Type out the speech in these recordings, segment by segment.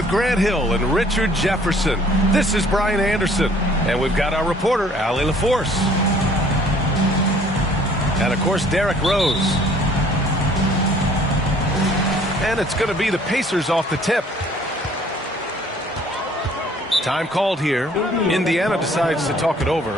with Grant Hill and Richard Jefferson. This is Brian Anderson, and we've got our reporter, Allie LaForce. And, of course, Derek Rose. And it's going to be the Pacers off the tip. Time called here. Indiana decides to talk it over.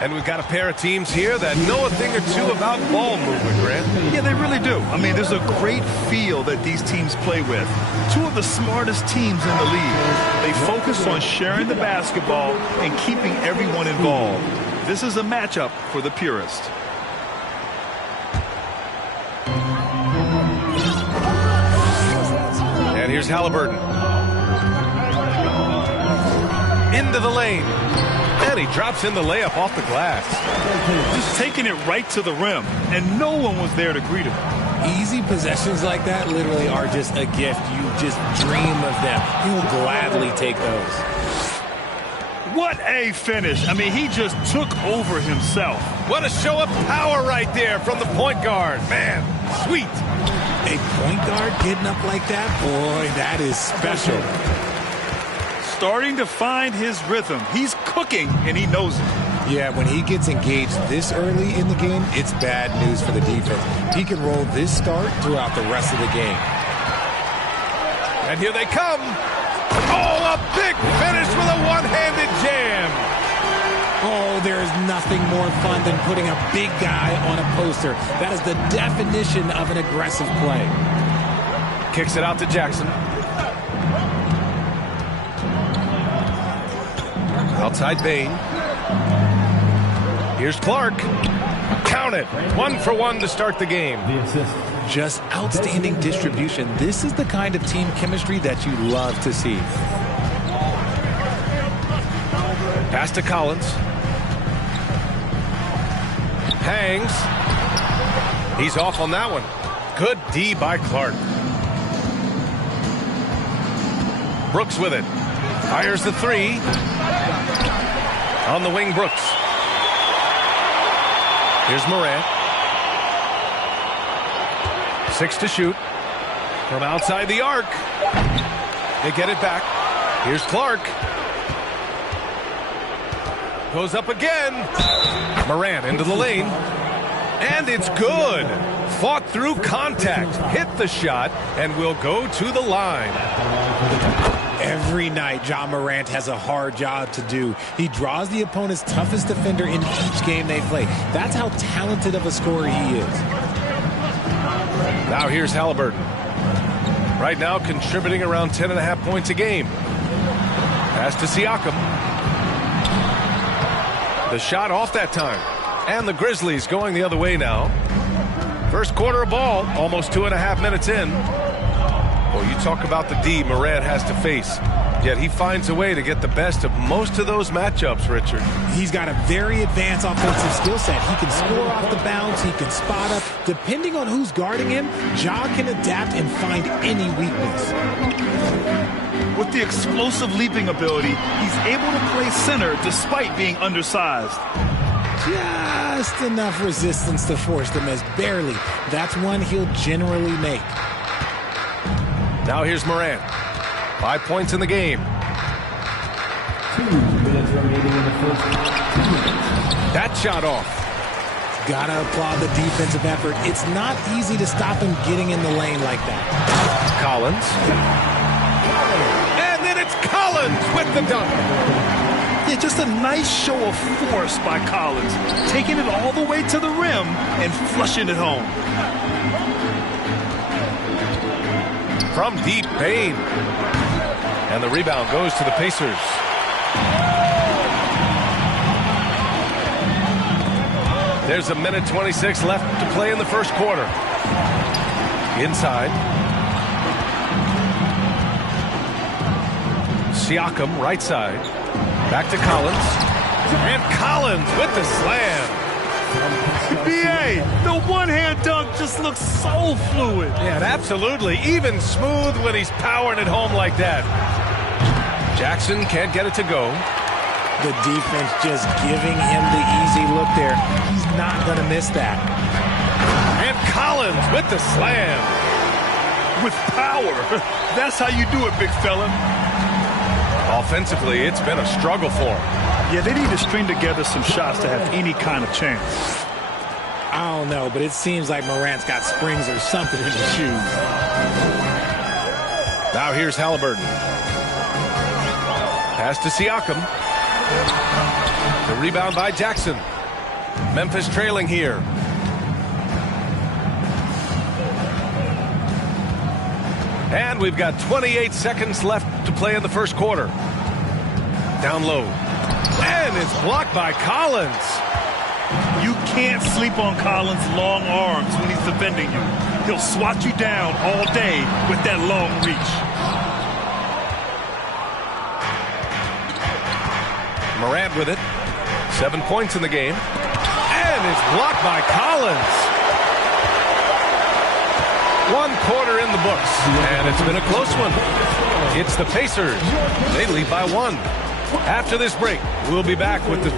And we've got a pair of teams here that know a thing or two about ball movement, Grant. Yeah, they really do. I mean, there's a great feel that these teams play with. Two of the smartest teams in the league. They focus on sharing the basketball and keeping everyone involved. This is a matchup for the purist. And here's Halliburton. Into the lane. And he drops in the layup off the glass. Just taking it right to the rim, and no one was there to greet him. Easy possessions like that literally are just a gift. You just dream of them. You will gladly take those. What a finish. I mean, he just took over himself. What a show of power right there from the point guard. Man, sweet. A point guard getting up like that? Boy, that is special. Starting to find his rhythm. He's cooking, and he knows it. Yeah, when he gets engaged this early in the game, it's bad news for the defense. He can roll this start throughout the rest of the game. And here they come. Oh, a big finish with a one-handed jam. Oh, there is nothing more fun than putting a big guy on a poster. That is the definition of an aggressive play. Kicks it out to Jackson. Outside Bain. Here's Clark. Count it. 1 for 1 to start the game. Just outstanding distribution. This is the kind of team chemistry that you love to see. Pass to Collins. Hangs. He's off on that one. Good D by Clark. Brooks with it. Fires the three. On the wing, Brooks. Here's Morant. 6 to shoot. From outside the arc. They get it back. Here's Clark. Goes up again. Morant into the lane. And it's good. Fought through contact. Hit the shot and will go to the line. Every night, Ja Morant has a hard job to do. He draws the opponent's toughest defender in each game they play. That's how talented of a scorer he is. Now here's Halliburton. Right now contributing around 10.5 points a game. Pass to Siakam. The shot off that time. And the Grizzlies going the other way now. First quarter of ball, almost 2.5 minutes in. Well, you talk about the D Morant has to face. Yet he finds a way to get the best of most of those matchups, Richard. He's got a very advanced offensive skill set. He can score off the bounce. He can spot up. Depending on who's guarding him, Ja can adapt and find any weakness. With the explosive leaping ability, he's able to play center despite being undersized. Just enough resistance to force the miss. Barely. That's one he'll generally make. Now here's Morant. 5 points in the game. 2 minutes remaining in the first. That shot off. Gotta applaud the defensive effort. It's not easy to stop him getting in the lane like that. Collins. And then it's Collins with the dunk. Yeah, just a nice show of force by Collins. Taking it all the way to the rim and flushing it home. From deep, Bain. And the rebound goes to the Pacers. There's 1:26 left to play in the first quarter. Inside. Siakam, right side. Back to Collins. And Collins with the slam. B.A., the one-hand dunk just looks so fluid. Yeah, absolutely. Even smooth when he's powering it home like that. Jackson can't get it to go. The defense just giving him the easy look there. He's not going to miss that. And Collins with the slam. with power. That's how you do it, big fella. Offensively, it's been a struggle for him. Yeah, they need to string together some shots to have any kind of chance. I don't know, but it seems like Morant's got springs or something in his shoes. Now here's Halliburton. Pass to Siakam. The rebound by Jackson. Memphis trailing here. And we've got 28 seconds left to play in the first quarter. Down low. And it's blocked by Collins. You can't sleep on Collins' long arms when he's defending you. He'll swat you down all day with that long reach. Morant with it. 7 points in the game. And it's blocked by Collins. 1 quarter in the books. And it's been a close one. It's the Pacers. They lead by 1. After this break, we'll be back with the...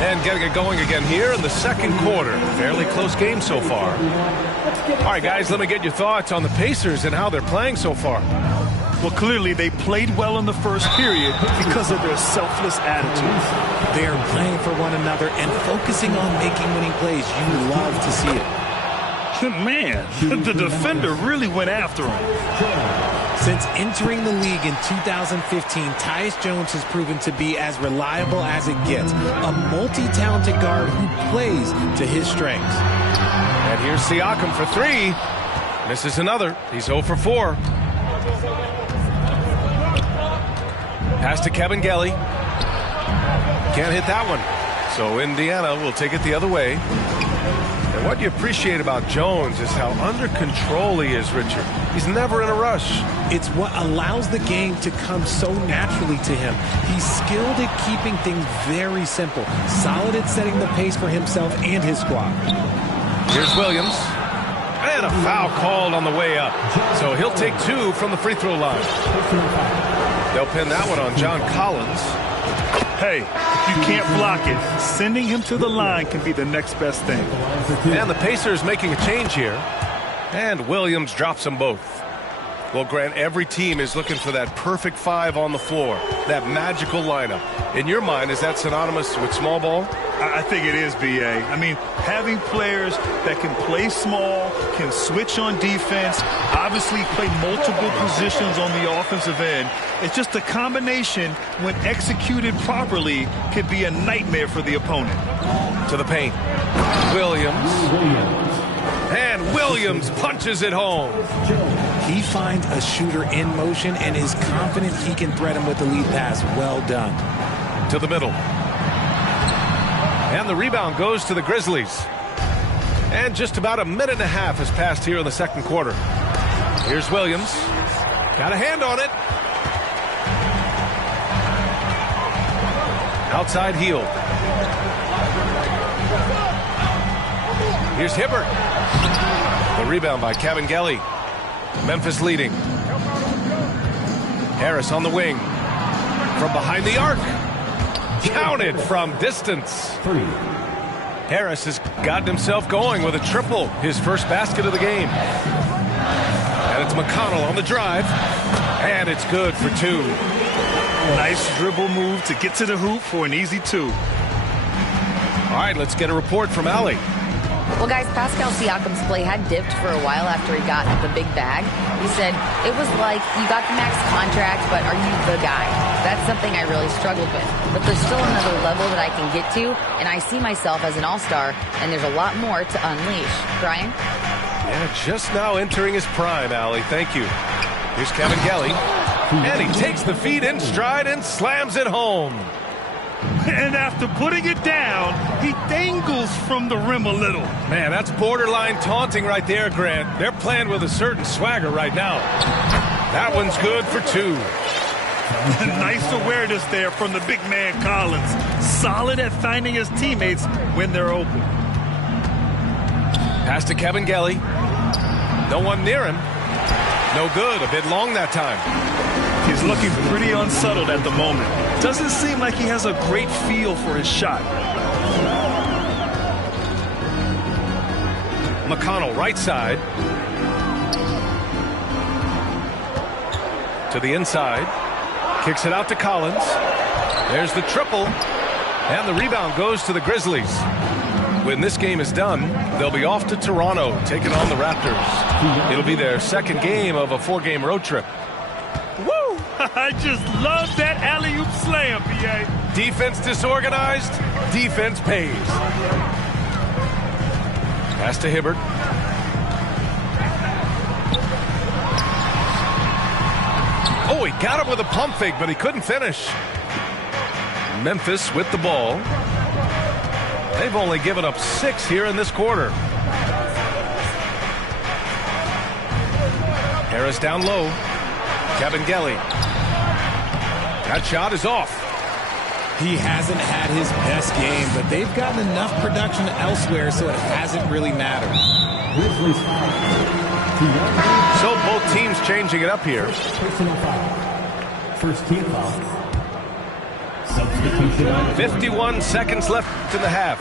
And getting it going again here in the second quarter. Fairly close game so far. All right, guys, let me get your thoughts on the Pacers and how they're playing so far. Well, clearly they played well in the first period because of their selfless attitude. They are playing for one another and focusing on making winning plays. You love to see it. Man, the defender really went after him. Since entering the league in 2015, Tyus Jones has proven to be as reliable as it gets. A multi-talented guard who plays to his strengths. And here's Siakam for 3. Misses another. He's 0 for 4. Pass to Kevin Gelly. Can't hit that one. So Indiana will take it the other way. And what you appreciate about Jones is how under control he is, Richard. He's never in a rush. It's what allows the game to come so naturally to him. He's skilled at keeping things very simple. Solid at setting the pace for himself and his squad. Here's Williams. And a foul called on the way up. So he'll take 2 from the free throw line. They'll pin that one on John Collins. Hey, if you can't block it, sending him to the line can be the next best thing. And the Pacers making a change here. And Williams drops them both. Well, Grant, every team is looking for that perfect 5 on the floor, that magical lineup. In your mind, is that synonymous with small ball? I think it is, B.A. I mean, having players that can play small, can switch on defense, obviously play multiple positions on the offensive end. It's just a combination, when executed properly, could be a nightmare for the opponent. To the paint. Williams. And Williams punches it home. He finds a shooter in motion and is confident he can thread him with the lead pass. Well done. To the middle. And the rebound goes to the Grizzlies. And just about a minute and a half has passed here in the second quarter. Here's Williams. Got a hand on it. Outside heel. Here's Hibbert. The rebound by Kevin Gelly. Memphis leading. Harris on the wing. From behind the arc. Counted from distance. 3. Harris has gotten himself going with a triple. His first basket of the game. And it's McConnell on the drive. And it's good for 2. Nice dribble move to get to the hoop for an easy 2. All right, let's get a report from Allie. Well, guys, Pascal Siakam's play had dipped for a while after he got the big bag. He said, it was like, you got the max contract, but are you the guy? That's something I really struggled with. But there's still another level that I can get to, and I see myself as an all-star, and there's a lot more to unleash. Brian? Yeah, just now entering his prime, Allie. Thank you. Here's Kevin Gelly. And he takes the feed in stride and slams it home. And after putting it down, he dangles from the rim a little. Man, that's borderline taunting right there, Grant. They're playing with a certain swagger right now. That one's good for 2. Nice awareness there from the big man Collins. Solid at finding his teammates when they're open. Pass to Kevin Gelly. No one near him. No good. A bit long that time. He's looking pretty unsettled at the moment. Doesn't seem like he has a great feel for his shot. McConnell, right side. To the inside. Kicks it out to Collins. There's the triple. And the rebound goes to the Grizzlies. When this game is done, they'll be off to Toronto, taking on the Raptors. It'll be their second game of a 4-game road trip. Woo! I just love that alley-oop slam, B.A. Defense disorganized, defense pays. Pass to Hibbert. Oh, he got him with a pump fake, but he couldn't finish. Memphis with the ball. They've only given up 6 here in this quarter. Harris down low. Kabengele. That shot is off. He hasn't had his best game, but they've gotten enough production elsewhere, so it hasn't really mattered. So both teams changing it up here. Personal foul. First team foul. Substitution. 51 seconds left in the half.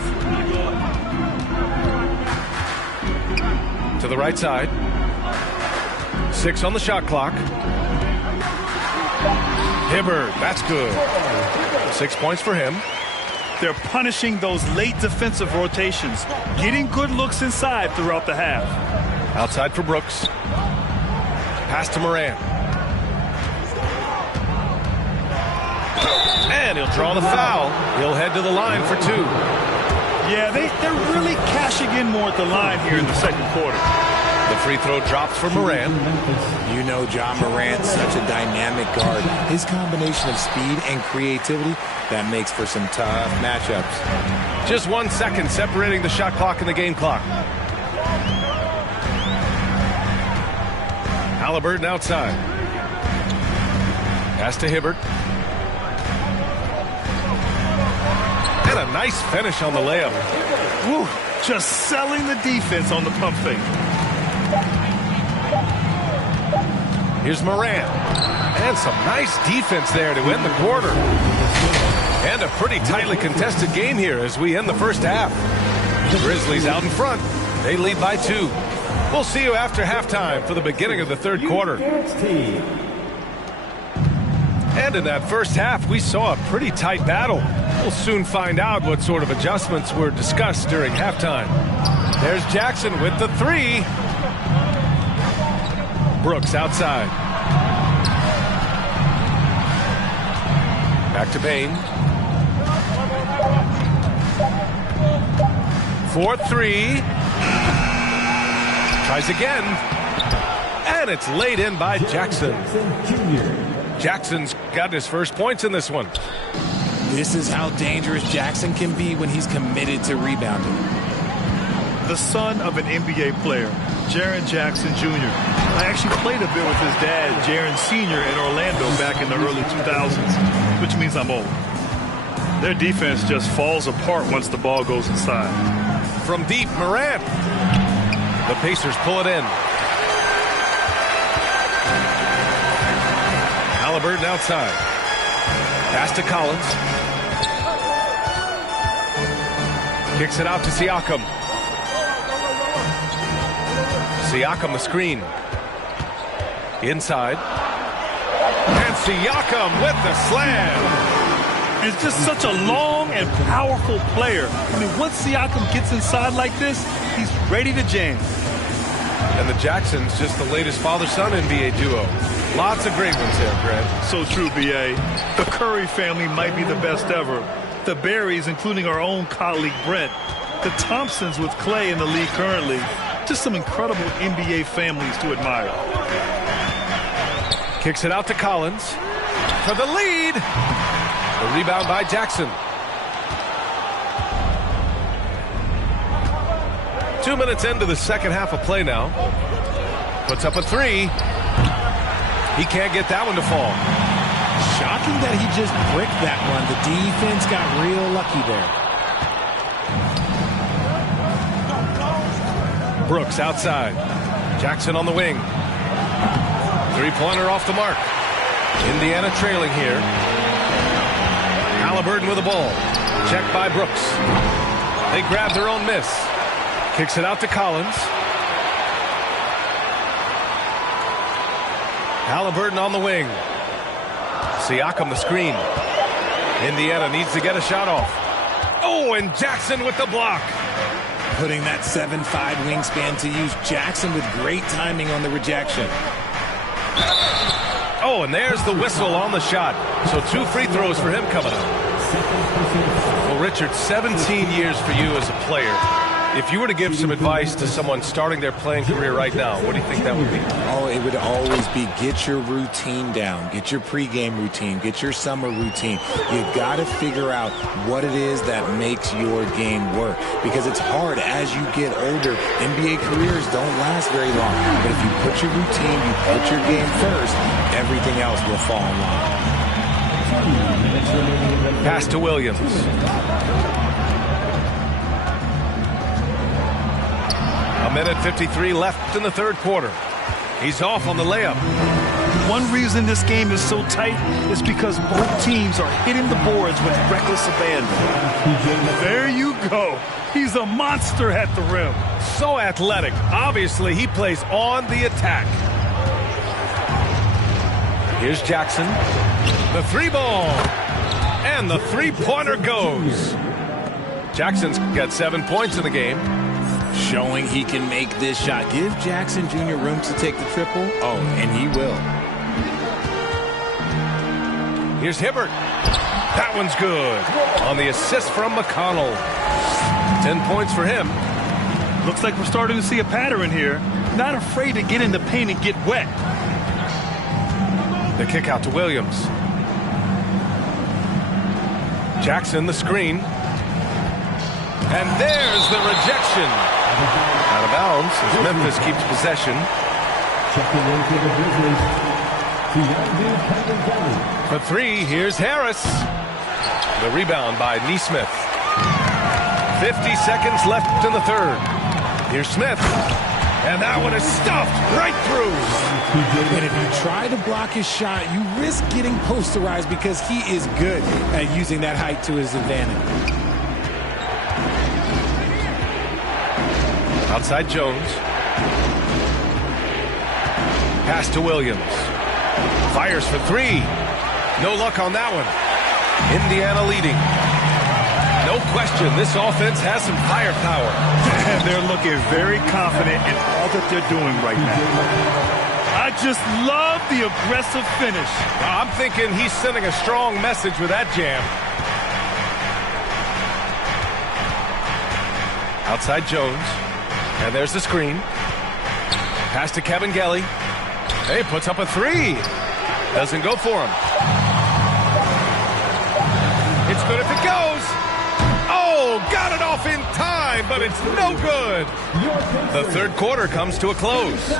To the right side. 6 on the shot clock. Hibbert, that's good. 6 points for him. They're punishing those late defensive rotations, getting good looks inside throughout the half. Outside for Brooks. Pass to Moran. And he'll draw the foul. He'll head to the line for 2. Yeah, they're really cashing in more at the line here in the second quarter. The free throw drops for Moran. You know John Morant's such a dynamic guard. His combination of speed and creativity, that makes for some tough matchups. Just 1 second separating the shot clock and the game clock. Halliburton outside. Pass to Hibbert. And a nice finish on the layup. Woo, just selling the defense on the pump fake. Here's Moran. And some nice defense there to end the quarter. And a pretty tightly contested game here as we end the first half. The Grizzlies out in front. They lead by 2. We'll see you after halftime for the beginning of the third quarter. And in that first half, we saw a pretty tight battle. We'll soon find out what sort of adjustments were discussed during halftime. There's Jackson with the 3. Brooks outside. Back to Bain. 4-3. Tries again. And it's laid in by Jackson. Jackson's got his first points in this one. This is how dangerous Jackson can be when he's committed to rebounding. The son of an NBA player, Jaren Jackson Jr. I actually played a bit with his dad, Jaren Sr. in Orlando back in the early 2000s, which means I'm old. Their defense just falls apart once the ball goes inside. From deep, Morant. The Pacers pull it in. Halliburton outside. Pass to Collins. Kicks it out to Siakam. Siakam the screen. Inside. And Siakam with the slam. It's just such a long and powerful player. I mean, once Siakam gets inside like this, he's ready to jam. And the Jacksons, just the latest father-son NBA duo. Lots of great ones there, Greg. So true, B.A. The Curry family might be the best ever. The Berrys, including our own colleague Brent. The Thompsons with Clay in the league currently. Just some incredible NBA families to admire. Kicks it out to Collins for the lead. The rebound by Jackson. 2 minutes into the second half of play now. Puts up a 3. He can't get that one to fall. Shocking that he just bricked that one. The defense got real lucky there. Brooks outside. Jackson on the wing. 3-pointer off the mark. Indiana trailing here. Halliburton with the ball. Checked by Brooks. They grab their own miss. Kicks it out to Collins. Halliburton on the wing. Siakam the screen. Indiana needs to get a shot off. Oh, and Jackson with the block. Putting that 7'5" wingspan to use. Jackson with great timing on the rejection. Oh, and there's the whistle on the shot. So 2 free throws for him coming up. Well, Richard, 17 years for you as a player. If you were to give some advice to someone starting their playing career right now, what do you think that would be? Oh, it would always be get your routine down. Get your pregame routine. Get your summer routine. You got to figure out what it is that makes your game work. Because it's hard as you get older. NBA careers don't last very long. But if you put your routine, you put your game first, everything else will fall in line. Pass to Williams. A minute 53 left in the third quarter. He's off on the layup. One reason this game is so tight is because both teams are hitting the boards with reckless abandon. There you go. He's a monster at the rim. So athletic. Obviously, he plays on the attack. Here's Jackson. The 3-ball. And the 3-pointer goes. Jackson's got 7 points in the game. Showing he can make this shot. Give Jackson Jr. room to take the triple. Oh, and he will. Here's Hibbert. That one's good. On the assist from McConnell. 10 points for him. Looks like we're starting to see a pattern here. Not afraid to get in the paint and get wet. The kick out to Williams. Jackson the screen. And there's the rejection. Out of bounds as Memphis keeps possession. For 3, here's Harris. The rebound by Nesmith. 50 seconds left in the third. Here's Smith. And that one is stuffed right through. And if you try to block his shot, you risk getting posterized because he is good at using that height to his advantage. Outside Jones. Pass to Williams. Fires for 3. No luck on that one. Indiana leading. No question, this offense has some firepower. And they're looking very confident in all that they're doing right now. I just love the aggressive finish. I'm thinking he's sending a strong message with that jam. Outside Jones. And there's the screen. Pass to Kevin Gelly. Hey, puts up a 3. Doesn't go for him. It's good if it goes. Oh, got it off in time, but it's no good. The third quarter comes to a close.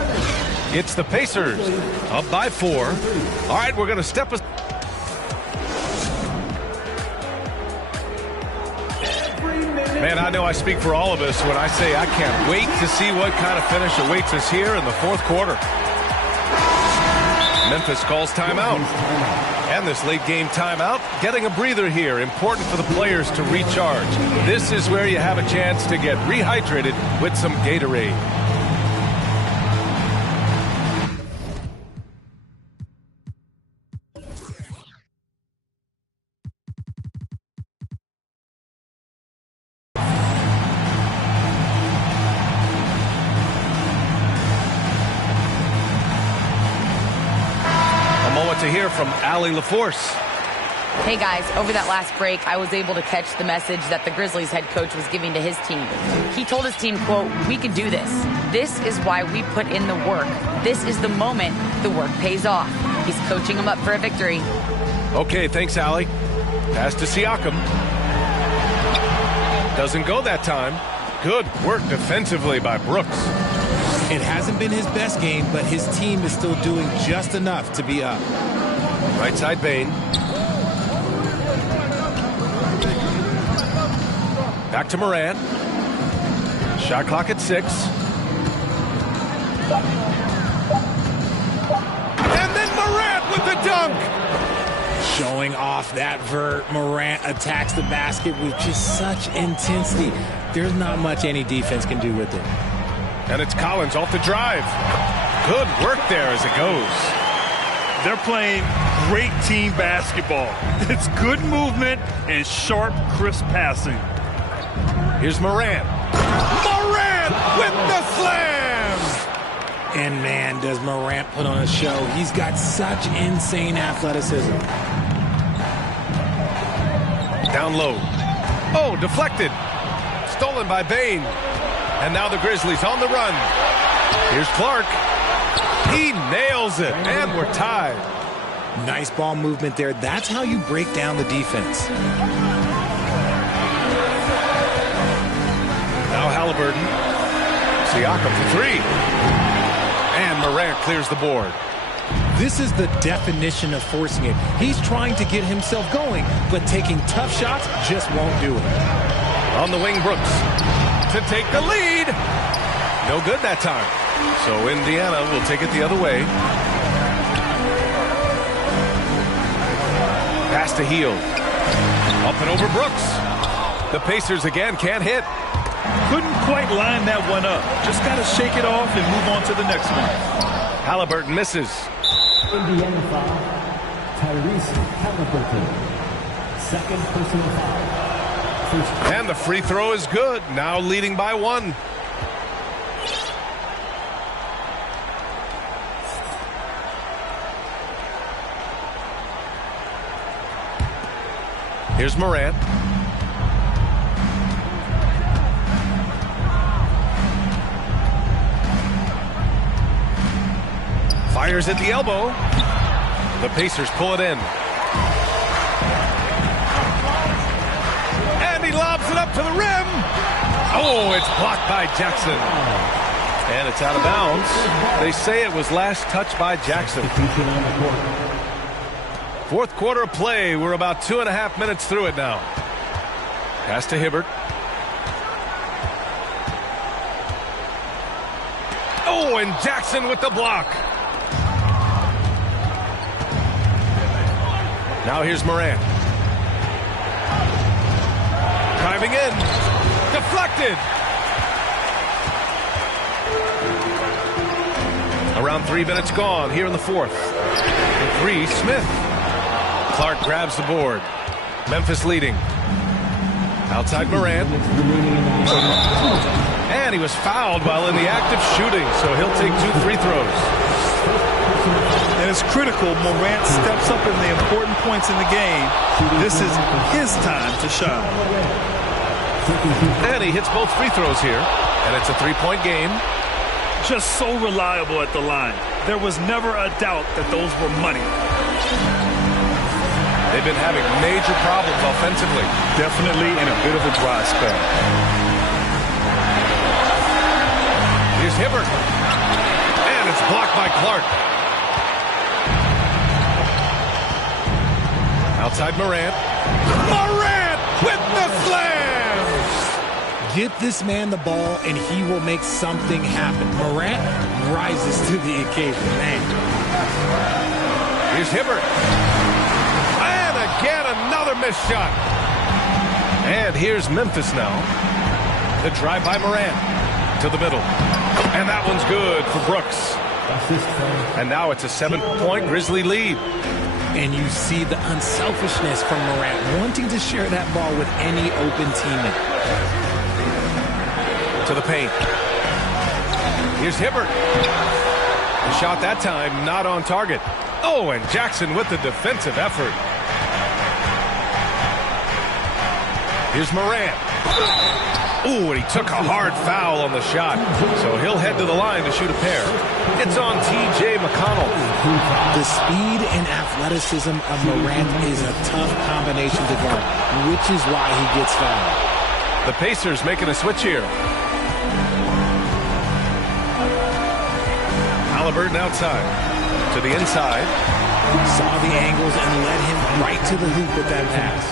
It's the Pacers up by 4. All right, we're going to step aside. Man, I know I speak for all of us when I say I can't wait to see what kind of finish awaits us here in the fourth quarter. Memphis calls timeout. And this late game timeout, getting a breather here. Important for the players to recharge. This is where you have a chance to get rehydrated with some Gatorade. To hear from Allie LaForce. Hey guys, over that last break, I was able to catch the message that the Grizzlies head coach was giving to his team. He told his team, quote, "We can do this. This is why we put in the work. This is the moment the work pays off." He's coaching them up for a victory. Okay, thanks, Allie. Pass to Siakam. Doesn't go that time. Good work defensively by Brooks. It hasn't been his best game, but his team is still doing just enough to be up. Right side Bane. Back to Morant. Shot clock at 6. And then Morant with the dunk. Showing off that vert. Morant attacks the basket with just such intensity. There's not much any defense can do with it. And it's Collins off the drive. Good work there as it goes. They're playing great team basketball. It's good movement and sharp, crisp passing. Here's Morant. Morant with the slam! And man, does Morant put on a show. He's got such insane athleticism. Down low. Oh, deflected. Stolen by Bane. And now the Grizzlies on the run. Here's Clark. He nails it, and we're tied. Nice ball movement there. That's how you break down the defense. Now Halliburton. Siakam for three. And Morant clears the board. This is the definition of forcing it. He's trying to get himself going, but taking tough shots just won't do it. On the wing, Brooks to take the lead. No good that time. So Indiana will take it the other way. Pass to Hield. Up and over Brooks. The Pacers again can't hit. Couldn't quite line that one up. Just got to shake it off and move on to the next one. Halliburton misses. Indiana foul. Tyrese Halliburton. Second personal foul. And the free throw is good. Now leading by one. Here's Morant. Fires at the elbow. The Pacers pull it in. And he lobs it up to the rim. Oh, it's blocked by Jackson. And it's out of bounds. They say it was last touched by Jackson. Fourth quarter of play. We're about 2.5 minutes through it now. Pass to Hibbert. Oh, and Jackson with the block. Now here's Morant. Driving in. Deflected. Around 3 minutes gone here in the fourth. The three, Smith. Clark grabs the board. Memphis leading. Outside Morant. And he was fouled while in the act of shooting, so he'll take 2 free throws. And it's critical Morant steps up in the important points in the game. This is his time to shine. And he hits both free throws here. And it's a 3-point game. Just so reliable at the line. There was never a doubt that those were money. They've been having major problems offensively. Definitely in a bit of a dry spell. Here's Hibbert. And it's blocked by Clark. Outside Morant. Morant with the slams! Get this man the ball and he will make something happen. Morant rises to the occasion, man. Here's Hibbert. Again, another missed shot. And here's Memphis now. The drive by Morant to the middle. And that one's good for Brooks. And now it's a 7-point Grizzly lead. And you see the unselfishness from Morant, wanting to share that ball with any open teammate. To the paint. Here's Hibbert. The shot that time not on target. Oh, and Jackson with the defensive effort. Here's Morant. Ooh, and he took a hard foul on the shot. So he'll head to the line to shoot a pair. It's on T.J. McConnell. The speed and athleticism of Morant is a tough combination to guard, which is why he gets fouled. The Pacers making a switch here. Halliburton outside. To the inside. Saw the angles and led him right to the hoop with that pass.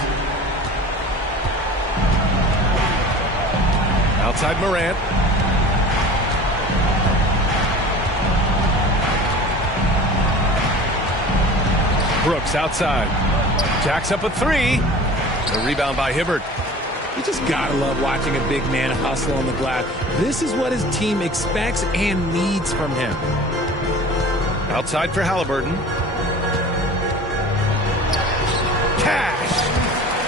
Outside Morant. Brooks outside. Jacks up a three. The rebound by Hibbert. You just gotta love watching a big man hustle on the glass. This is what his team expects and needs from him. Outside for Halliburton. Cash.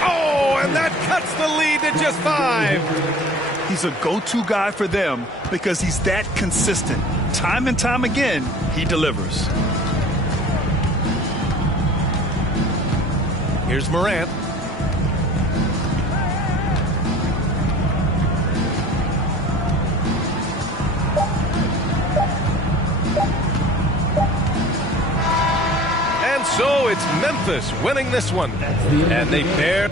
Oh, and that cuts the lead to just 5. He's a go-to guy for them because he's that consistent. Time and time again, he delivers. Here's Morant. And so it's Memphis winning this one. And they pair.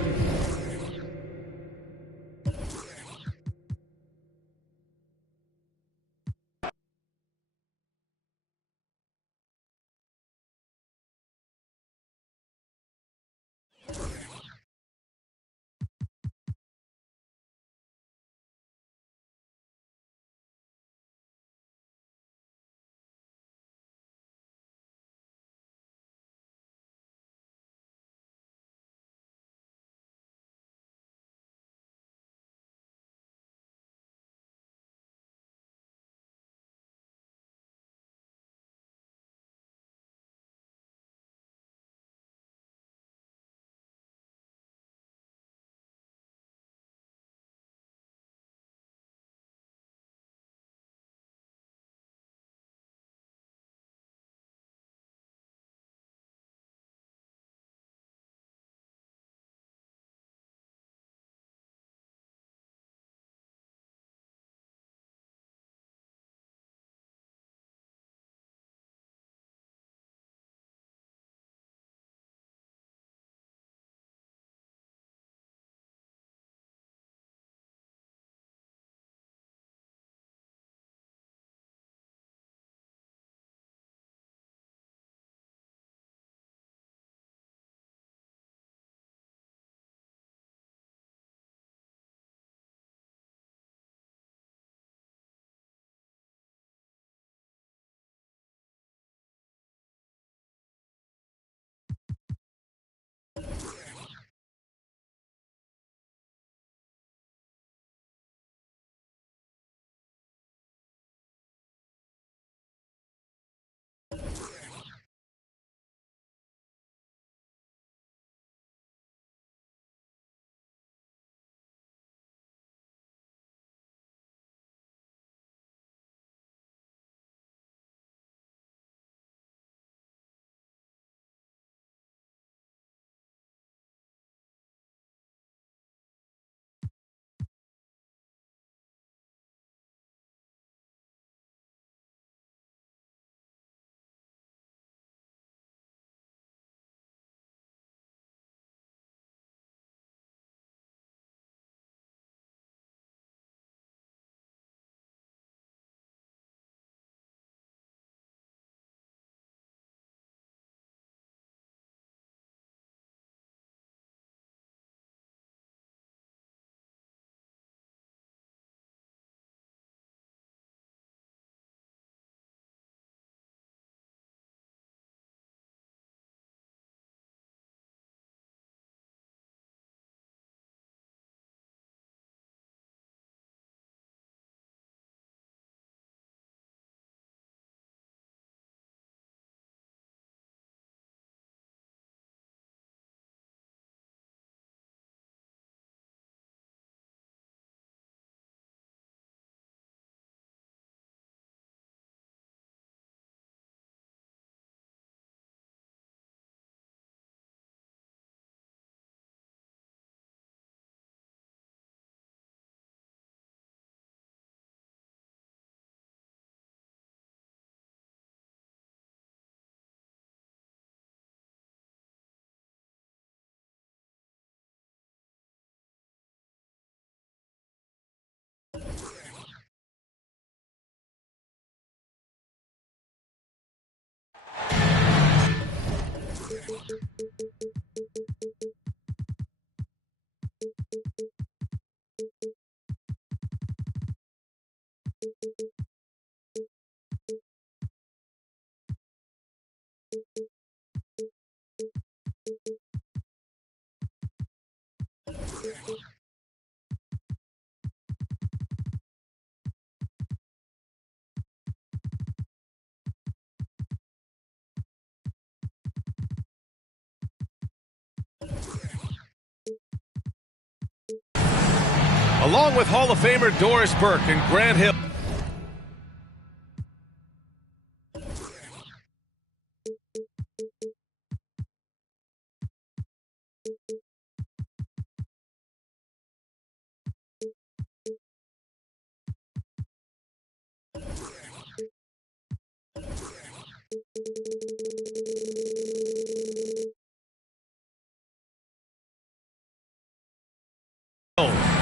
along with Hall of Famer Doris Burke and Grant Hill.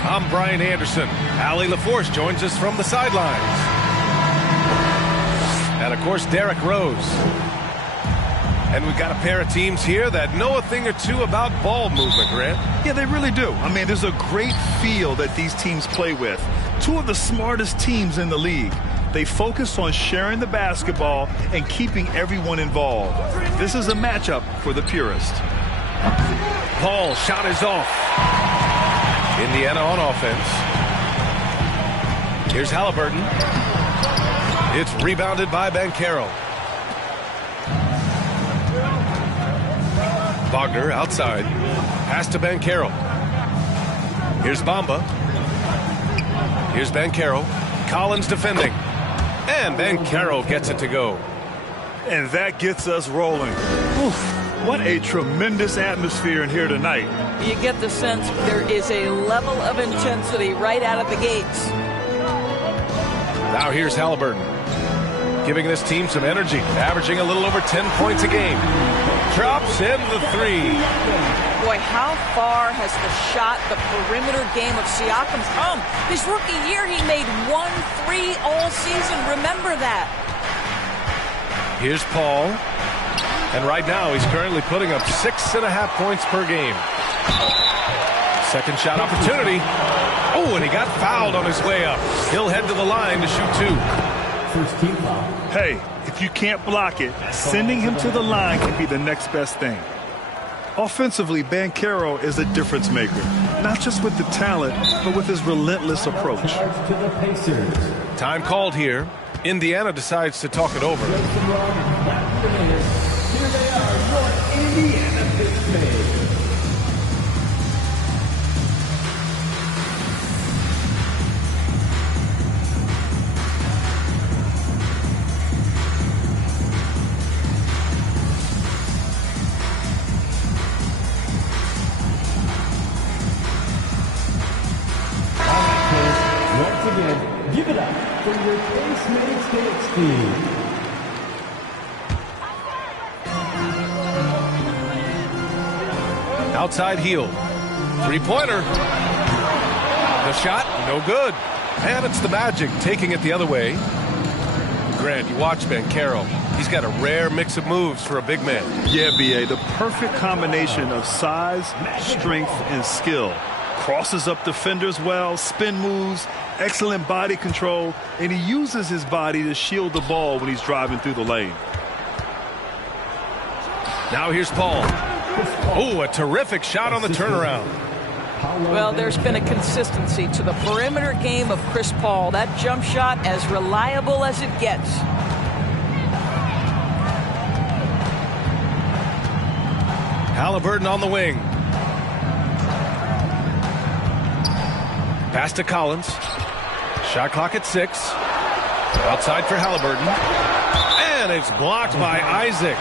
I'm Brian Anderson. Allie LaForce joins us from the sidelines. And, of course, Derek Rose. And we've got a pair of teams here that know a thing or two about ball movement, Grant. Yeah, they really do. I mean, there's a great feel that these teams play with. Two of the smartest teams in the league. They focus on sharing the basketball and keeping everyone involved. This is a matchup for the purist. Paul, shot is off. Indiana on offense. Here's Halliburton. It's rebounded by Banchero. Wagner outside. Pass to Banchero. Here's Bamba. Here's Banchero. Collins defending. And Banchero gets it to go. And that gets us rolling. Oof. What a tremendous atmosphere in here tonight. You get the sense there is a level of intensity right out of the gates. Now here's Halliburton, giving this team some energy, averaging a little over 10 points a game. Drops in the three. Boy, how far has the shot, the perimeter game of Siakam come? His rookie year, he made 1 3 all season. Remember that. Here's Paul. And right now, he's currently putting up 6.5 points per game. Second shot opportunity. Oh, and he got fouled on his way up. He'll head to the line to shoot 2. First team foul. Hey, if you can't block it, sending him to the line can be the next best thing. Offensively, Banchero is a difference maker. Not just with the talent, but with his relentless approach. Charge to the Pacers. Time called here. Indiana decides to talk it over. Here they are, your Indiana Pacers. Once again, give it up for your Pacemates dance team. Outside heel. Three-pointer. The shot, no good. And it's the Magic taking it the other way. Grant, you watch Banchero. He's got a rare mix of moves for a big man. Yeah, B.A., the perfect combination of size, strength, and skill. Crosses up defenders well, spin moves, excellent body control, and he uses his body to shield the ball when he's driving through the lane. Now here's Paul. Oh, a terrific shot on the turnaround. Well, there's been a consistency to the perimeter game of Chris Paul. That jump shot as reliable as it gets. Halliburton on the wing. Pass to Collins. Shot clock at 6. Outside for Halliburton. And it's blocked by Isaac.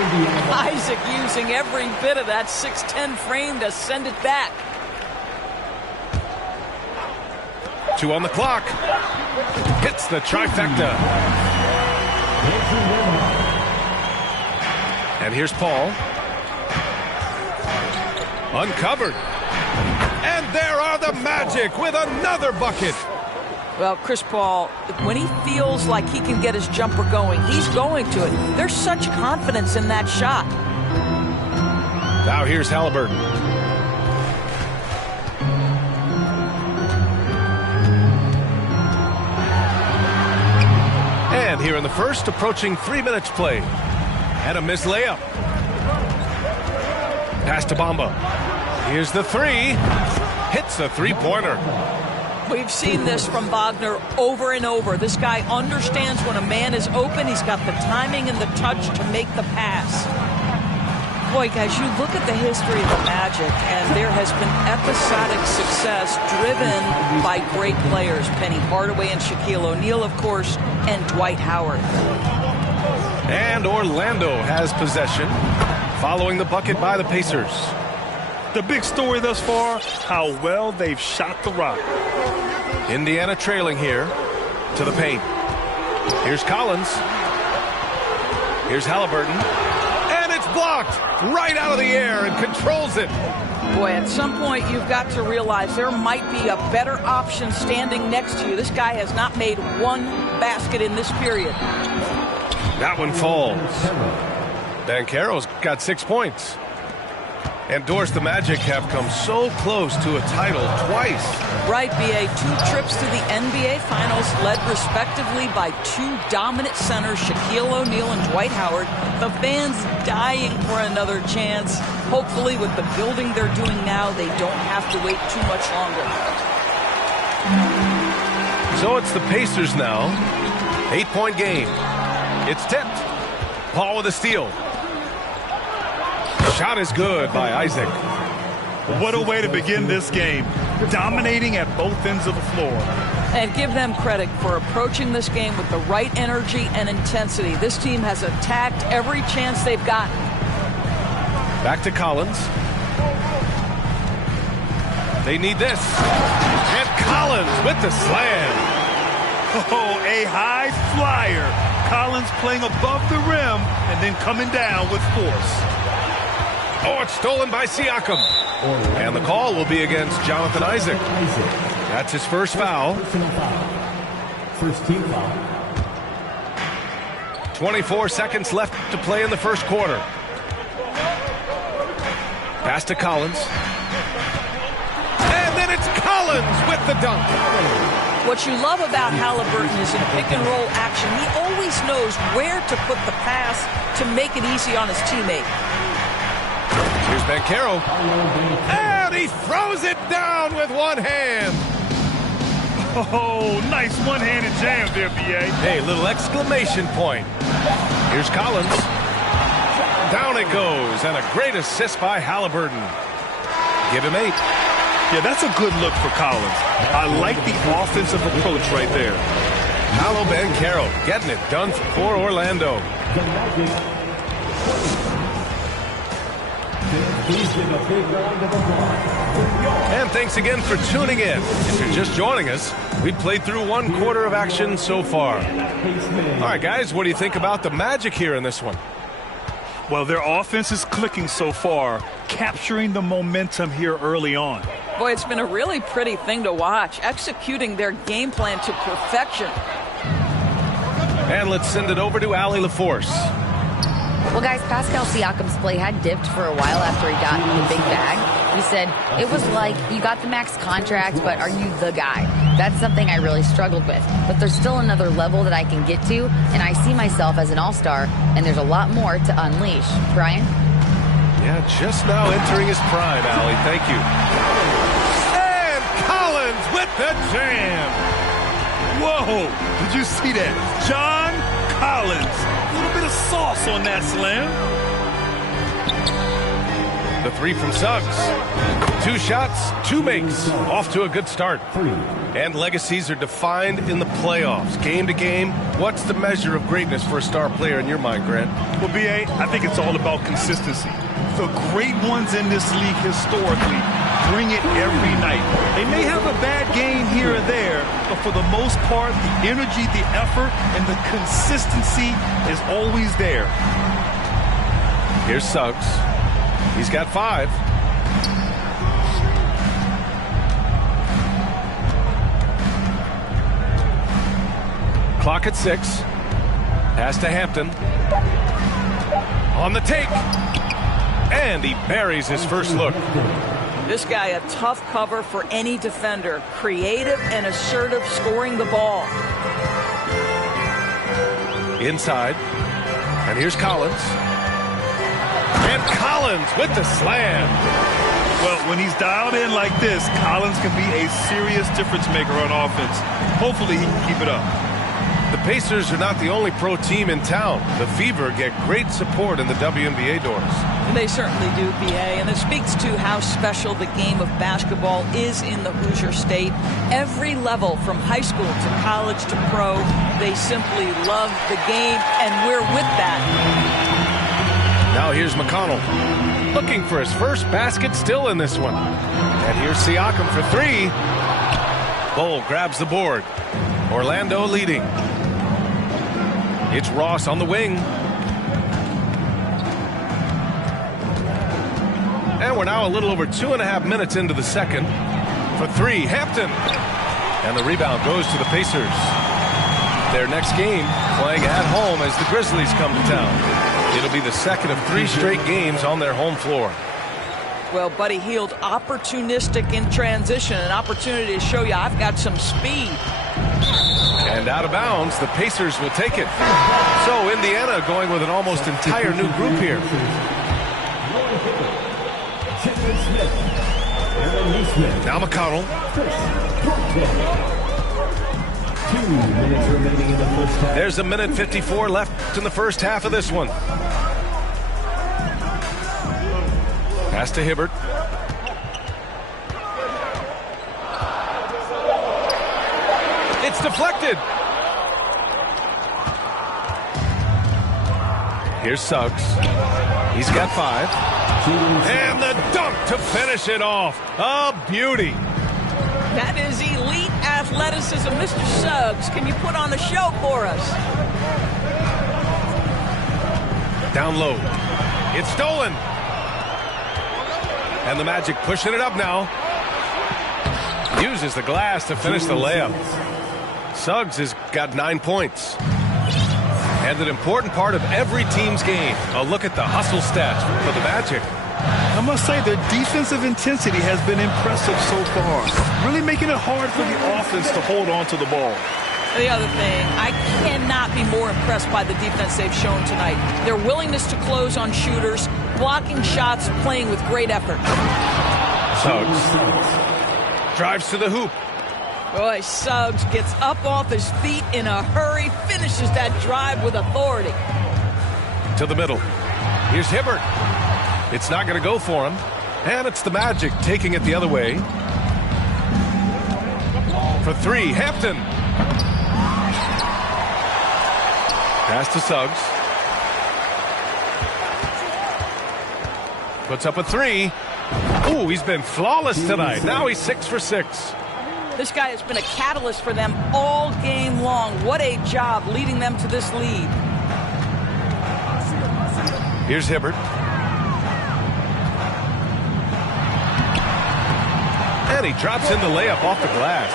Isaac using every bit of that 6'10" frame to send it back. 2 on the clock. Hits the trifecta. And here's Paul. Uncovered. And there are the Magic with another bucket. Well, Chris Paul, when he feels like he can get his jumper going, he's going to it. There's such confidence in that shot. Now here's Halliburton. And here in the first, approaching 3 minutes play. And a missed layup. Pass to Bamba. Here's the three. Hits the three-pointer. We've seen this from Wagner over and over. This guy understands when a man is open. He's got the timing and the touch to make the pass. Boy, guys, you look at the history of the Magic, and there has been episodic success driven by great players. Penny Hardaway and Shaquille O'Neal, of course, and Dwight Howard. And Orlando has possession, following the bucket by the Pacers. The big story thus far, how well they've shot the rock. Indiana trailing here to the paint. Here's Collins. Here's Halliburton. And it's blocked right out of the air and controls it. Boy, at some point you've got to realize there might be a better option standing next to you. This guy has not made one basket in this period. That one falls. Banchero's got 6 points. And Doris, the Magic have come so close to a title twice. Right, B.A. 2 trips to the NBA Finals, led respectively by 2 dominant centers, Shaquille O'Neal and Dwight Howard. The fans dying for another chance. Hopefully, with the building they're doing now, they don't have to wait too much longer. So it's the Pacers now. 8-point game. It's tipped. Paul with a steal. Shot is good by Isaac. What a way to begin this game. Dominating at both ends of the floor. And give them credit for approaching this game with the right energy and intensity. This team has attacked every chance they've gotten. Back to Collins. They need this. And Collins with the slam. Oh, a high flyer. Collins playing above the rim and then coming down with force. Oh, it's stolen by Siakam. And the call will be against Jonathan Isaac. That's his first foul. First team foul. 24 seconds left to play in the first quarter. Pass to Collins. And then it's Collins with the dunk. What you love about Halliburton is in pick-and-roll action, he always knows where to put the pass to make it easy on his teammate. Here's Banchero. And he throws it down with one hand. Oh, nice one-handed jam there, B.A. Hey, little exclamation point. Here's Collins. Down it goes, and a great assist by Halliburton. Give him 8. Yeah, that's a good look for Collins. I like the offensive approach right there. Paolo Banchero getting it done for Orlando. The Magic. Please give a big round of applause. And thanks again for tuning in. If you're just joining us, we played through 1 quarter of action so far. All right, guys, what do you think about the Magic here in this one? Well, their offense is clicking so far, capturing the momentum here early on. Boy, it's been a really pretty thing to watch, executing their game plan to perfection. And let's send it over to Allie LaForce. Well, guys, Pascal Siakam's play had dipped for a while after he got the big bag. He said, it was like, you got the max contract, but are you the guy? That's something I really struggled with. But there's still another level that I can get to, and I see myself as an all-star, and there's a lot more to unleash. Brian? Yeah, just now entering his prime, Allie. Thank you. And Collins with the jam. Whoa, did you see that? John Collins. A little bit of sauce on that slam. The 3 from Suggs. 2 shots, 2 makes. Off to a good start. And legacies are defined in the playoffs. Game to game, what's the measure of greatness for a star player in your mind, Grant? Well, B.A., I think it's all about consistency. The great ones in this league historically bring it every night. They may have a bad game here or there, but for the most part, the energy, the effort, and the consistency is always there. Here's Suggs. He's got 5. Clock at 6. Pass to Hampton. On the take. And he buries his first look. This guy a tough cover for any defender. Creative and assertive scoring the ball. Inside. And here's Collins. And Collins with the slam. Well, when he's dialed in like this, Collins can be a serious difference maker on offense. Hopefully he can keep it up. The Pacers are not the only pro team in town. The Fever get great support in the WNBA doors. They certainly do, BA, and it speaks to how special the game of basketball is in the Hoosier State. Every level, from high school to college to pro, they simply love the game, and we're with that. Now here's McConnell, looking for his first basket, still in this one. And here's Siakam for three. Bull grabs the board. Orlando leading. It's Ross on the wing. And we're now a little over 2.5 minutes into the second. For three, Hampton. And the rebound goes to the Pacers. Their next game playing at home as the Grizzlies come to town. It'll be the second of 3 straight games on their home floor. Well, Buddy Hield, opportunistic in transition, an opportunity to show you I've got some speed. And out of bounds, the Pacers will take it. So Indiana going with an almost entire new group here. Now McConnell. 2 minutes remaining in the first half. There's a minute 54 left in the first half of this one. Pass to Hibbert. It's deflected. Here's Suggs. He's got 5. And the dunk to finish it off. A beauty. That is elite athleticism. Mr. Suggs, can you put on a show for us? Down low. It's stolen. And the Magic pushing it up now. Uses the glass to finish the layup. Suggs has got 9 points. And an important part of every team's game. A look at the hustle stats for the Magic. I must say their defensive intensity has been impressive so far. Really making it hard for the offense to hold on to the ball. The other thing, I cannot be more impressed by the defense they've shown tonight. Their willingness to close on shooters, blocking shots, playing with great effort. Suggs drives to the hoop. Boy, Suggs gets up off his feet in a hurry, finishes that drive with authority. To the middle. Here's Hibbert. It's not going to go for him. And it's the Magic taking it the other way. For 3, Hampton. Pass to Suggs. Puts up a 3. Ooh, he's been flawless tonight. Now he's 6 for 6. This guy has been a catalyst for them all game long. What a job leading them to this lead. Here's Hibbert. And he drops in the layup off the glass.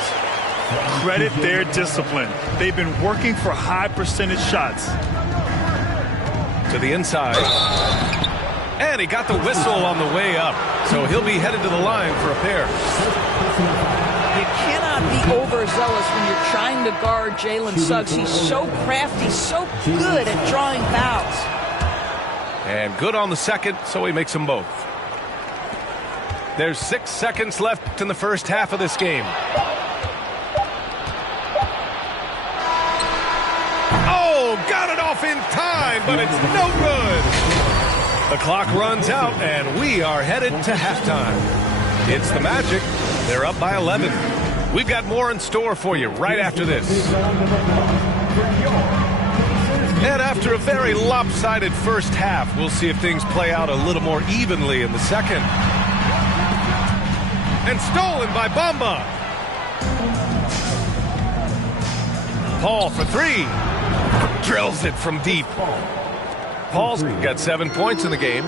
Credit their discipline. They've been working for high percentage shots. To the inside. And he got the whistle on the way up. So he'll be headed to the line for a pair. You cannot be overzealous when you're trying to guard Jalen Suggs. He's so crafty, so good at drawing fouls. And good on the second, so he makes them both. There's 6 seconds left in the first half of this game. Oh, got it off in time, but it's no good. The clock runs out, and we are headed to halftime. It's the Magic. They're up by 11. We've got more in store for you right after this. And after a very lopsided first half, we'll see if things play out a little more evenly in the second. And stolen by Bamba. Paul for 3. Drills it from deep. Paul's got 7 points in the game.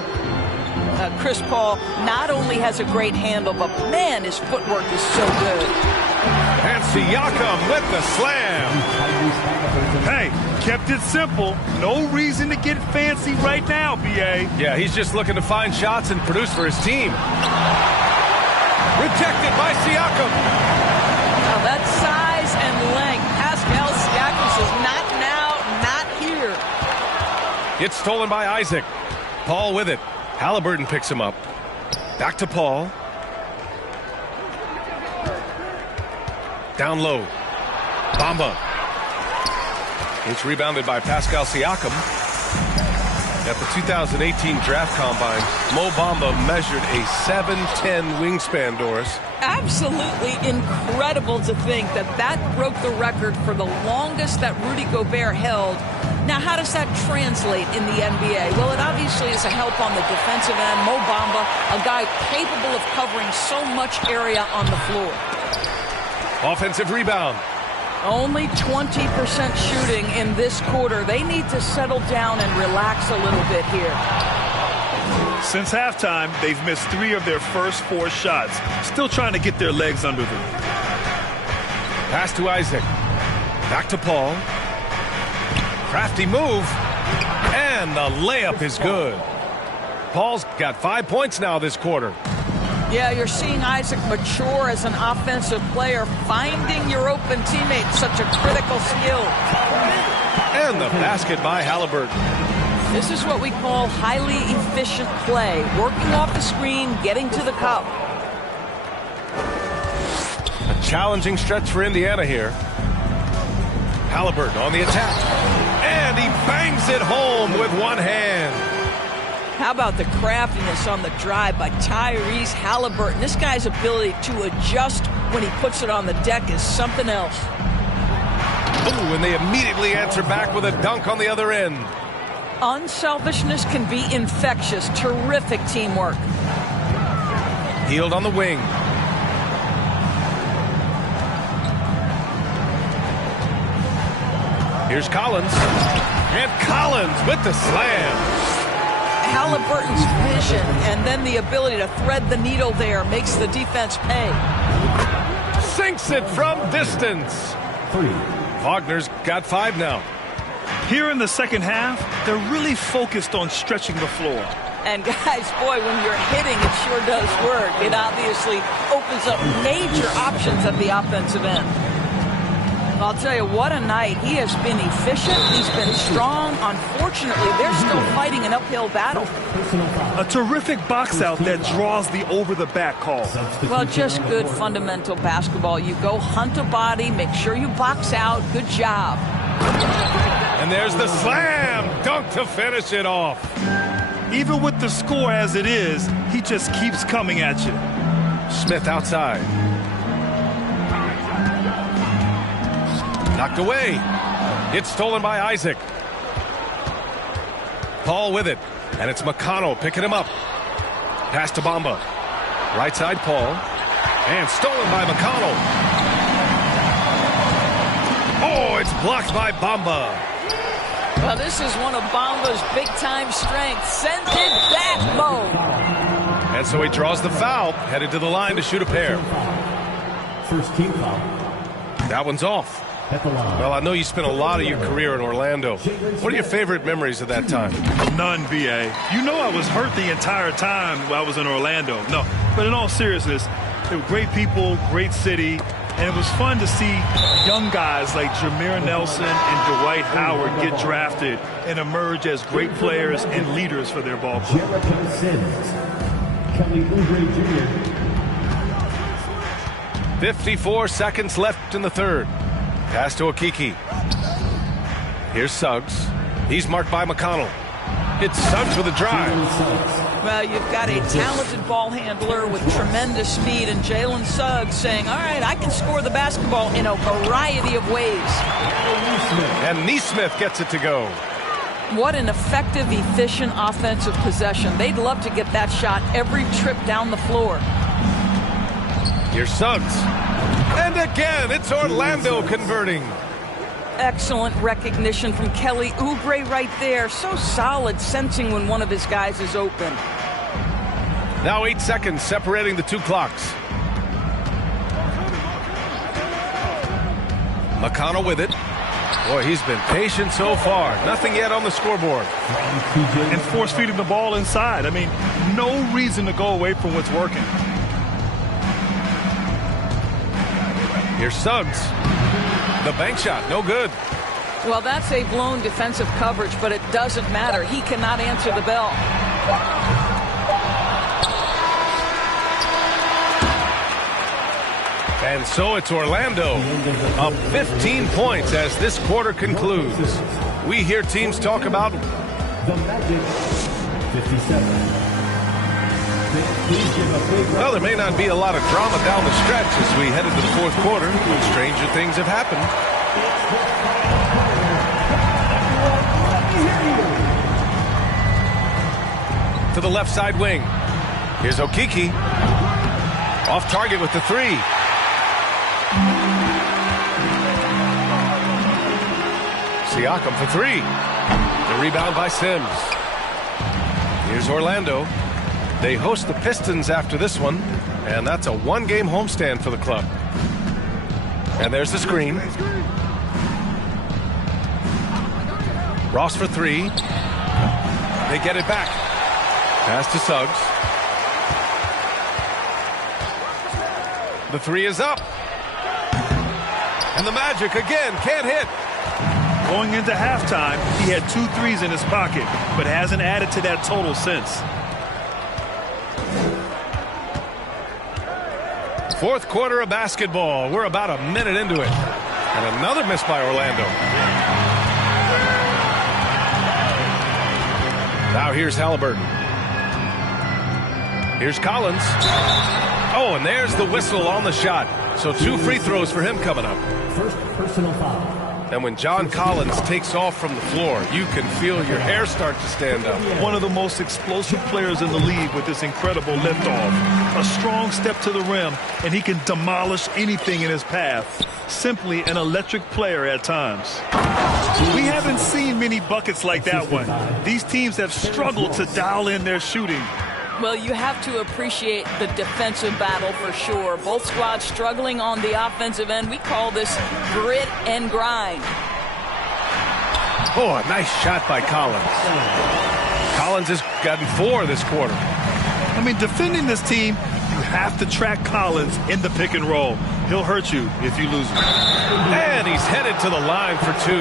Chris Paul not only has a great handle, but man, his footwork is so good. And Siakam with the slam. Hey, kept it simple. No reason to get fancy right now, B.A. Yeah, he's just looking to find shots and produce for his team. Rejected by Siakam. Now that size and length, Pascal Siakam says not now, not here. It's stolen by Isaac. Paul with it. Halliburton picks him up. Back to Paul. Down low. Bamba. It's rebounded by Pascal Siakam. At the 2018 Draft Combine, Mo Bamba measured a 7'10" wingspan, Doris. Absolutely incredible to think that broke the record for the longest that Rudy Gobert held. Now, how does that translate in the NBA? Well, it obviously is a help on the defensive end. Mo Bamba, a guy capable of covering so much area on the floor. Offensive rebound. Only 20% shooting in this quarter. They need to settle down and relax a little bit here. Since halftime, they've missed 3 of their first 4 shots. Still trying to get their legs under them. Pass to Isaac. Back to Paul. Crafty move. And the layup is good. Paul's got 5 points now this quarter. Yeah, you're seeing Isaac mature as an offensive player. Finding your open teammate, such a critical skill. And the basket by Halliburton. This is what we call highly efficient play. Working off the screen, getting to the cup. A challenging stretch for Indiana here. Halliburton on the attack. And he bangs it home with one hand. How about the craftiness on the drive by Tyrese Halliburton? This guy's ability to adjust when he puts it on the deck is something else. Ooh, and they immediately answer back with a dunk on the other end. Unselfishness can be infectious. Terrific teamwork. Healed on the wing. Here's Collins. And Collins with the slam. Halliburton's vision and then the ability to thread the needle there makes the defense pay. Sinks it from distance. 3. Wagner's got 5 now. Here in the second half, they're really focused on stretching the floor. And guys, boy, when you're hitting, it sure does work. It obviously opens up major options at the offensive end. I'll tell you, what a night. He has been efficient. He's been strong. Unfortunately, they're still fighting an uphill battle. A terrific box out that draws the over-the-back call. Well, just good fundamental basketball. You go hunt a body, make sure you box out. Good job. And there's the slam dunk to finish it off. Even with the score as it is, he just keeps coming at you. Smith outside. Knocked away. It's stolen by Isaac. Paul with it. And it's McConnell picking him up. Pass to Bamba. Right side Paul. And stolen by McConnell. Oh, it's blocked by Bamba. Well, this is one of Bamba's big-time strengths. Send it back, Mo. And so he draws the foul, headed to the line to shoot a pair. First team foul. That one's off. At the line. Well, I know you spent a lot of your career in Orlando. What are your favorite memories of that time? None, B.A. You know I was hurt the entire time while I was in Orlando. No, but in all seriousness, they were great people, great city, and it was fun to see young guys like Jameer Nelson and Dwight Howard get drafted and emerge as great players and leaders for their ball club. Jericho Sims. Kelly Oubre Jr. 54 seconds left in the third. Pass to Okiki. Here's Suggs. He's marked by McConnell. It's Suggs with a drive. Well, you've got a talented ball handler with tremendous speed, and Jalen Suggs saying, all right, I can score the basketball in a variety of ways. And Neesmith gets it to go. What an effective, efficient offensive possession. They'd love to get that shot every trip down the floor. Here's Suggs. And again, it's Orlando converting. Excellent recognition from Kelly Oubre right there. So solid, sensing when one of his guys is open. Now 8 seconds separating the two clocks. McConnell with it. Boy, he's been patient so far. Nothing yet on the scoreboard. And force feeding the ball inside. I mean, no reason to go away from what's working. Here's Suggs. The bank shot, no good. Well, that's a blown defensive coverage, but it doesn't matter. He cannot answer the bell. And so it's Orlando up 15 points as this quarter concludes. We hear teams talk about The Magic, 57. Please give a big well, there may not be a lot of drama down the stretch as we head into the fourth quarter, but stranger things have happened. To the left side wing. Here's Okiki. Off target with the three. Siakam for three. The rebound by Sims. Here's Orlando. They host the Pistons after this one, and that's a one-game homestand for the club. And there's the screen. Ross for three. They get it back. Pass to Suggs. The three is up. And the Magic again can't hit. Going into halftime, he had 2 threes in his pocket, but hasn't added to that total since. Fourth quarter of basketball. We're about a minute into it. And another miss by Orlando. Now here's Halliburton. Here's Collins. Oh, and there's the whistle on the shot. So 2 free throws for him coming up. First personal foul. And when John Collins takes off from the floor, you can feel your hair start to stand up. One of the most explosive players in the league with this incredible liftoff. A strong step to the rim, and he can demolish anything in his path. Simply an electric player at times. We haven't seen many buckets like that one. These teams have struggled to dial in their shooting. Well, you have to appreciate the defensive battle for sure. Both squads struggling on the offensive end. We call this grit and grind. Oh, a nice shot by Collins. Collins has gotten 4 this quarter. I mean, defending this team, you have to track Collins in the pick and roll. He'll hurt you if you lose him. And he's headed to the line for 2.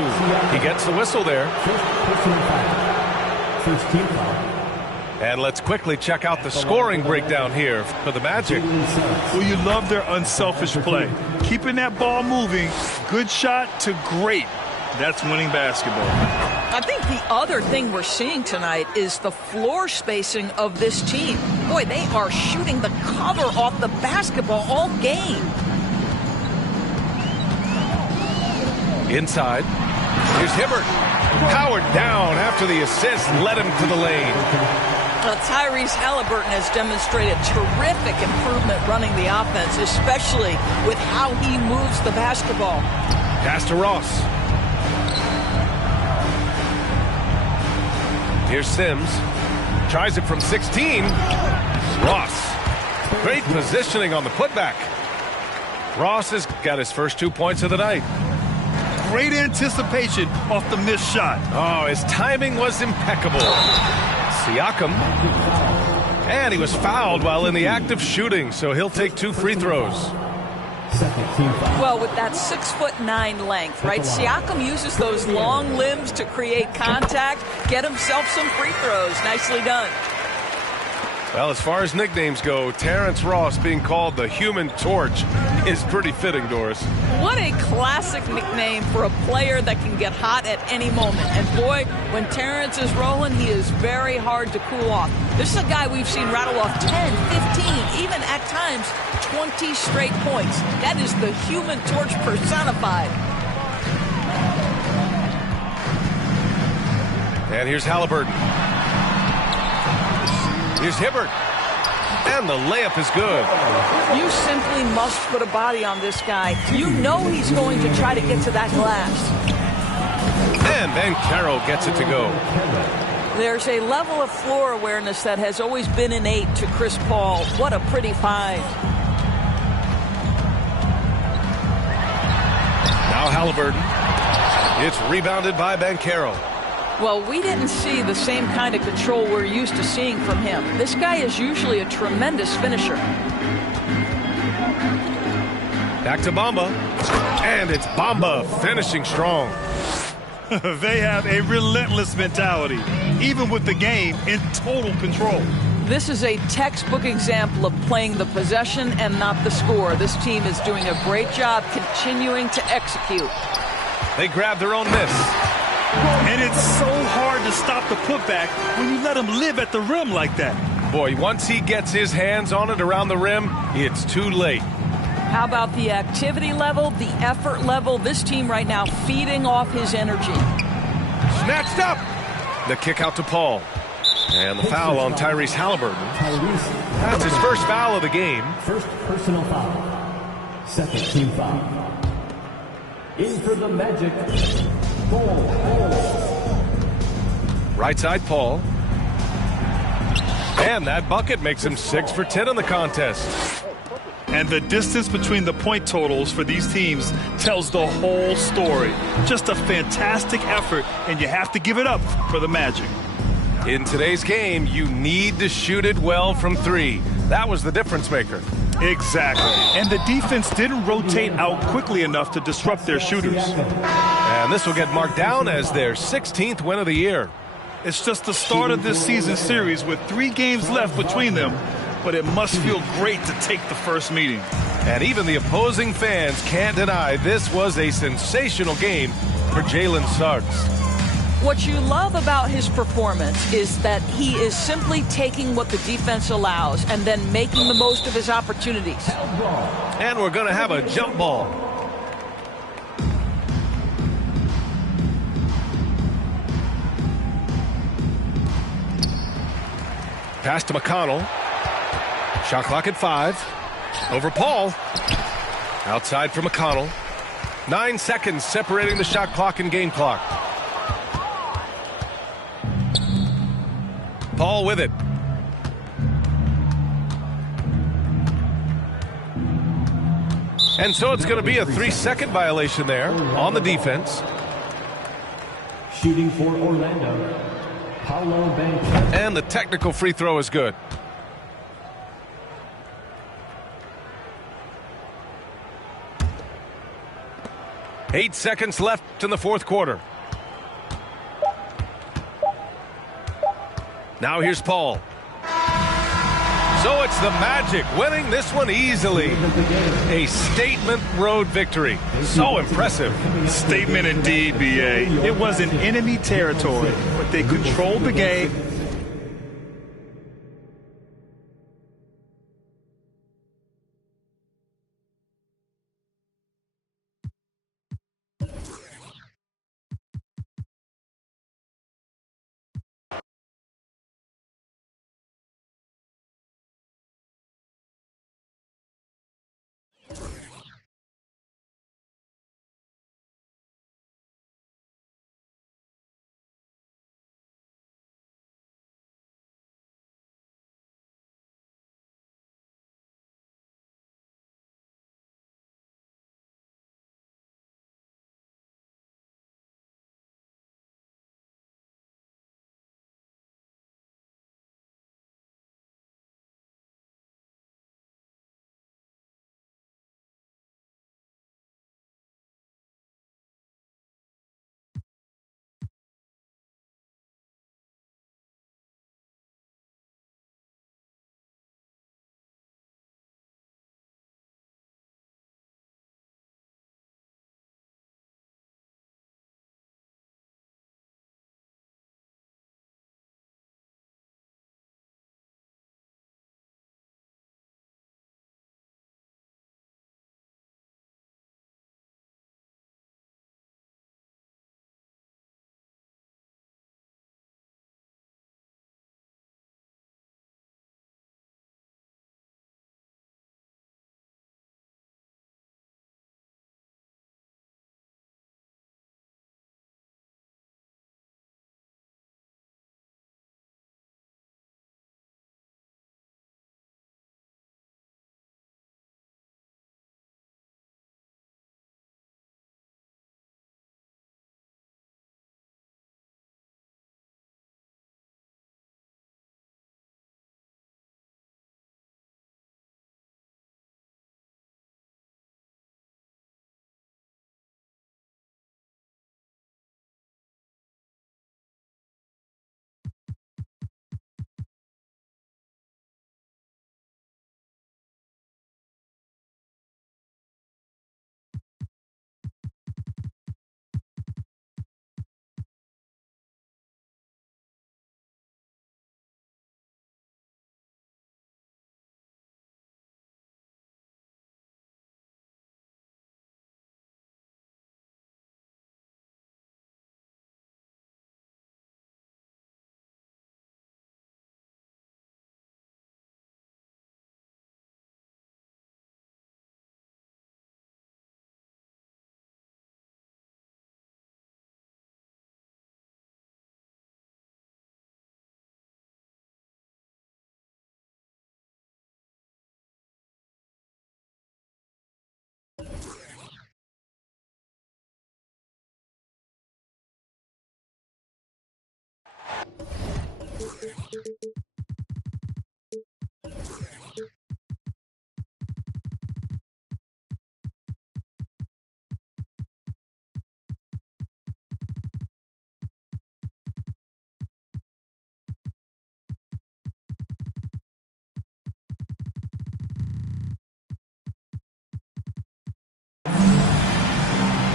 He gets the whistle there. First personal foul. First team foul. And let's quickly check out the scoring breakdown here for the Magic. Well, you love their unselfish play. Keeping that ball moving, good shot to great. That's winning basketball. I think the other thing we're seeing tonight is the floor spacing of this team. Boy, they are shooting the cover off the basketball all game. Inside. Here's Hibbert. Powered down after the assist led him to the lane. Tyrese Halliburton has demonstrated terrific improvement running the offense, especially with how he moves the basketball. Pass to Ross. Here's Sims. Tries it from 16. Ross. Great positioning on the putback. Ross has got his first 2 points of the night. Great anticipation off the missed shot. Oh, his timing was impeccable. Siakam. And he was fouled while in the act of shooting, so he'll take 2 free throws. Second team foul. Well, with that 6'9" length, right? Siakam uses those long limbs to create contact, get himself some free throws. Nicely done. Well, as far as nicknames go, Terrence Ross being called the Human Torch is pretty fitting, Doris. What a classic nickname for a player that can get hot at any moment. And boy, when Terrence is rolling, he is very hard to cool off. This is a guy we've seen rattle off 10, 15, even at times 20 straight points. That is the Human Torch personified. And here's Halliburton. Here's Hibbert. And the layup is good. You simply must put a body on this guy. You know he's going to try to get to that glass. And Banchero gets it to go. There's a level of floor awareness that has always been innate to Chris Paul. What a pretty find. Now Halliburton. It's rebounded by Banchero. Well, we didn't see the same kind of control we're used to seeing from him. This guy is usually a tremendous finisher. Back to Bamba. And it's Bamba finishing strong. They have a relentless mentality, even with the game in total control. This is a textbook example of playing the possession and not the score. This team is doing a great job continuing to execute. They grab their own miss. And it's so hard to stop the putback when you let him live at the rim like that. Boy, once he gets his hands on it around the rim, it's too late. How about the activity level, the effort level? This team right now feeding off his energy. Snatched up. The kick out to Paul. And the foul on Tyrese Halliburton. That's his first foul of the game. First personal foul. Second team foul. In for the Magic. Paul. Right side, Paul. And that bucket makes him 6 for 10 in the contest. And the distance between the point totals for these teams tells the whole story. Just a fantastic effort, and you have to give it up for the Magic. In today's game, you need to shoot it well from 3. That was the difference maker. Exactly. And the defense didn't rotate out quickly enough to disrupt their shooters. And this will get marked down as their 16th win of the year. It's just the start of this season series with 3 games left between them, but it must feel great to take the first meeting. And even the opposing fans can't deny this was a sensational game for Jalen Suggs. What you love about his performance is that he is simply taking what the defense allows and then making the most of his opportunities. And we're going to have a jump ball. Pass to McConnell. Shot clock at 5. Over Paul. Outside for McConnell. 9 seconds separating the shot clock and game clock. Paul with it. And so it's going to be a 3-second violation there on the defense. Shooting for Orlando. Paolo Banchero. And the technical free throw is good. Eight seconds left in the fourth quarter. Now here's Paul. So it's the Magic winning this one easily. A statement road victory. So impressive. Statement indeed, B.A. It wasn't enemy territory, but they controlled the game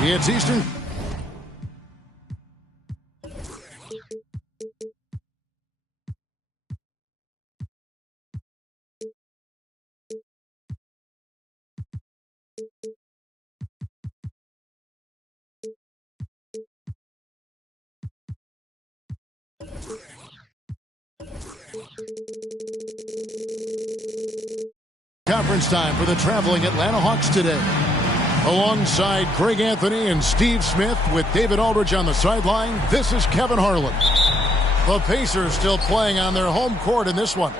It's Eastern. Conference time for the traveling Atlanta Hawks today. Alongside Greg Anthony and Steve Smith with David Aldridge on the sideline, this is Kevin Harlan. The Pacers still playing on their home court in this one.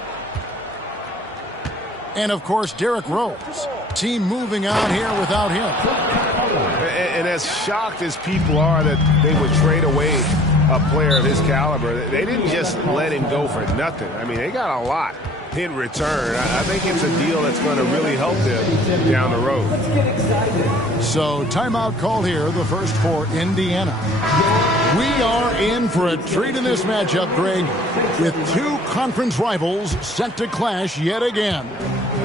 And, of course, Derrick Rose. Team moving on here without him. And as shocked as people are that they would trade away a player of his caliber, they didn't just let him go for nothing. I mean, they got a lot in return. I think it's a deal that's going to really help them down the road. So timeout call here, the first for Indiana. We are in for a treat in this matchup, Greg, with two conference rivals set to clash yet again.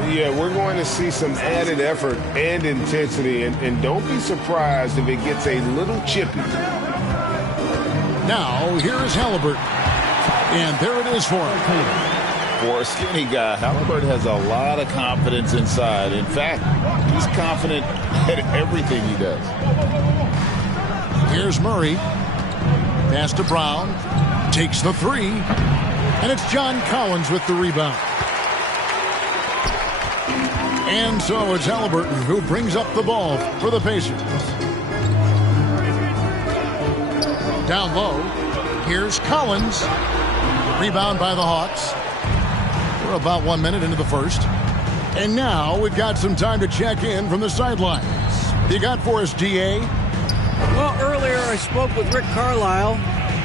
Yeah, we're going to see some added effort and intensity, and don't be surprised if it gets a little chippy. Now, here is Halliburton. And there it is for him. For a skinny guy, Halliburton has a lot of confidence inside. In fact, he's confident at everything he does. Here's Murray. Pass to Brown. Takes the three. And it's John Collins with the rebound. And so it's Halliburton who brings up the ball for the Pacers. Down low. Here's Collins. Rebound by the Hawks. We're about 1 minute into the first. And now we've got some time to check in from the sidelines. You got for us, DA? Well, earlier I spoke with Rick Carlisle.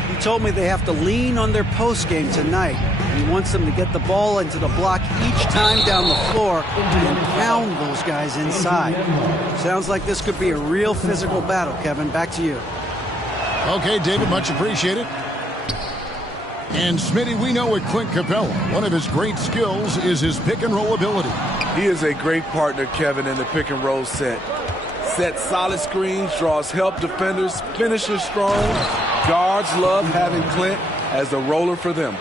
He told me they have to lean on their post game tonight. He wants them to get the ball into the block each time down the floor and pound those guys inside. Sounds like this could be a real physical battle, Kevin. Back to you. Okay, David, much appreciated. And Smitty, we know with Clint Capella, one of his great skills is his pick and roll ability. He is a great partner, Kevin, in the pick and roll set. Sets solid screens, draws help defenders, finishes strong. Guards love having Clint as the roller for them.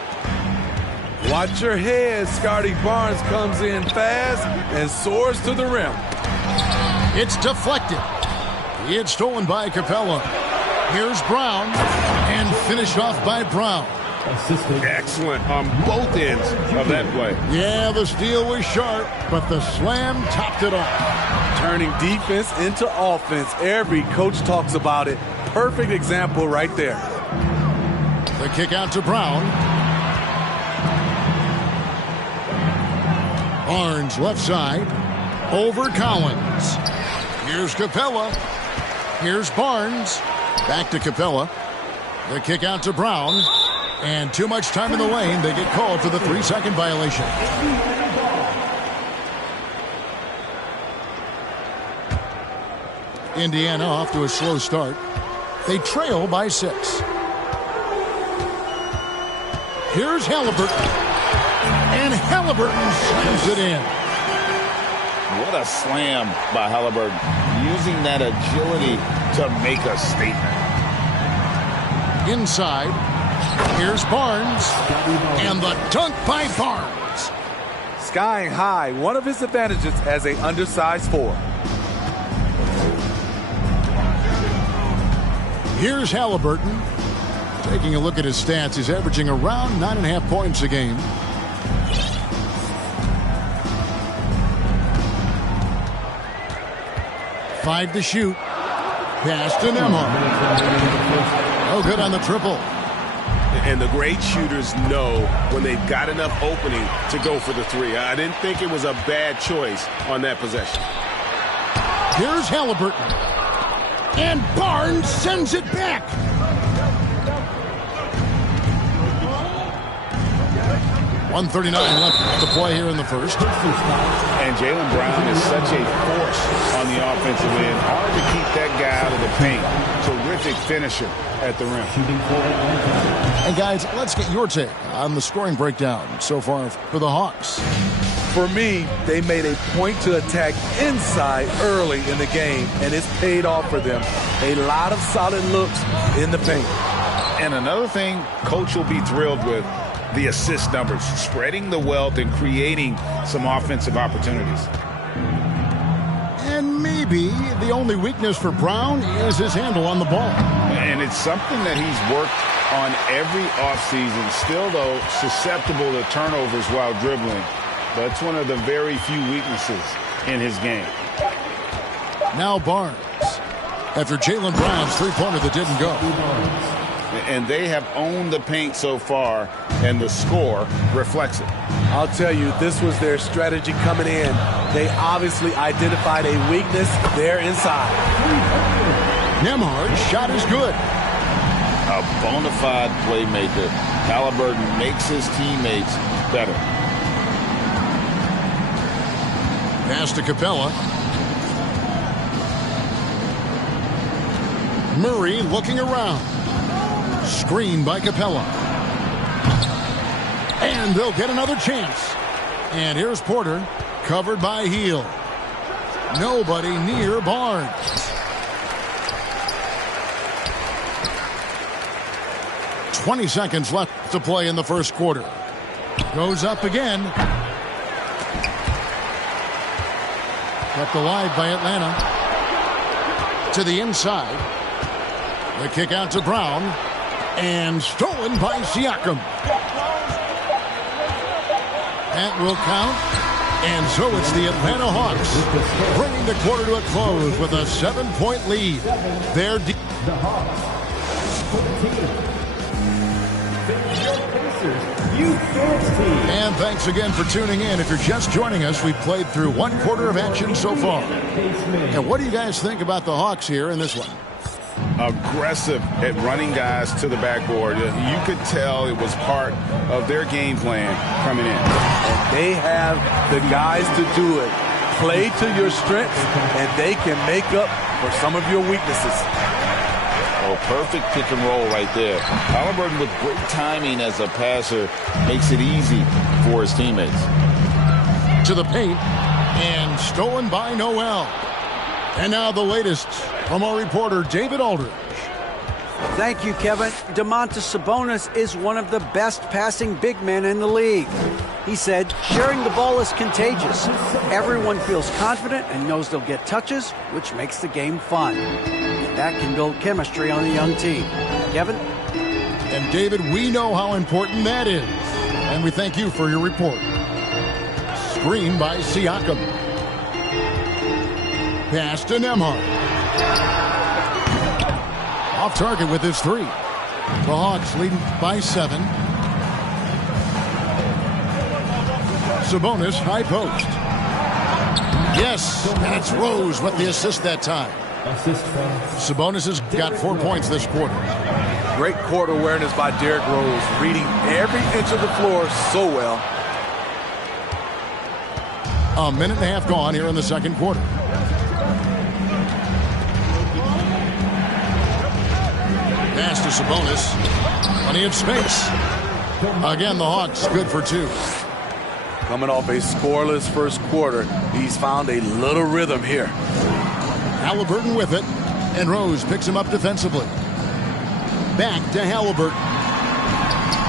Watch your head. Scotty Barnes comes in fast and soars to the rim. It's deflected. It's stolen by Capella. Here's Brown and finished off by Brown. Excellent on both ends of that play. Yeah, the steal was sharp, but the slam topped it off. Turning defense into offense. Every coach talks about it. Perfect example right there. The kick out to Brown. Barnes left side. Over Collins. Here's Capella. Here's Barnes. Back to Capella. The kick out to Brown. And too much time in the lane. They get called for the 3-second violation. Indiana off to a slow start. They trail by 6. Here's Halliburton. And Halliburton slams it in. What a slam by Halliburton. Using that agility to make a statement. Inside. Here's Barnes, and the dunk by Barnes. Skying high, one of his advantages as an undersized forward. Here's Halliburton. Taking a look at his stats, he's averaging around 9.5 points a game. Five to shoot. Pass to Nembhard. Oh, good on the triple. And the great shooters know when they've got enough opening to go for the three. I didn't think it was a bad choice on that possession. Here's Halliburton. And Barnes sends it back. .139 left to play here in the first. And Jaylen Brown is such a force on the offensive end. Hard to keep that guy out of the paint. Terrific finisher at the rim. And guys, let's get your take on the scoring breakdown so far for the Hawks. For me, they made a point to attack inside early in the game, and it's paid off for them. A lot of solid looks in the paint. And another thing Coach will be thrilled with, the assist numbers, spreading the wealth and creating some offensive opportunities. And maybe the only weakness for Brown is his handle on the ball. And it's something that he's worked on every offseason. Still, though, susceptible to turnovers while dribbling. That's one of the very few weaknesses in his game. Now Barnes. After Jaylen Brown's three-pointer that didn't go. And they have owned the paint so far, and the score reflects it. I'll tell you, this was their strategy coming in. They obviously identified a weakness there inside. Nembhard's shot is good. A bona fide playmaker. Halliburton makes his teammates better. Pass to Capella. Murray looking around. Screen by Capella. And they'll get another chance. And here's Porter, covered by Hield. Nobody near Barnes. "20 seconds left to play in the first quarter. Goes up again. Kept alive by Atlanta. To the inside. The kick out to Brown. And stolen by Siakam. That will count. And so it's the Atlanta Hawks bringing the quarter to a close with a 7-point lead. Their The Hawks. 14. Youth Dance Team. And thanks again for tuning in. If you're just joining us, we've played through one quarter of action so far. And what do you guys think about the Hawks here in this one? Aggressive at running guys to the backboard. You could tell it was part of their game plan coming in. And they have the guys to do it. Play to your strengths, and they can make up for some of your weaknesses. Oh, perfect pick and roll right there. Halliburton with great timing as a passer makes it easy for his teammates. To the paint, and stolen by Noel. And now the latest from our reporter, David Aldridge. Thank you, Kevin. Domantas Sabonis is one of the best passing big men in the league. He said, sharing the ball is contagious. Everyone feels confident and knows they'll get touches, which makes the game fun. And that can build chemistry on a young team. Kevin? And David, we know how important that is. And we thank you for your report. Screen by Siakam. Pass to Nembhard. Off target with his three. The Hawks leading by 7. Sabonis, high post. Yes, and it's Rose with the assist that time. Sabonis has got 4 points this quarter. Great court awareness by Derrick Rose, reading every inch of the floor so well. A minute and a half gone here in the second quarter. Pass to Sabonis. Plenty of space. Again, the Hawks good for 2. Coming off a scoreless first quarter, he's found a little rhythm here. Halliburton with it, and Rose picks him up defensively. Back to Halliburton.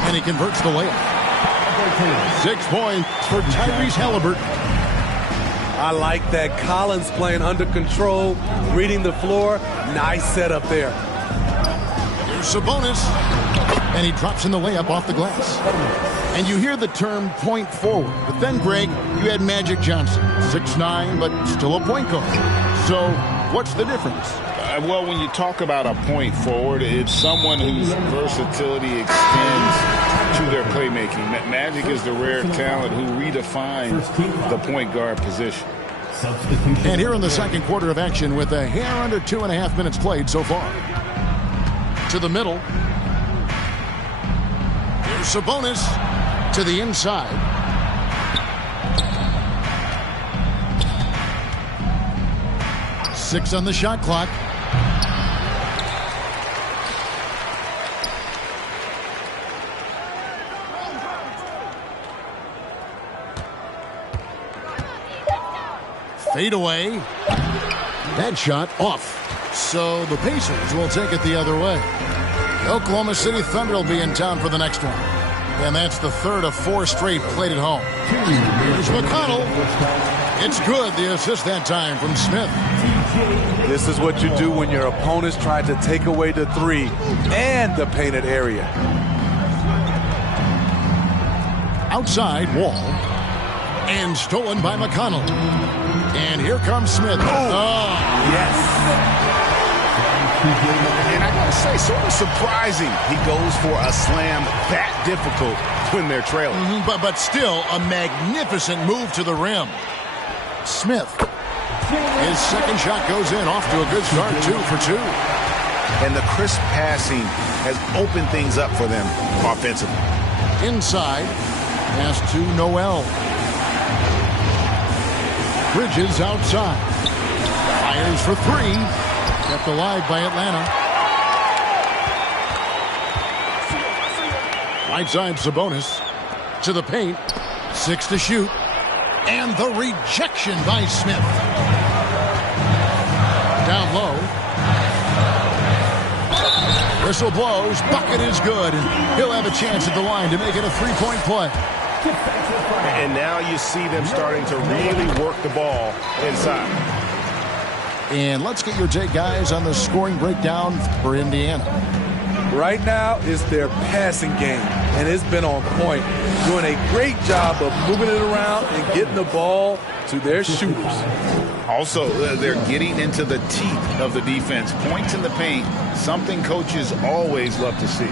And he converts the layup. 6 points for Tyrese Halliburton. I like that. Collins playing under control, reading the floor. Nice setup there. Here's Sabonis. And he drops in the layup off the glass. And you hear the term point forward. But then, Greg, you had Magic Johnson. 6'9", but still a point guard. So what's the difference? Well, when you talk about a point forward, it's someone whose versatility extends to their playmaking. Magic is the rare talent who redefines the point guard position. And here in the second quarter of action with a hair under 2.5 minutes played so far. To the middle. Here's Sabonis to the inside. Six on the shot clock. Fade away. That shot off. So the Pacers will take it the other way. The Oklahoma City Thunder will be in town for the next one. And that's the third of 4 straight played at home. Here's McConnell. It's good. The assist that time from Smith. This is what you do when your opponents try to take away the 3 and the painted area. Outside Wall. And stolen by McConnell. And here comes Smith. Oh, yes. And I gotta say, sort of surprising he goes for a slam that difficult when they're trailing. But still a magnificent move to the rim. Smith. His second shot goes in, off to a good start, 2 for 2. And the crisp passing has opened things up for them offensively. Inside, pass to Noel. Bridges outside. Fires for 3. Kept alive by Atlanta. Right side Sabonis. To the paint. 6 to shoot. And the rejection by Smith. Down low. Whistle blows. Bucket is good. And he'll have a chance at the line to make it a 3-point play. And now you see them starting to really work the ball inside. And let's get your take, guys, on the scoring breakdown for Indiana. Right now is their passing game, and it's been on point. Doing a great job of moving it around and getting the ball to their shooters. Also, they're getting into the teeth of the defense. Points in the paint, something coaches always love to see.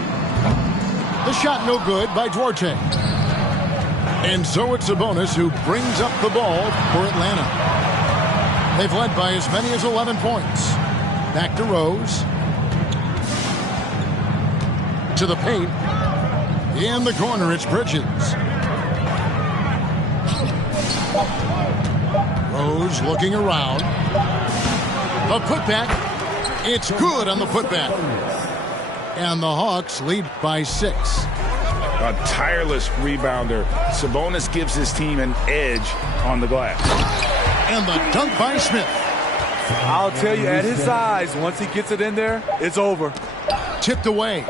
The shot no good by Duarte. And so it's Sabonis who brings up the ball for Atlanta. They've led by as many as 11 points. Back to Rose. To the paint. In the corner, it's Bridges. Rose looking around. The putback. It's good on the putback. And the Hawks lead by 6. A tireless rebounder. Sabonis gives his team an edge on the glass. And the dunk by Smith. I'll tell you, at his size, once he gets it in there, it's over. Tipped away.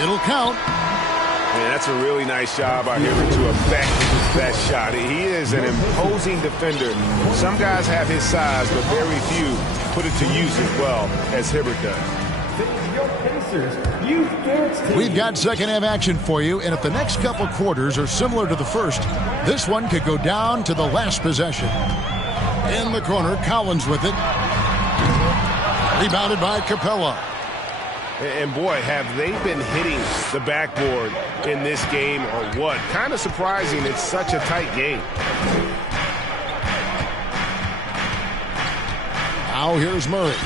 It'll count. Man, that's a really nice job out here to affect that shot. He is an imposing defender. Some guys have his size, but very few put it to use as well as Hibbert does. We've got second half action for you, and if the next couple quarters are similar to the first, this one could go down to the last possession. In the corner, Collins with it. Rebounded by Capella. And boy, have they been hitting the backboard in this game or what? Kind of surprising it's such a tight game. Now here's Murray.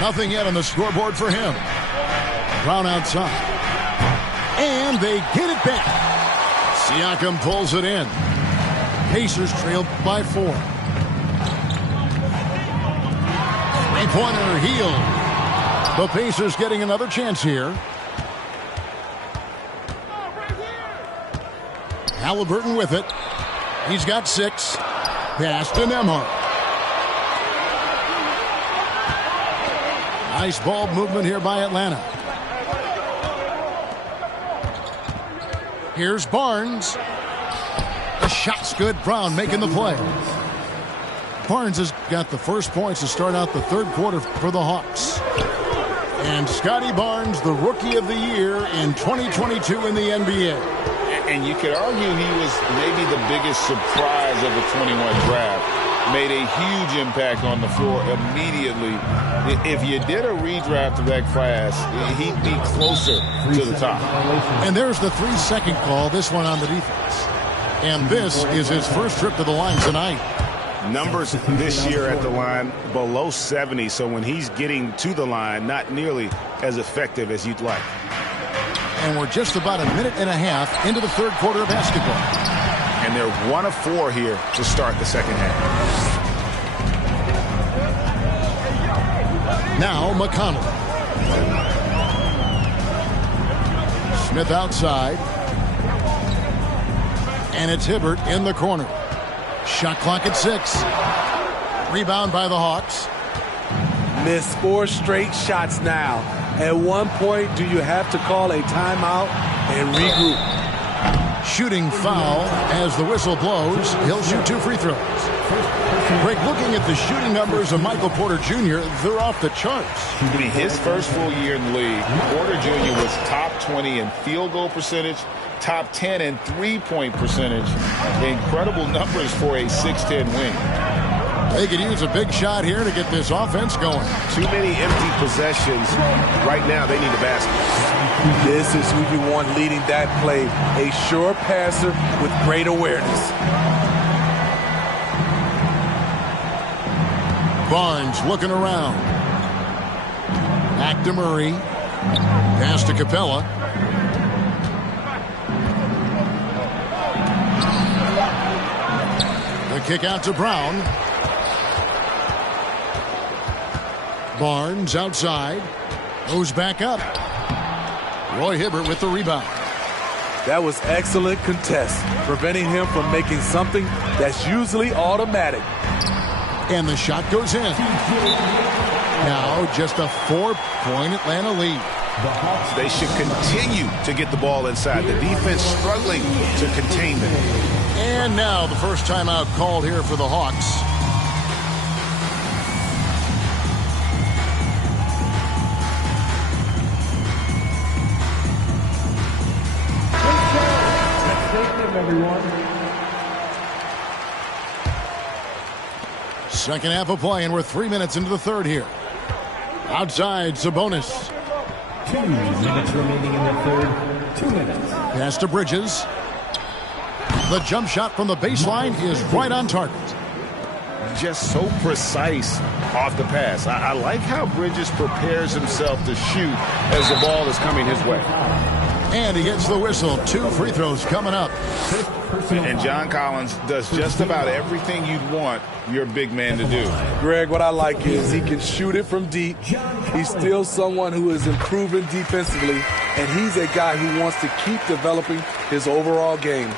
Nothing yet on the scoreboard for him. Brown outside. And they get it back. Siakam pulls it in. Pacers trailed by 4. Three-pointer Heel. The Pacers getting another chance here. Halliburton with it. He's got 6. Pass to Nembhard. Nice ball movement here by Atlanta. Here's Barnes. The shot's good. Brown making the play. Barnes has got the first points to start out the third quarter for the Hawks. And Scotty Barnes, the Rookie of the Year in 2022 in the NBA. And you could argue he was maybe the biggest surprise of the 21 draft. Made a huge impact on the floor immediately. If you did a redraft of that class, he'd be closer to the top. And there's the 3-second call, this one on the defense. And this is his first trip to the line tonight. Numbers this year at the line below 70, so when he's getting to the line, not nearly as effective as you'd like. And we're just about a minute and a half into the third quarter of basketball. And they're 1 of 4 here to start the second half. Now McConnell. Smith outside. And it's Hibbert in the corner. Shot clock at 6. Rebound by the Hawks. Missed 4 straight shots now. At one point, do you have to call a timeout and regroup? Shooting foul as the whistle blows. He'll shoot 2 free throws. Greg, looking at the shooting numbers of Michael Porter Jr., they're off the charts. I mean, his first full year in the league, Porter Jr. was top 20 in field goal percentage, top 10 in three-point percentage. Incredible numbers for a 6'10 wing. They could use a big shot here to get this offense going. Too many empty possessions. Right now, they need a basket. This is who you want leading that play. A sure passer with great awareness. Barnes looking around. Back to Murray. Pass to Capella. The kick out to Brown. Barnes outside. Goes back up. Roy Hibbert with the rebound. That was excellent contest, preventing him from making something that's usually automatic. And the shot goes in. Now just a 4-point Atlanta lead. They should continue to get the ball inside. The defense struggling to contain them. And now the first timeout called here for the Hawks. Second half of play, and we're 3 minutes into the third here. Outside, Sabonis. 2 minutes remaining in the third. 2 minutes. Pass to Bridges. The jump shot from the baseline is right on target. Just so precise off the pass. I like how Bridges prepares himself to shoot as the ball is coming his way. And he gets the whistle. 2 free throws coming up. And John Collins does just about everything you'd want your big man to do. Greg, what I like is he can shoot it from deep. He's still someone who is improving defensively, and he's a guy who wants to keep developing his overall game.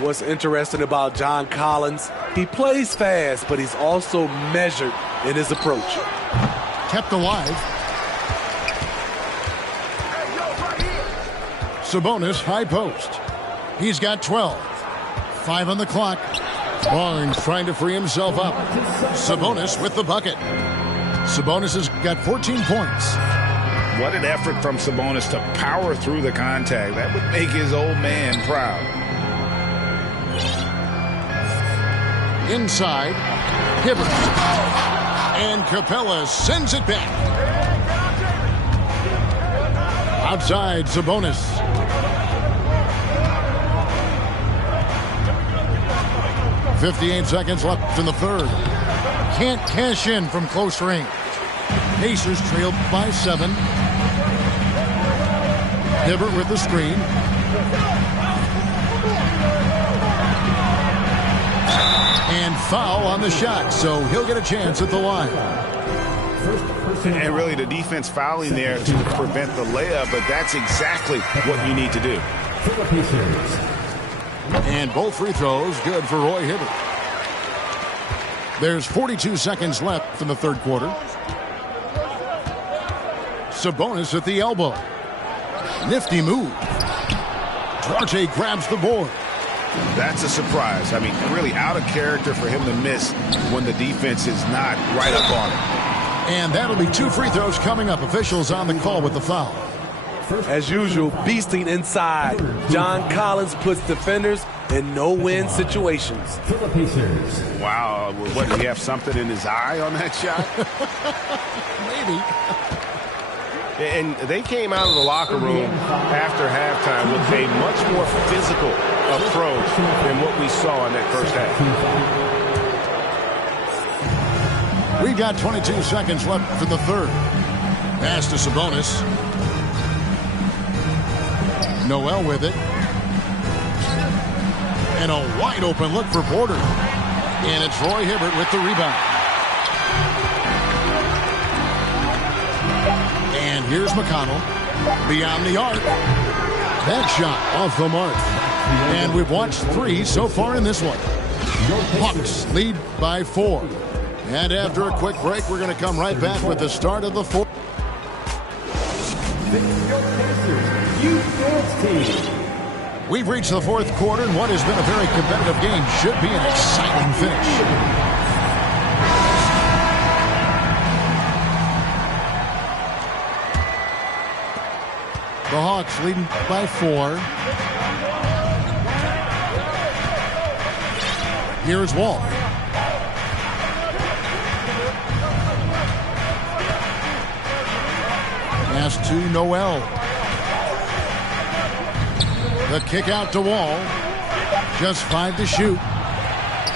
What's interesting about John Collins, he plays fast, but he's also measured in his approach. Kept alive. Sabonis, high post. He's got 12. 5 on the clock. Barnes trying to free himself up. Sabonis with the bucket. Sabonis has got 14 points. What an effort from Sabonis to power through the contact. That would make his old man proud. Inside, Hibbert. And Capella sends it back. Outside, Sabonis. .58 seconds left in the third. Can't cash in from close range. Pacers trail by 7. Hibbert with the screen. And foul on the shot, so he'll get a chance at the line. And really the defense fouling there to prevent the layup, but that's exactly what you need to do. And both free throws good for Roy Hibbert. There's 42 seconds left in the third quarter. Sabonis at the elbow. Nifty move. Duarte grabs the board. That's a surprise. I mean, really out of character for him to miss when the defense is not right up on him. And that'll be 2 free throws coming up. Officials on the call with the foul. As usual, beasting inside. John Collins puts defenders in no-win situations. Wow. What, did he have something in his eye on that shot? Maybe. And they came out of the locker room after halftime with a much more physical approach than what we saw in that first half. We've got 22 seconds left in the third. Pass to Sabonis. Noel with it. And a wide open look for Porter. And it's Roy Hibbert with the rebound. And here's McConnell. Beyond the arc. That shot off the mark. And we've watched 3 so far in this one. Hawks lead by 4. And after a quick break, we're going to come right back with the start of the fourth. We've reached the fourth quarter, and what has been a very competitive game should be an exciting finish. The Hawks leading by 4. Here's Wall. Pass to Noel. The kick out to Wall. Just 5 to shoot.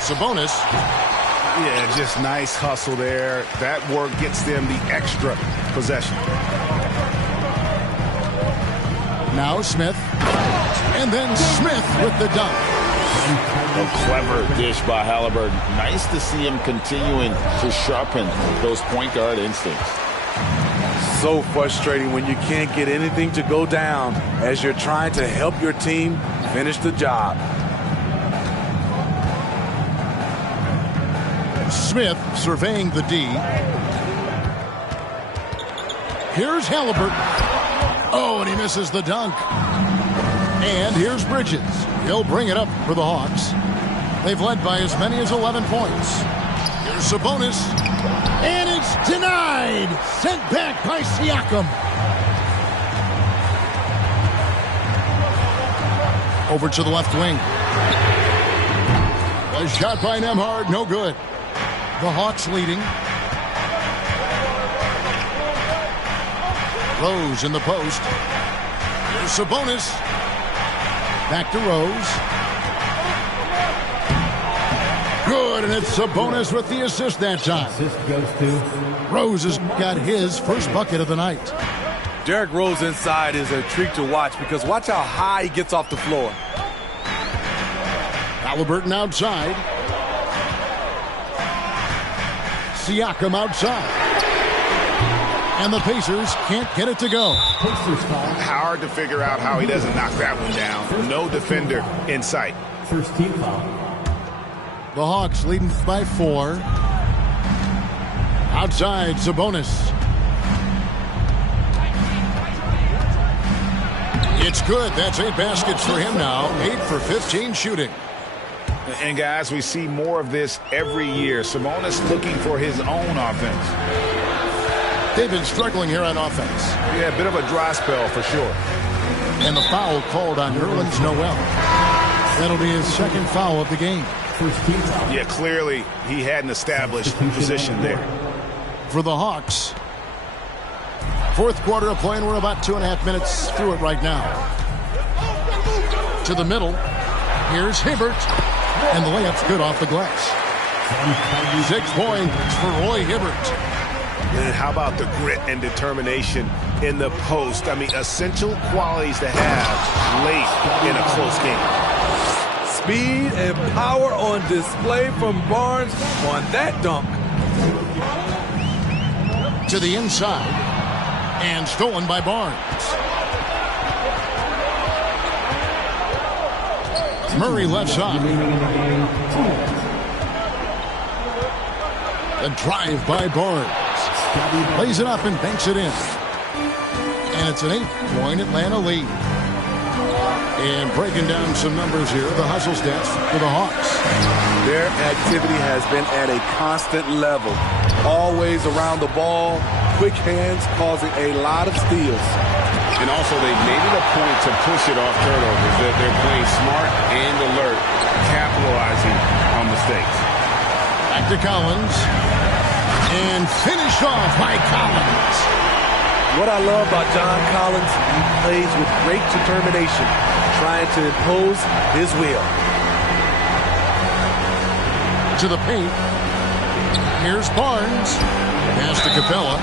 Sabonis. Yeah, just nice hustle there. That work gets them the extra possession. Now Smith. And then Smith with the dunk. A clever dish by Halliburton. Nice to see him continuing to sharpen those point guard instincts. So frustrating when you can't get anything to go down as you're trying to help your team finish the job. Smith surveying the D. Here's Halliburton. Oh, and he misses the dunk. And here's Bridges. He'll bring it up for the Hawks. They've led by as many as 11 points. Here's Sabonis. And it's denied. Sent back by Siakam. Over to the left wing. A shot by Nembhard, no good. The Hawks leading. Rose in the post. Here's Sabonis. Back to Rose. Good, and it's Sabonis with the assist that time. Assist goes to Rose has got his first bucket of the night. Derrick Rose inside is a treat to watch because watch how high he gets off the floor. Halliburton outside. Siakam outside. And the Pacers can't get it to go. Hard to figure out how he doesn't knock that one down. No defender in sight. First team foul. The Hawks leading by 4. Outside, Sabonis. It's good. That's 8 baskets for him now. 8 for 15 shooting. And guys, we see more of this every year. Sabonis looking for his own offense. They've been struggling here on offense. Yeah, a bit of a dry spell for sure. And the foul called on Nerlens Noel. That'll be his second foul of the game. Yeah, clearly he had an established position there. For the Hawks. Fourth quarter of play, and we're about 2.5 minutes through it right now. To the middle. Here's Hibbert. And the layup's good off the glass. 6 points for Roy Hibbert. And how about the grit and determination in the post? I mean, essential qualities to have late in a close game. Speed and power on display from Barnes on that dunk. To the inside. And stolen by Barnes. Murray left side. A drive by Barnes. Lays it up and banks it in. And it's an 8-point Atlanta lead. And breaking down some numbers here, the hustle stats for the Hawks. Their activity has been at a constant level. Always around the ball, quick hands causing a lot of steals. And also they've made it a point to push it off turnovers. They're playing smart and alert, capitalizing on mistakes. Back to Collins. And finished off by Collins. What I love about John Collins, he plays with great determination, trying to impose his will. To the paint. Here's Barnes. Pass to Capella.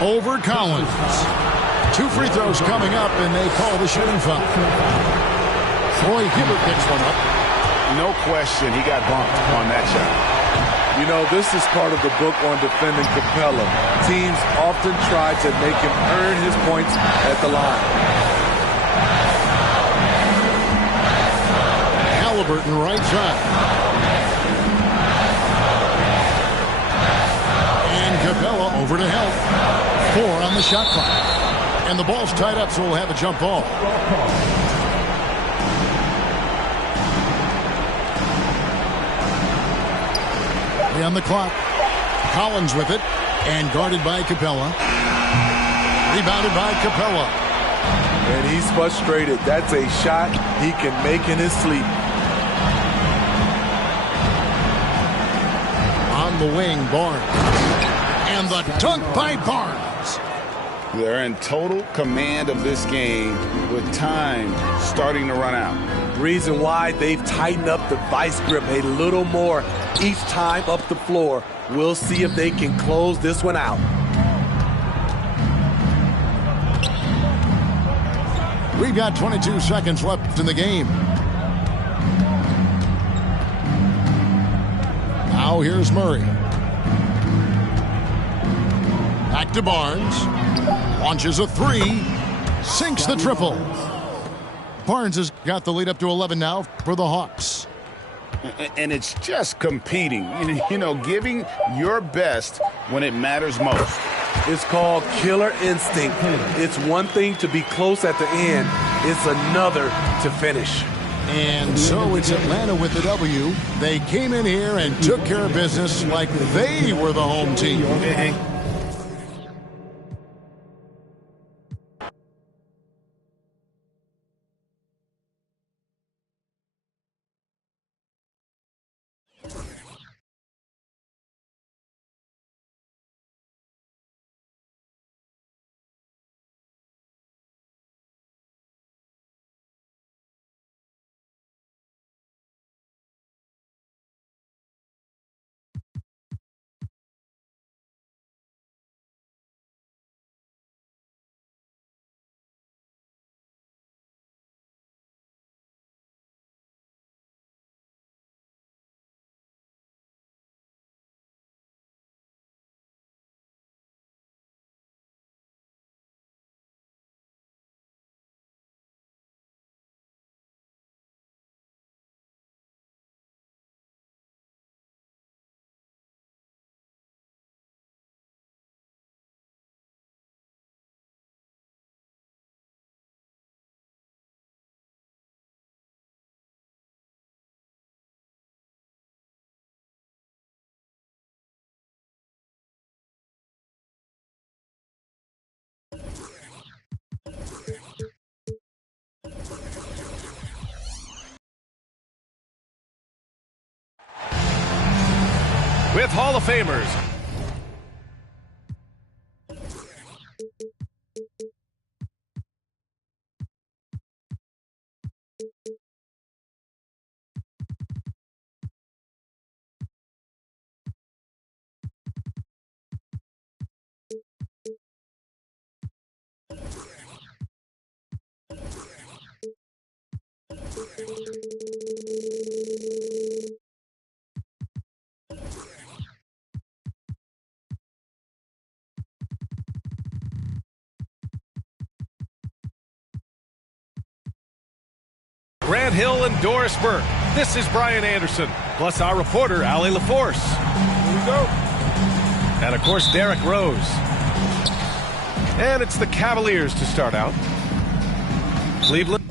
Over Collins. 2 free throws coming up, and they call the shooting foul. Roy Hibbert picks one up. No question, he got bumped on that shot. You know, this is part of the book on defending Capella. Teams often try to make him earn his points at the line. Halliburton right side. Over to help. 4 on the shot clock. And the ball's tied up, so we'll have a jump ball. On the clock. Collins with it. And guarded by Capella. Rebounded by Capella. And he's frustrated. That's a shot he can make in his sleep. On the wing, Barnes. And the dunk by Barnes. They're in total command of this game with time starting to run out. Reason why they've tightened up the vice grip a little more each time up the floor. We'll see if they can close this one out. We've got 22 seconds left in the game. Now here's Murray. Back to Barnes. Launches a 3. Sinks the triple. Barnes has got the lead up to 11 now for the Hawks. And it's just competing, you know, giving your best when it matters most. It's called killer instinct. It's one thing to be close at the end. It's another to finish. And so it's Atlanta with the W. They came in here and took care of business like they were the home team. With Hall of Famers. Grant Hill and Doris Burke. This is Brian Anderson, plus our reporter, Allie LaForce. Here we go. And, of course, Derek Rose. And it's the Cavaliers to start out. Cleveland.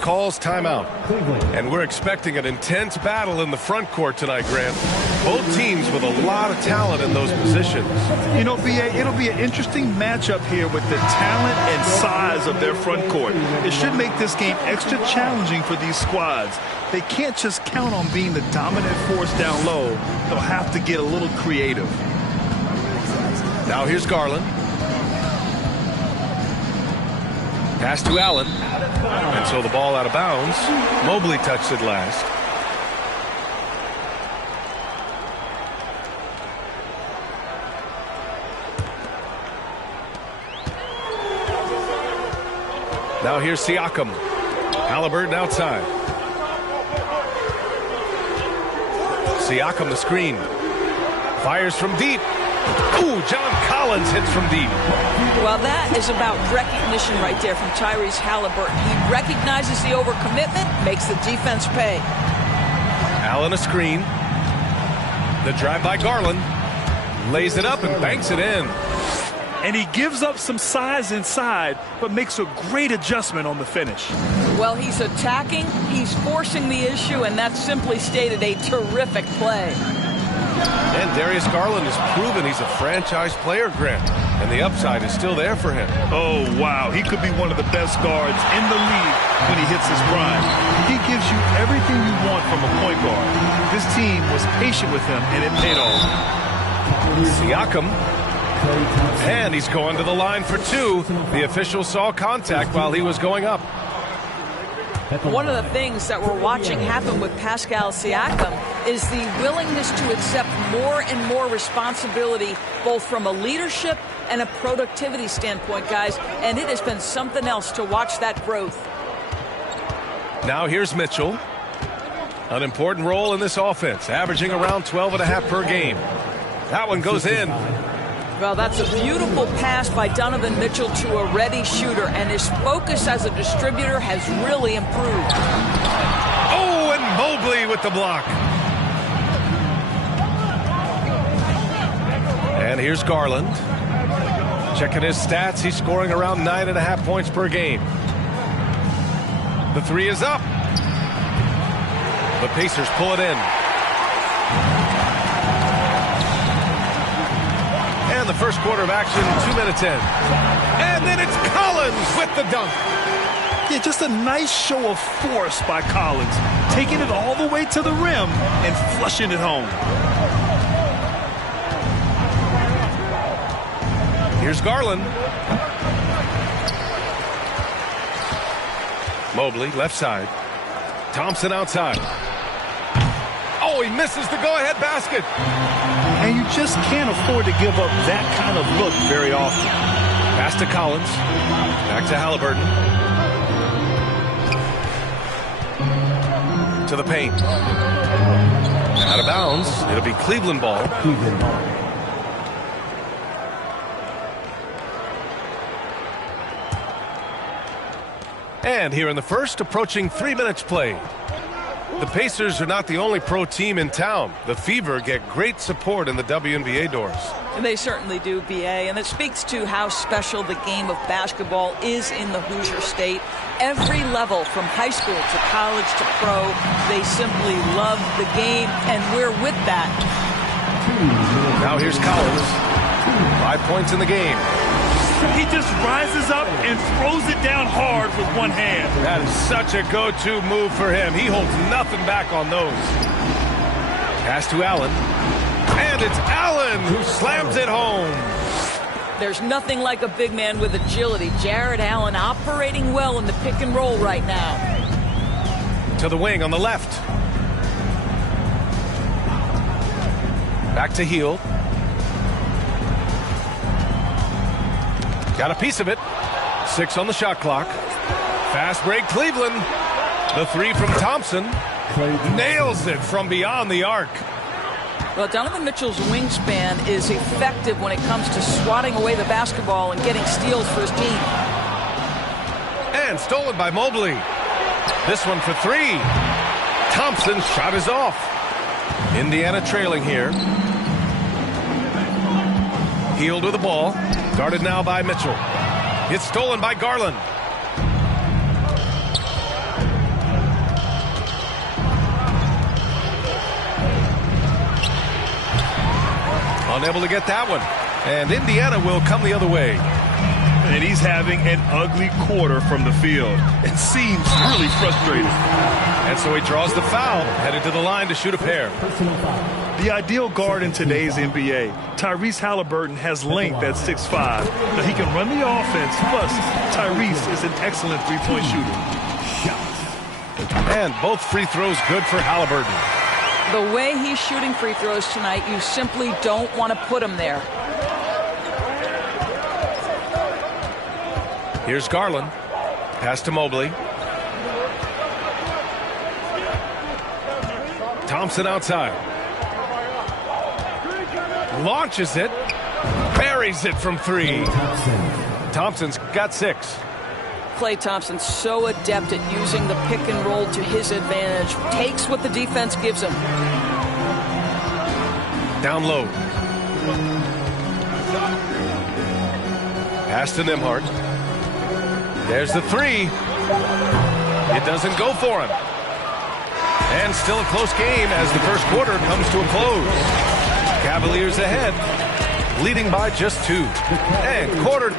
Calls timeout. And we're expecting an intense battle in the front court tonight, Grant. Both teams with a lot of talent in those positions. You know, BA, it'll be an interesting matchup here with the talent and size of their front court. It should make this game extra challenging for these squads. They can't just count on being the dominant force down low. They'll have to get a little creative. Now here's Garland. Pass to Allen. And so the ball out of bounds. Mobley touched it last. Now here's Siakam. Halliburton outside. Siakam the screen. Fires from deep. Ooh, John Collins hits from deep. Well, that is about recognition right there from Tyrese Halliburton. He recognizes the overcommitment, makes the defense pay. Allen a screen. The drive by Garland. Lays it up and banks it in. And he gives up some size inside, but makes a great adjustment on the finish. Well, he's attacking, he's forcing the issue, and that's simply stated a terrific play. And Darius Garland has proven he's a franchise player, Grant. And the upside is still there for him. Oh, wow. He could be one of the best guards in the league when he hits his prime. He gives you everything you want from a point guard. This team was patient with him, and it paid off. Siakam. And he's going to the line for two. The official saw contact while he was going up. One of the things that we're watching happen with Pascal Siakam is the willingness to accept more and more responsibility, both from a leadership and a productivity standpoint, guys. And it has been something else to watch that growth. Now here's Mitchell. An important role in this offense, averaging around 12.5 per game. That one goes in. Well, that's a beautiful pass by Donovan Mitchell to a ready shooter, and his focus as a distributor has really improved. Oh, and Mobley with the block. And here's Garland. Checking his stats, he's scoring around 9.5 points per game. The three is up. The Pacers pull it in. And the first quarter of action, 2 minutes in. And then it's Collins with the dunk. Yeah, just a nice show of force by Collins, taking it all the way to the rim and flushing it home. Here's Garland. Mobley, left side. Thompson outside. Oh, he misses the go-ahead basket. And you just can't afford to give up that kind of look very often. Pass to Collins. Back to Halliburton. To the paint. Out of bounds. It'll be Cleveland ball. And here in the first, approaching 3 minutes played. The Pacers are not the only pro team in town. The Fever get great support in the WNBA doors. They certainly do, BA, and it speaks to how special the game of basketball is in the Hoosier State. Every level, from high school to college to pro, they simply love the game, and we're with that. Now here's Collins. 5 points in the game. He just rises up and throws it down hard with one hand. That is such a go-to move for him. He holds nothing back on those. Pass to Allen. And it's Allen who slams it home. There's nothing like a big man with agility. Jared Allen operating well in the pick and roll right now. To the wing on the left. Back to Hield. Got a piece of it. 6 on the shot clock. Fast break, Cleveland. The three from Thompson. Nails it from beyond the arc. Well, Donovan Mitchell's wingspan is effective when it comes to swatting away the basketball and getting steals for his team. And stolen by Mobley. This one for 3. Thompson's shot is off. Indiana trailing here. Hield with the ball. Guarded now by Mitchell. It's stolen by Garland. Unable to get that one. And Indiana will come the other way. And he's having an ugly quarter from the field. It seems really frustrated. And so he draws the foul, headed to the line to shoot a pair. The ideal guard in today's NBA, Tyrese Halliburton, has length at 6'5". Now he can run the offense, plus Tyrese is an excellent three-point shooter. And both free throws good for Halliburton. The way he's shooting free throws tonight, you simply don't want to put him there. Here's Garland. Pass to Mobley. Thompson outside. Launches it. Buries it from 3. Thompson's got 6. Klay Thompson so adept at using the pick and roll to his advantage. Takes what the defense gives him. Down low. Pass to Nembhard. There's the 3. It doesn't go for him. And still a close game as the first quarter comes to a close. Cavaliers ahead, leading by just 2. And quarter.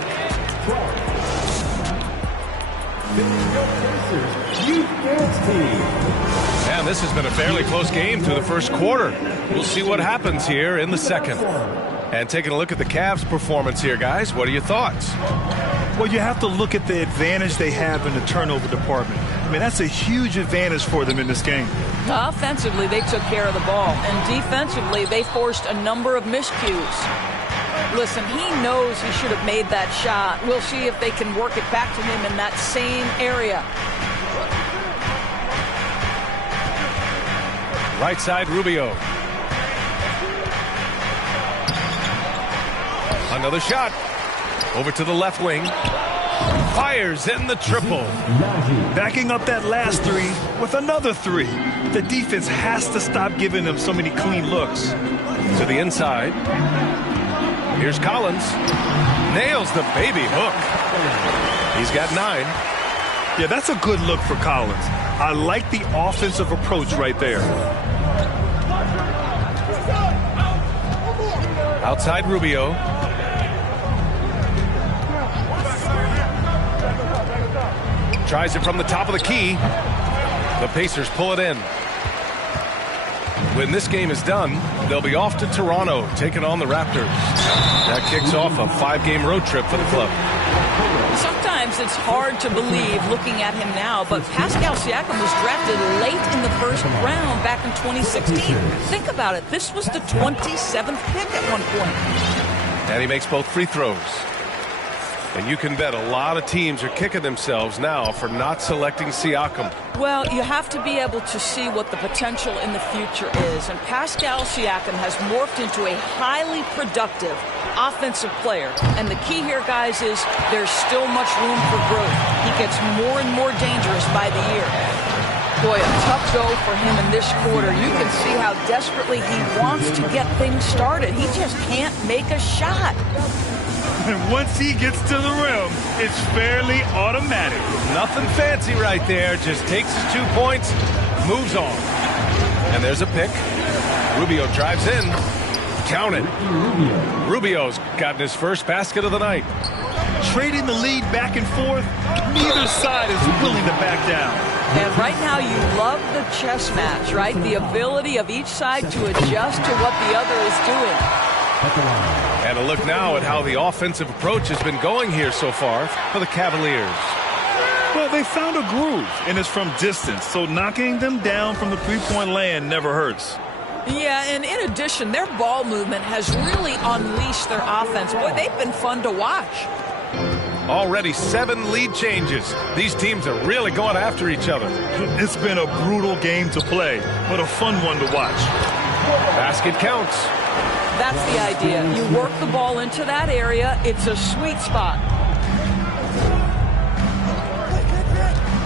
And this has been a fairly close game through the first quarter. We'll see what happens here in the second. And taking a look at the Cavs' performance here, guys, what are your thoughts? Well, you have to look at the advantage they have in the turnover department. I mean, that's a huge advantage for them in this game. Offensively, they took care of the ball. And defensively, they forced a number of miscues. Listen, he knows he should have made that shot. We'll see if they can work it back to him in that same area. Right side, Rubio. Another shot. Over to the left wing. Fires in the triple. Backing up that last 3 with another 3. The defense has to stop giving them so many clean looks. To the inside. Here's Collins. Nails the baby hook. He's got 9. Yeah, that's a good look for Collins. I like the offensive approach right there. Outside Rubio. Tries it from the top of the key. The Pacers pull it in. When this game is done, they'll be off to Toronto, taking on the Raptors. That kicks off a 5-game road trip for the club. Sometimes it's hard to believe looking at him now, but Pascal Siakam was drafted late in the first round back in 2016. Think about it. This was the 27th pick at one point. And he makes both free throws. And you can bet a lot of teams are kicking themselves now for not selecting Siakam. Well, you have to be able to see what the potential in the future is. And Pascal Siakam has morphed into a highly productive offensive player. And the key here, guys, is there's still much room for growth. He gets more and more dangerous by the year. Boy, a tough go for him in this quarter. You can see how desperately he wants to get things started. He just can't make a shot. And once he gets to the rim, it's fairly automatic. Nothing fancy right there. Just takes his 2 points, moves on. And there's a pick. Rubio drives in. Count it. Rubio's gotten his first basket of the night. Trading the lead back and forth, neither side is willing to back down. And right now you love the chess match, right? The ability of each side to adjust to what the other is doing. And a look now at how the offensive approach has been going here so far for the Cavaliers. Well, they found a groove, and it's from distance, so knocking them down from the three-point land never hurts. Yeah, and in addition, their ball movement has really unleashed their offense. Boy, they've been fun to watch. Already 7 lead changes. These teams are really going after each other. It's been a brutal game to play, but a fun one to watch. Basket counts. That's the idea. You work the ball into that area. It's a sweet spot.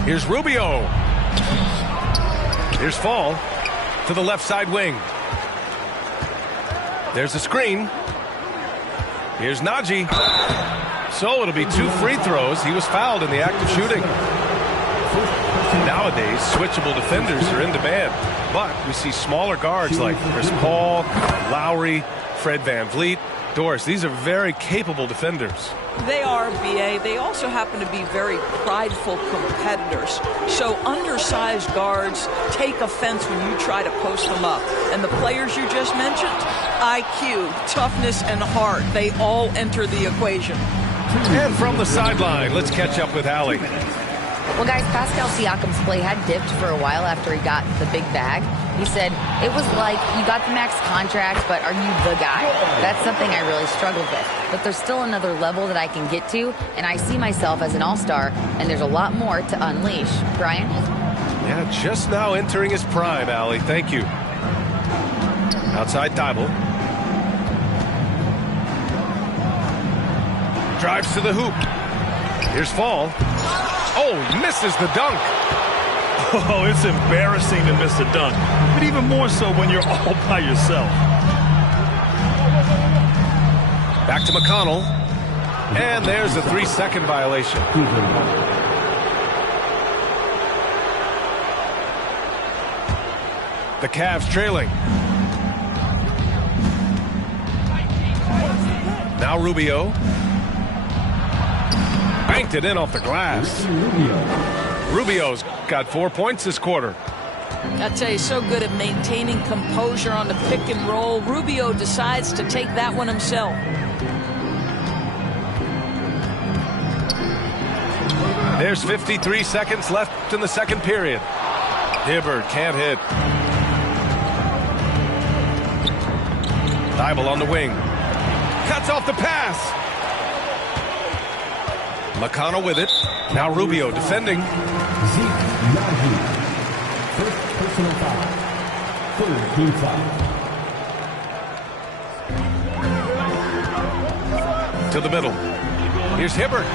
Here's Rubio. Here's Fall to the left side wing. There's a screen. Here's Najee. So it'll be 2 free throws. He was fouled in the act of shooting. Nowadays, switchable defenders are in demand, but we see smaller guards like Chris Paul, Lowry, Fred VanVleet, Doris. These are very capable defenders. They are, B.A. They also happen to be very prideful competitors. So undersized guards take offense when you try to post them up. And the players you just mentioned, IQ, toughness, and heart, they all enter the equation. And from the sideline, let's catch up with Allie. Well, guys, Pascal Siakam's play had dipped for a while after he got the big bag. He said, it was like you got the max contract, but are you the guy? That's something I really struggled with. But there's still another level that I can get to, and I see myself as an all-star, and there's a lot more to unleash. Brian? Yeah, just now entering his prime, Allie. Thank you. Outside Thibault. drives to the hoop. Here's Fall. Oh, misses the dunk. Oh, it's embarrassing to miss a dunk, but even more so when you're all by yourself. Back to McConnell. And there's a 3-second violation. The Cavs trailing. Now Rubio. Banked it in off the glass. Rubio's got 4 points this quarter. I tell you, so good at maintaining composure on the pick and roll. Rubio decides to take that one himself. There's 53 seconds left in the second period. Hibbert can't hit. Thibault on the wing. Cuts off the pass. McConnell with it. Now Rubio defending. First personal foul. Third team foul. To the middle. Here's Hibbert.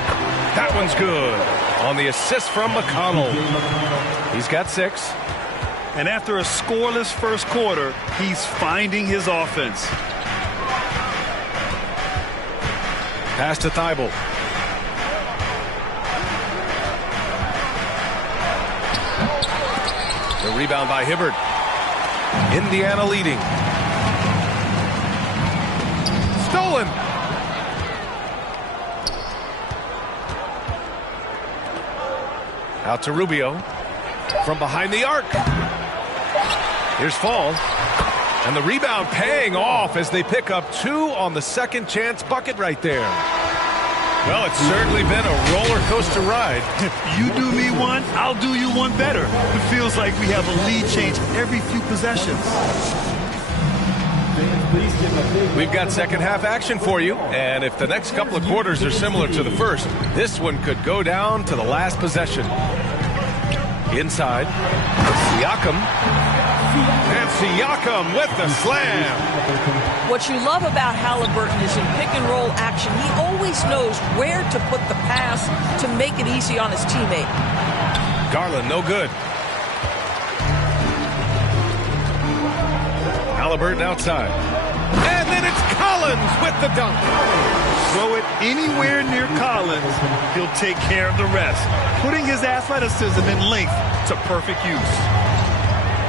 That one's good. On the assist from McConnell. He's got 6. And after a scoreless first quarter, he's finding his offense. Pass to Thibault. The rebound by Hibbert. Indiana leading. Stolen. Out to Rubio. From behind the arc. Here's Fall. And the rebound paying off as they pick up 2 on the second chance bucket right there. Well, it's certainly been a roller coaster ride. You do me one, I'll do you one better. It feels like we have a lead change every few possessions. We've got second half action for you. And if the next couple of quarters are similar to the first, this one could go down to the last possession. Inside. Siakam. And Siakam with the slam. What you love about Halliburton is in pick and roll action, he always knows where to put the pass to make it easy on his teammate. Garland, no good. Halliburton outside. And then it's Collins with the dunk. Throw it anywhere near Collins, he'll take care of the rest, putting his athleticism and length to perfect use.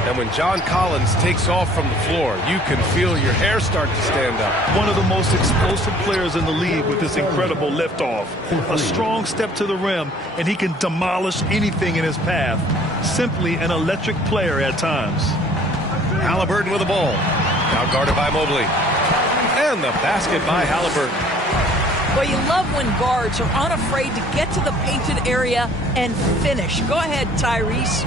And when John Collins takes off from the floor, you can feel your hair start to stand up. One of the most explosive players in the league with this incredible liftoff. A strong step to the rim, and he can demolish anything in his path. Simply an electric player at times. Halliburton with the ball. Now guarded by Mobley. And the basket by Halliburton. Well, you love when guards are unafraid to get to the painted area and finish. Go ahead, Tyrese.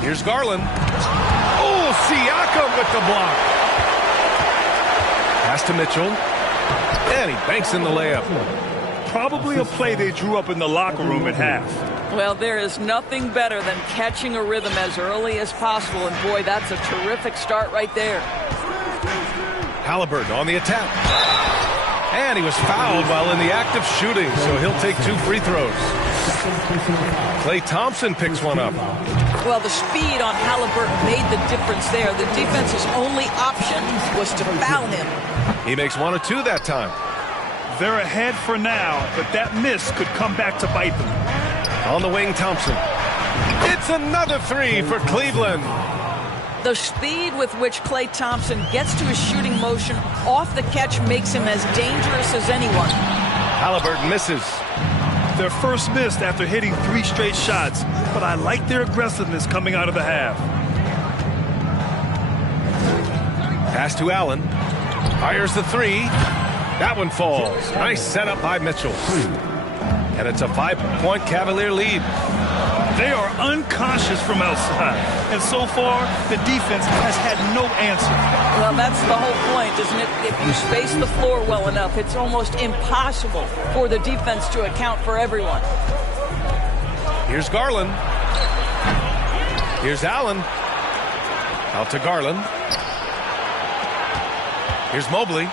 Here's Garland. Oh, Siakam with the block. Pass to Mitchell. And he banks in the layup. Probably a play they drew up in the locker room at half. Well, there is nothing better than catching a rhythm as early as possible. And, boy, that's a terrific start right there. Halliburton on the attack. And he was fouled while in the act of shooting, so he'll take 2 free throws. Klay Thompson picks one up. Well, the speed on Halliburton made the difference there. The defense's only option was to foul him. He makes 1 or 2 that time. They're ahead for now, but that miss could come back to bite them. On the wing, Thompson. It's another 3 for Cleveland. The speed with which Klay Thompson gets to his shooting motion off the catch makes him as dangerous as anyone. Halliburton misses. Their first miss after hitting 3 straight shots, but I like their aggressiveness coming out of the half. Pass to Allen. Fires the 3. That one falls. Nice setup by Mitchell. And it's a 5-point Cavalier lead. They are unconscious from outside, and so far the defense has had no answer. Well, that's the whole point, isn't it? If you space the floor well enough, it's almost impossible for the defense to account for everyone. Here's Garland. Here's Allen. Out to Garland. Here's Mobley.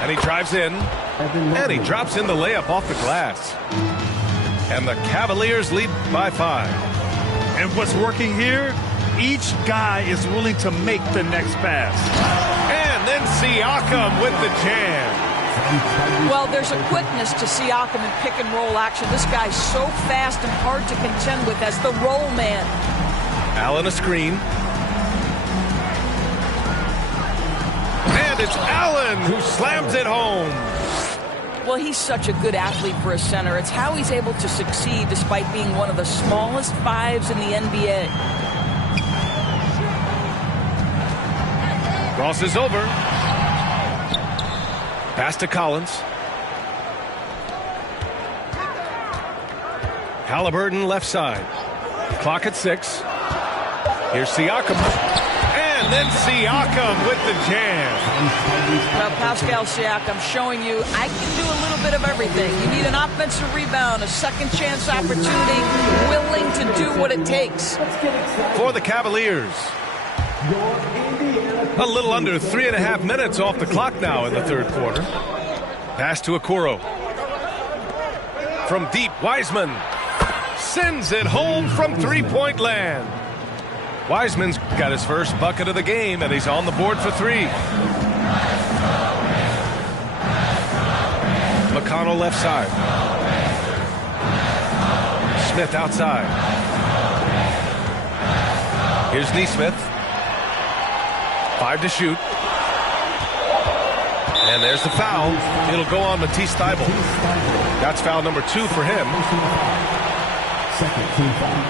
And he drives in. And he drops in the layup off the glass. And the Cavaliers lead by 5. And what's working here? Each guy is willing to make the next pass. And then Siakam with the jam. Well, there's a quickness to Siakam in pick and roll action. This guy's so fast and hard to contend with as the roll man. Allen a screen. And it's Allen who slams it home. Well, he's such a good athlete for a center. It's how he's able to succeed despite being one of the smallest 5s in the NBA. Crosses over. Pass to Collins. Halliburton left side. Clock at 6. Here's Siakam. And then Siakam with the jam. Well, Pascal Siakam showing you I can do a little bit of everything. You need an offensive rebound, a second chance opportunity, willing to do what it takes. For the Cavaliers. A little under 3.5 minutes off the clock now in the third quarter. Pass to Okoro. From deep, Wiseman sends it home from three-point land. Wiseman's got his first bucket of the game, and he's on the board for 3. McConnell left side. Smith outside. Here's Nesmith. 5 to shoot. And there's the foul. It'll go on Matisse Thybulle. That's foul number 2 for him. Second team foul.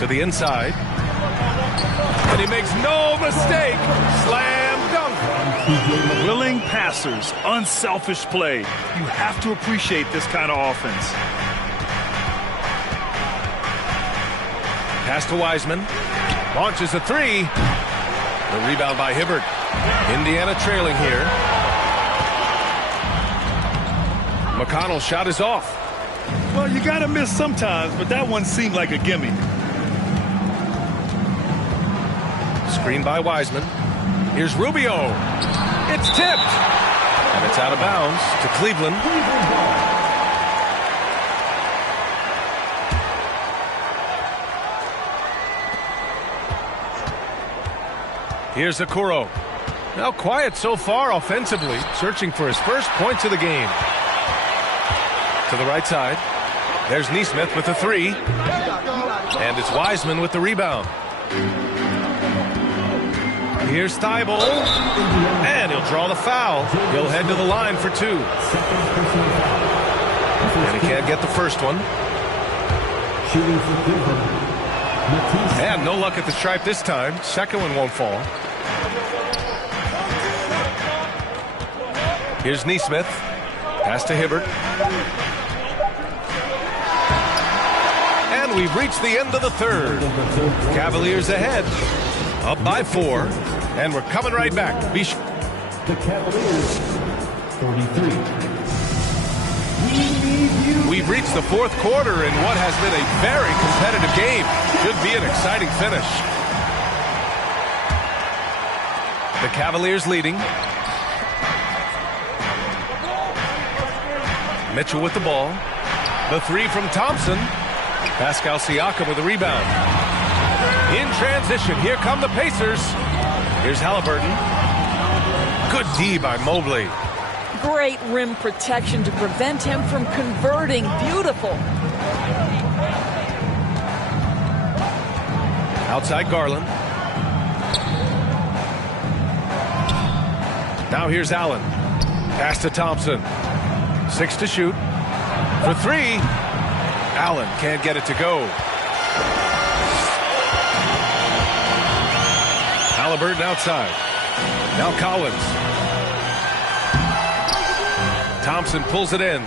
To the inside. And he makes no mistake. Slam dunk. Willing passers, unselfish play. You have to appreciate this kind of offense. Pass to Wiseman. Launches a 3. The rebound by Hibbert. Indiana trailing here. McConnell's shot is off. Well, you got to miss sometimes, but that one seemed like a gimme. Screen by Wiseman. Here's Rubio. It's tipped. And it's out of bounds to Cleveland. Here's Okoro. Now quiet so far offensively, searching for his first points of the game. To the right side. There's Nesmith with the 3. And it's Wiseman with the rebound. Here's Thybulle. And he'll draw the foul. He'll head to the line for 2. And he can't get the first one. And no luck at the stripe this time. Second one won't fall. Here's Nesmith. Pass to Hibbert. And we've reached the end of the third. Cavaliers ahead. Up by 4. And we're coming right back. The Cavaliers, 43. We've reached the fourth quarter in what has been a very competitive game. Should be an exciting finish. The Cavaliers leading. Mitchell with the ball. The 3 from Thompson. Pascal Siakam with the rebound. In transition, here come the Pacers. Here's Halliburton. Good D by Mobley. Great rim protection to prevent him from converting. Beautiful. Outside Garland. Now here's Allen. Pass to Thompson. 6 to shoot. For 3. Allen can't get it to go. Halliburton outside. Now Collins. Thompson pulls it in.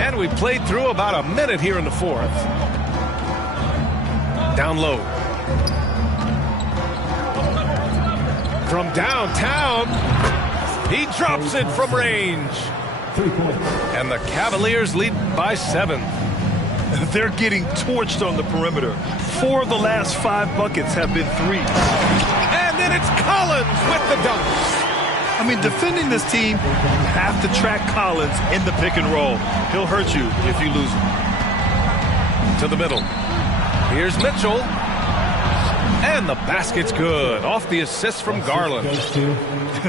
And we've played through about a minute here in the fourth. Down low. From downtown, he drops it from range. 3 points. And the Cavaliers lead by 7. They're getting torched on the perimeter. 4 of the last 5 buckets have been threes. And then it's Collins with the dunk. I mean, defending this team, you have to track Collins in the pick and roll. He'll hurt you if you lose him. To the middle. Here's Mitchell. And the basket's good. Off the assist from Garland.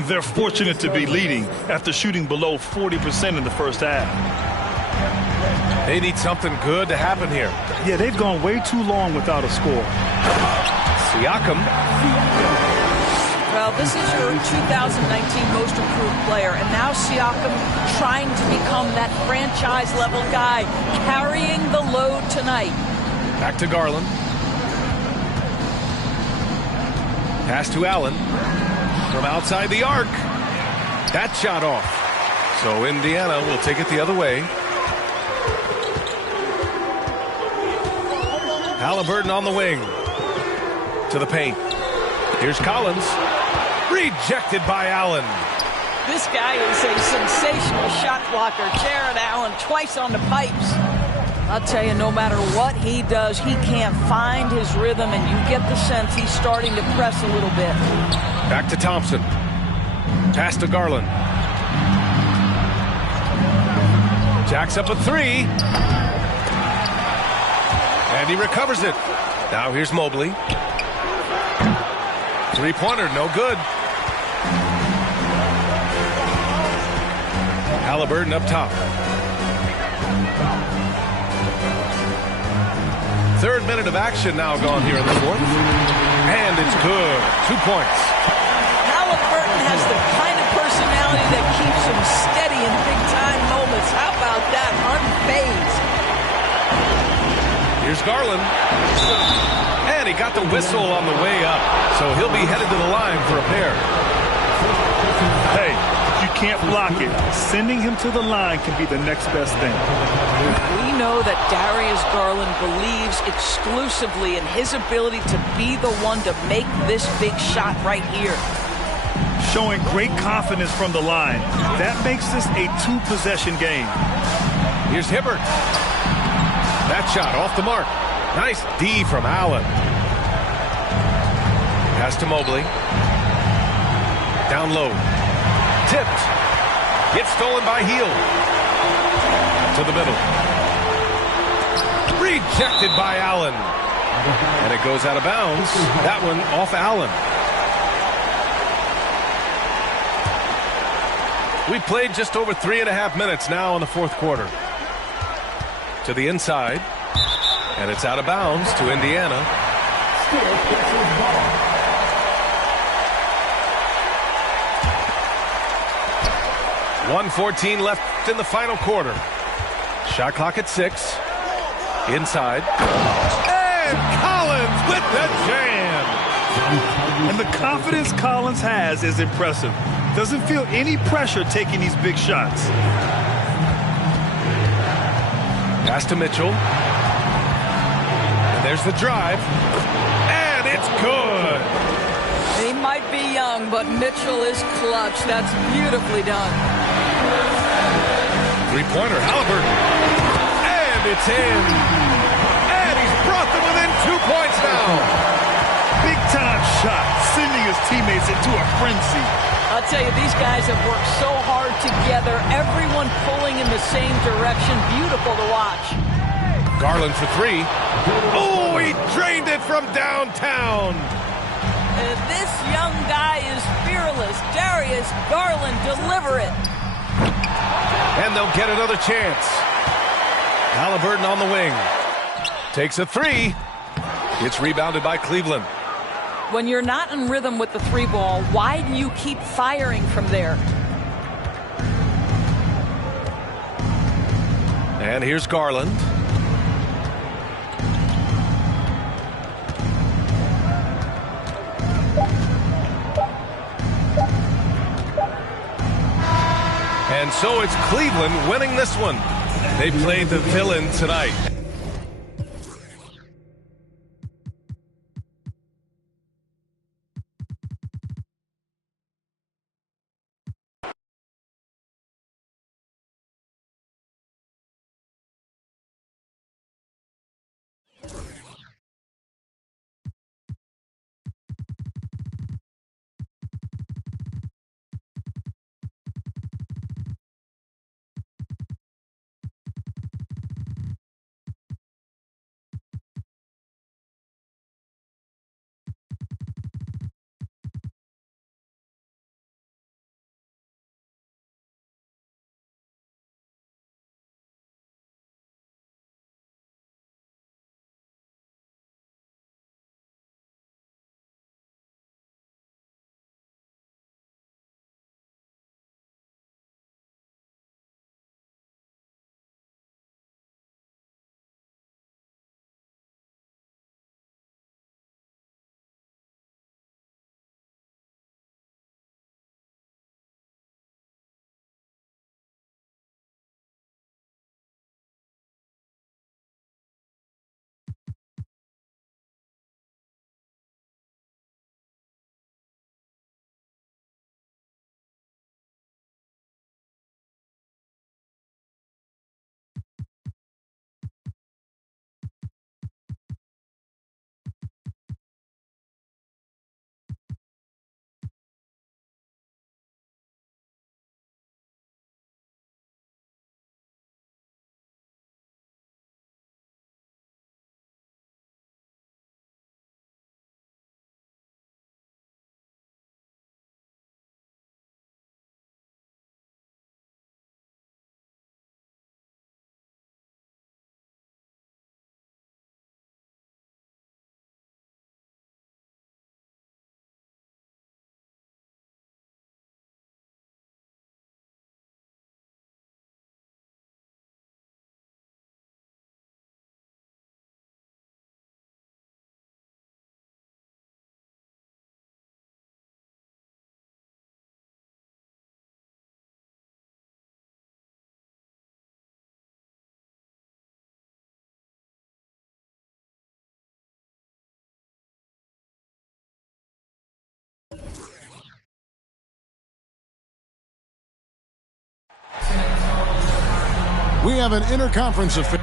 They're fortunate to be leading after shooting below 40% in the first half. They need something good to happen here. Yeah, they've gone way too long without a score. Siakam. Well, this is your 2019 most improved player, and now Siakam trying to become that franchise-level guy, carrying the load tonight. Back to Garland. Pass to Allen. From outside the arc. That shot off. So Indiana will take it the other way. Halliburton on the wing. To the paint. Here's Collins. Rejected by Allen. This guy is a sensational shot blocker. Jared Allen twice on the pipes. I'll tell you, no matter what he does, he can't find his rhythm, and you get the sense he's starting to press a little bit. Back to Thompson. Pass to Garland. Jacks up a 3. And he recovers it. Now here's Mobley. 3-pointer, no good. Halliburton up top. 3rd minute of action now gone here in the 4th. And it's good. 2 points. Halliburton has the kind of personality that keeps him steady in big-time moments. How about that? Unfazed. Here's Garland. And he got the whistle on the way up. So he'll be headed to the line for a pair. Hey, you can't block it. Sending him to the line can be the next best thing. We know that Darius Garland believes exclusively in his ability to be the one to make this big shot right here. Showing great confidence from the line. That makes this a 2-possession game. Here's Hibbert. That shot off the mark. Nice D from Allen. Pass to Mobley. Down low. Tipped. Gets stolen by Heel. To the middle. Rejected by Allen. And it goes out of bounds. That one off Allen. We played just over 3.5 minutes now in the 4th quarter. To the inside. And it's out of bounds to Indiana. .114 left in the final quarter. Shot clock at 6. Inside. And Collins with the jam. And the confidence Collins has is impressive. Doesn't feel any pressure taking these big shots. Pass to Mitchell. And there's the drive. And it's good. He might be young, but Mitchell is clutch. That's beautifully done. 3-pointer, Halliburton. And it's in. And he's brought them within 2 points now. Big-time shot, sending his teammates into a frenzy. I'll tell you, these guys have worked so hard together. Everyone pulling in the same direction. Beautiful to watch. Garland for 3. Oh, he drained it from downtown. This young guy is fearless. Darius Garland, deliver it. And they'll get another chance. Halliburton on the wing. Takes a 3. It's rebounded by Cleveland. When you're not in rhythm with the 3-ball, why do you keep firing from there? And here's Garland. And so it's Cleveland winning this one. They played the villain tonight. We have an interconference affair.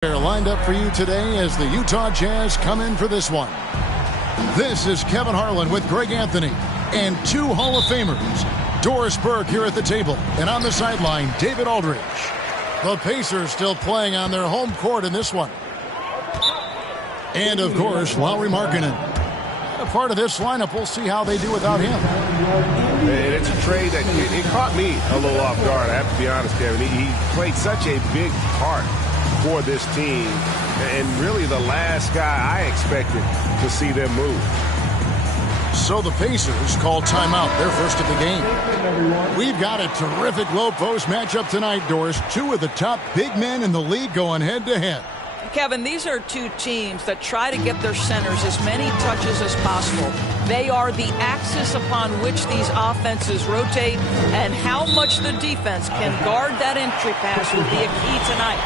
They're lined up for you today as the Utah Jazz come in for this one. This is Kevin Harlan with Greg Anthony and two Hall of Famers. Doris Burke here at the table, and on the sideline, David Aldridge. The Pacers still playing on their home court in this one. And, of course, Lauri Markkanen. A part of this lineup, we'll see how they do without him. And it's a trade that it caught me a little off guard, I have to be honest, Kevin. He played such a big part for this team, and really the last guy I expected to see them move. So the Pacers call timeout, their first of the game. We've got a terrific low post matchup tonight, Doris. Two of the top big men in the league going head-to-head. Kevin, these are two teams that try to get their centers as many touches as possible. They are the axis upon which these offenses rotate, and how much the defense can guard that entry pass will be a key tonight.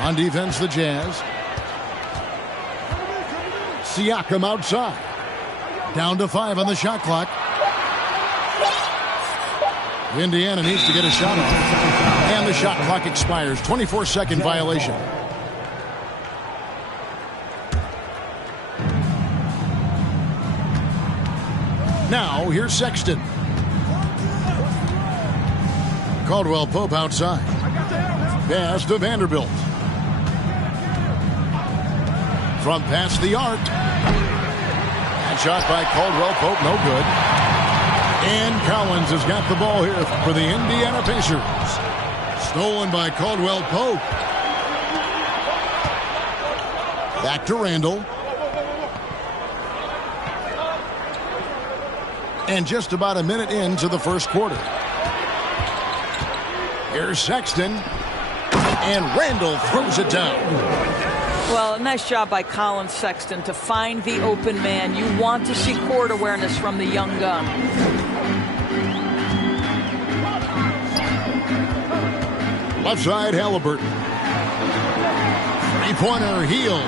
On defense, the Jazz. Siakam outside. Down to 5 on the shot clock. Indiana needs to get a shot off. And the shot clock expires. 24-second violation. Now, here's Sexton. Caldwell Pope outside. Pass to Vanderbilt. From past the arc. And shot by Caldwell Pope, no good. And Collins has got the ball here for the Indiana Pacers. Stolen by Caldwell Pope. Back to Randall. And just about a minute into the first quarter. Here's Sexton. And Randall throws it down. Well, a nice job by Colin Sexton to find the open man. You want to see court awareness from the young gun. Left side, Halliburton. Three-pointer, Heel.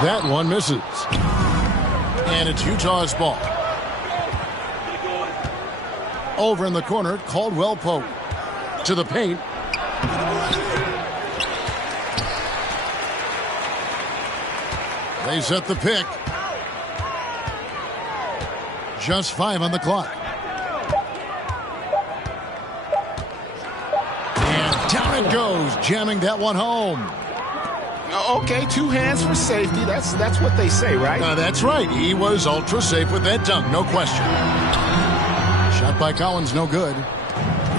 That one misses. And it's Utah's ball. Over in the corner, Caldwell Pope. To the paint. They set the pick. Just 5 on the clock. And down it goes, jamming that one home. Okay, 2 hands for safety. That's what they say, right? That's right. He was ultra safe with that dunk, no question. Shot by Collins, no good.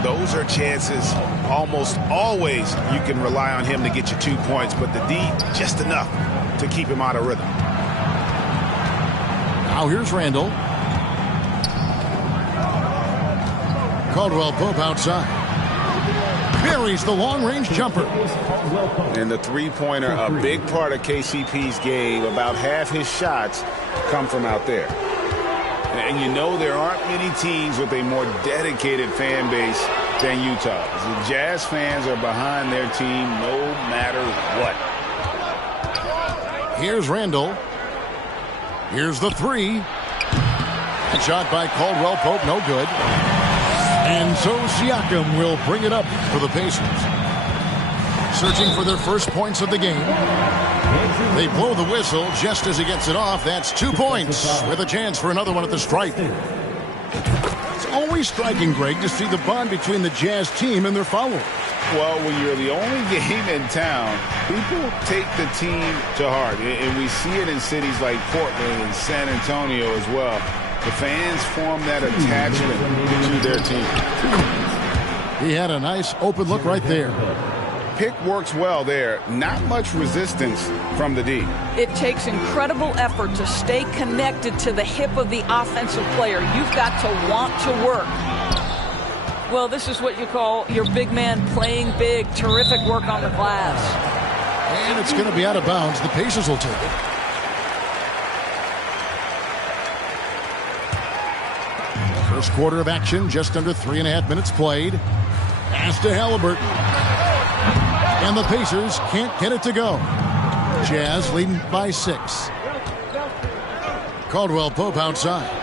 Those are chances almost always you can rely on him to get you 2 points, but the D, just enough to keep him out of rhythm. Now here's Randall. Caldwell Pope outside. Buries the long-range jumper. And the three-pointer, a big part of KCP's game. About half his shots come from out there. And you know there aren't many teams with a more dedicated fan base than Utah. The Jazz fans are behind their team no matter what. Here's Randall. Here's the three. And shot by Caldwell Pope, no good. And so Siakam will bring it up for the Pacers. Searching for their first points of the game. They blow the whistle just as he gets it off. That's 2 points with a chance for another one at the stripe. It's always striking, Greg, to see the bond between the Jazz team and their followers. Well, when you're the only game in town, people take the team to heart. And we see it in cities like Portland and San Antonio as well. The fans form that attachment to their team. He had a nice open look right there. Pick works well there. Not much resistance from the D. It takes incredible effort to stay connected to the hip of the offensive player. You've got to want to work. Well, this is what you call your big man playing big. Terrific work on the glass. And it's going to be out of bounds. The Pacers will take it. First quarter of action, just under 3.5 minutes played. Pass to Halliburton. And the Pacers can't get it to go. Jazz leading by 6. Caldwell Pope outside.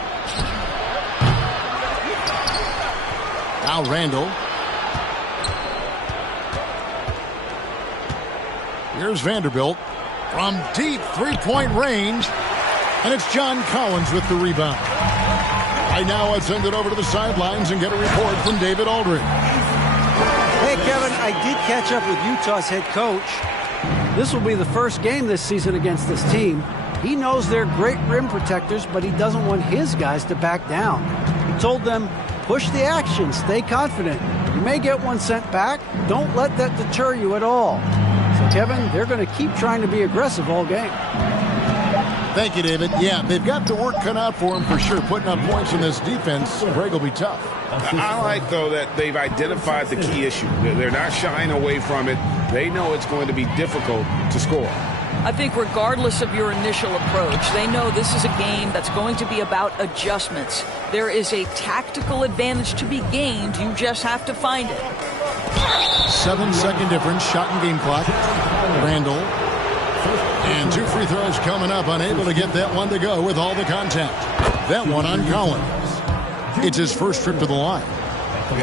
Now Randall. Here's Vanderbilt from deep three-point range. And it's John Collins with the rebound. Right now, I'll send it over to the sidelines and get a report from David Aldridge. Hey, Kevin, I did catch up with Utah's head coach. This will be the first game this season against this team. He knows they're great rim protectors, but he doesn't want his guys to back down. He told them, push the action, stay confident. You may get one sent back. Don't let that deter you at all. So, Kevin, they're going to keep trying to be aggressive all game. Thank you, David. Yeah, they've got the work cut out for them for sure. Putting up points in this defense, break will be tough. I like, though, that they've identified the key issue. They're not shying away from it. They know it's going to be difficult to score. I think regardless of your initial approach, they know this is a game that's going to be about adjustments. There is a tactical advantage to be gained. You just have to find it. 7-second difference, shot and game clock. Randall. And 2 free throws coming up, unable to get that one to go with all the contact. That one on Collins. It's his first trip to the line.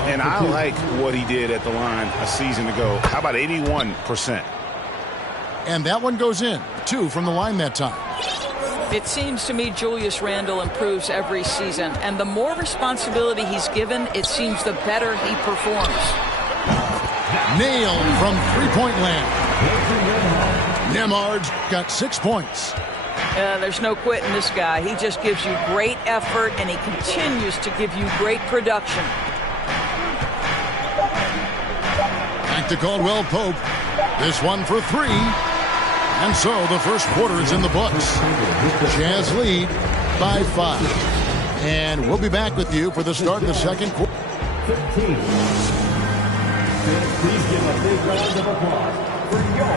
And I like what he did at the line a season ago. How about 81%? And that one goes in. 2 from the line that time. It seems to me Julius Randle improves every season. And the more responsibility he's given, it seems the better he performs. Nailed from three-point land. Nemard's got 6 points. There's no quitting this guy. He just gives you great effort, and he continues to give you great production. Back to Caldwell Pope. This one for 3. And so the first quarter is in the books. Jazz lead by 5. And we'll be back with you for the start of the second quarter. Please give a big round of applause for your...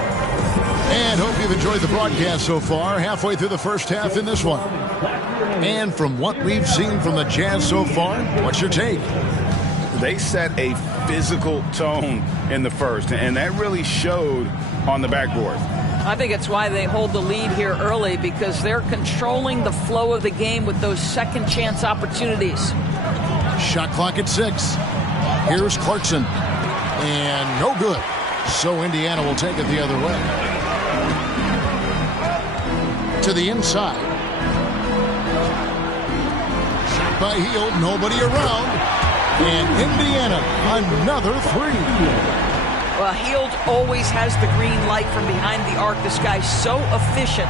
And hope you've enjoyed the broadcast so far. Halfway through the first half in this one. And from what we've seen from the Jazz so far, what's your take? They set a physical tone in the first, and that really showed on the backboard. I think it's why they hold the lead here early, because they're controlling the flow of the game with those second chance opportunities. Shot clock at 6. Here's Clarkson. And no good. So Indiana will take it the other way. To the inside. Shot by Hield, nobody around. And Indiana, another 3. Well, Hield always has the green light from behind the arc. This guy's so efficient.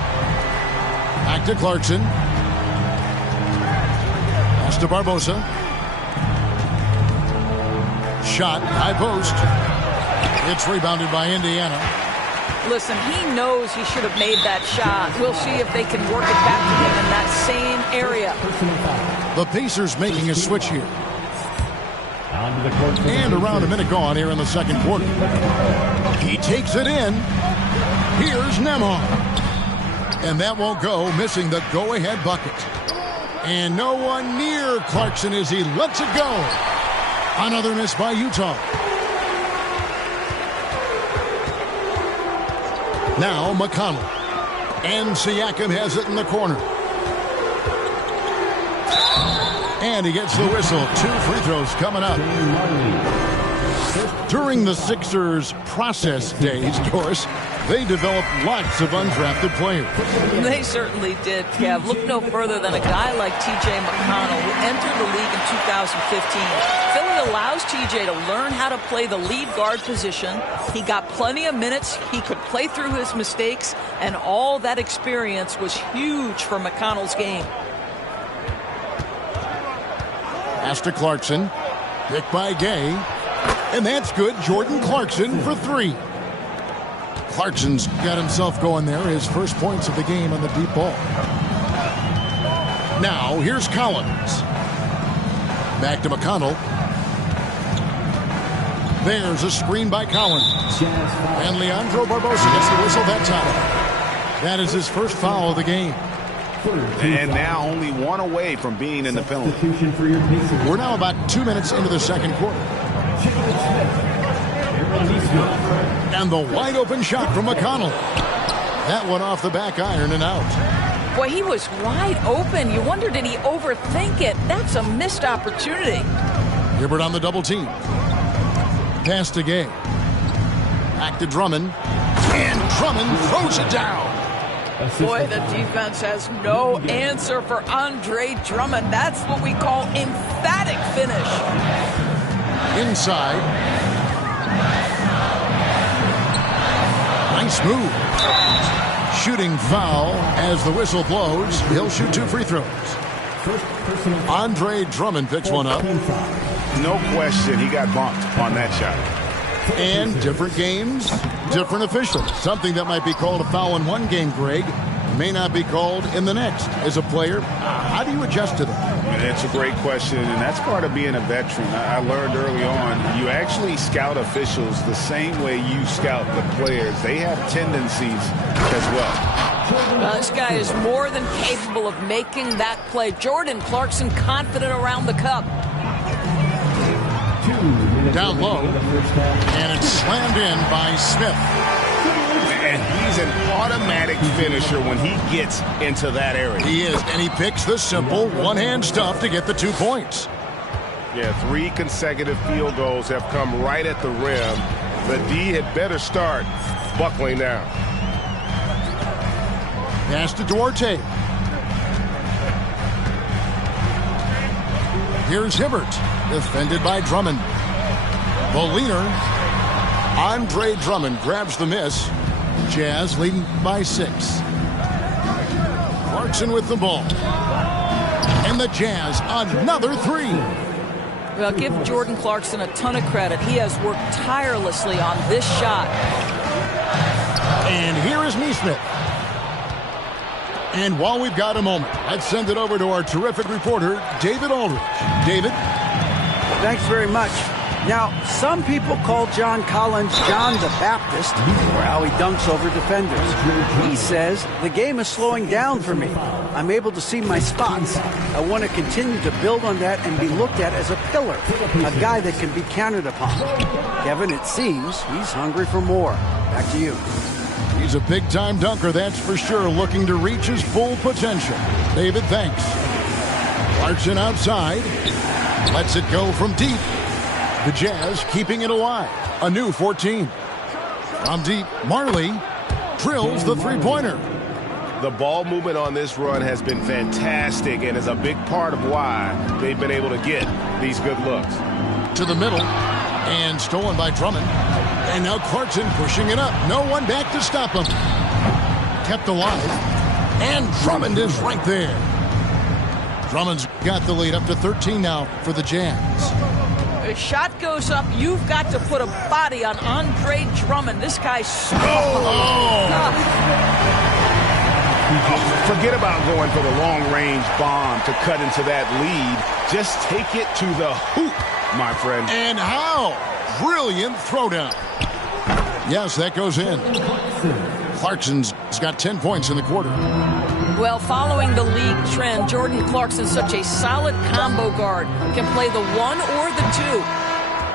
Back to Clarkson. Pass to Barbosa. Shot, high post. It's rebounded by Indiana. Listen, he knows he should have made that shot. We'll see if they can work it back to him in that same area. The Pacers making a switch here. And around a minute gone here in the second quarter. He takes it in. Here's Nemhard. And that won't go, missing the go-ahead bucket. And no one near Clarkson as he lets it go. Another miss by Utah. Now McConnell. And Siakam has it in the corner. And he gets the whistle. 2 free throws coming up. During the Sixers' process days, Doris, they developed lots of undrafted players. They certainly did, Kev. Look no further than a guy like T.J. McConnell, who entered the league in 2015. Philly allows T.J. to learn how to play the lead guard position. He got plenty of minutes. He could play through his mistakes, and all that experience was huge for McConnell's game. Pass to Clarkson. Picked by Gay. And that's good. Jordan Clarkson for 3. Clarkson's got himself going there. His first points of the game on the deep ball. Now, here's Collins. Back to McConnell. There's a screen by Collins. And Leandro Barbosa gets the whistle that time. That is his first foul of the game. And now only one away from being in the penalty. We're now about 2 minutes into the second quarter. And the wide open shot from McConnell. That one off the back iron and out. Boy, he was wide open. You wonder, did he overthink it? That's a missed opportunity. Hibbert on the double team. Pass to Gay. Back to Drummond. And Drummond throws it down. Boy, the defense has no answer for Andre Drummond. That's what we call emphatic finish. Inside. Nice move. Shooting foul as the whistle blows. He'll shoot 2 free throws. Andre Drummond picks one up. No question, he got bumped on that shot. And different games, different officials. Something that might be called a foul in one game, Greg, may not be called in the next. As a player, how do you adjust to that? It's a great question, and that's part of being a veteran. I learned early on, you actually scout officials the same way you scout the players. They have tendencies as well. This guy is more than capable of making that play. Jordan Clarkson confident around the cup. Down low, and it's slammed in by Smith. And he's an automatic finisher when he gets into that area. He is, and he picks the simple one-hand stuff to get the 2 points. Yeah, 3 consecutive field goals have come right at the rim. The D had better start buckling down. Pass to Duarte. Here's Hibbert, defended by Drummond. The leaner, Andre Drummond, grabs the miss. Jazz leading by 6. Clarkson with the ball. And the Jazz, another 3. Well, give Jordan Clarkson a ton of credit. He has worked tirelessly on this shot. And here is Neesmith. And while we've got a moment, let's send it over to our terrific reporter, David Aldridge. David? Thanks very much. Now, some people call John Collins John the Baptist for how he dunks over defenders. He says, the game is slowing down for me. I'm able to see my spots. I want to continue to build on that and be looked at as a pillar, a guy that can be counted upon. Kevin, it seems he's hungry for more. Back to you. He's a big-time dunker, that's for sure, looking to reach his full potential. David, thanks. Clarkson outside. Lets it go from deep. The Jazz keeping it alive. A new 14. From deep, Marley drills the three-pointer. The ball movement on this run has been fantastic and is a big part of why they've been able to get these good looks. To the middle, and stolen by Drummond. And now Clarkson pushing it up. No one back to stop him. Kept alive. And Drummond is right there. Drummond's got the lead up to 13 now for the Jazz. The shot goes up. You've got to put a body on Andre Drummond. This guy's Forget about going for the long-range bomb to cut into that lead. Just take it to the hoop, my friend. And how? Brilliant throwdown. Yes, that goes in. Clarkson's got 10 points in the quarter. Well, following the league trend, Jordan Clarkson's such a solid combo guard. Can play the 1 or the 2.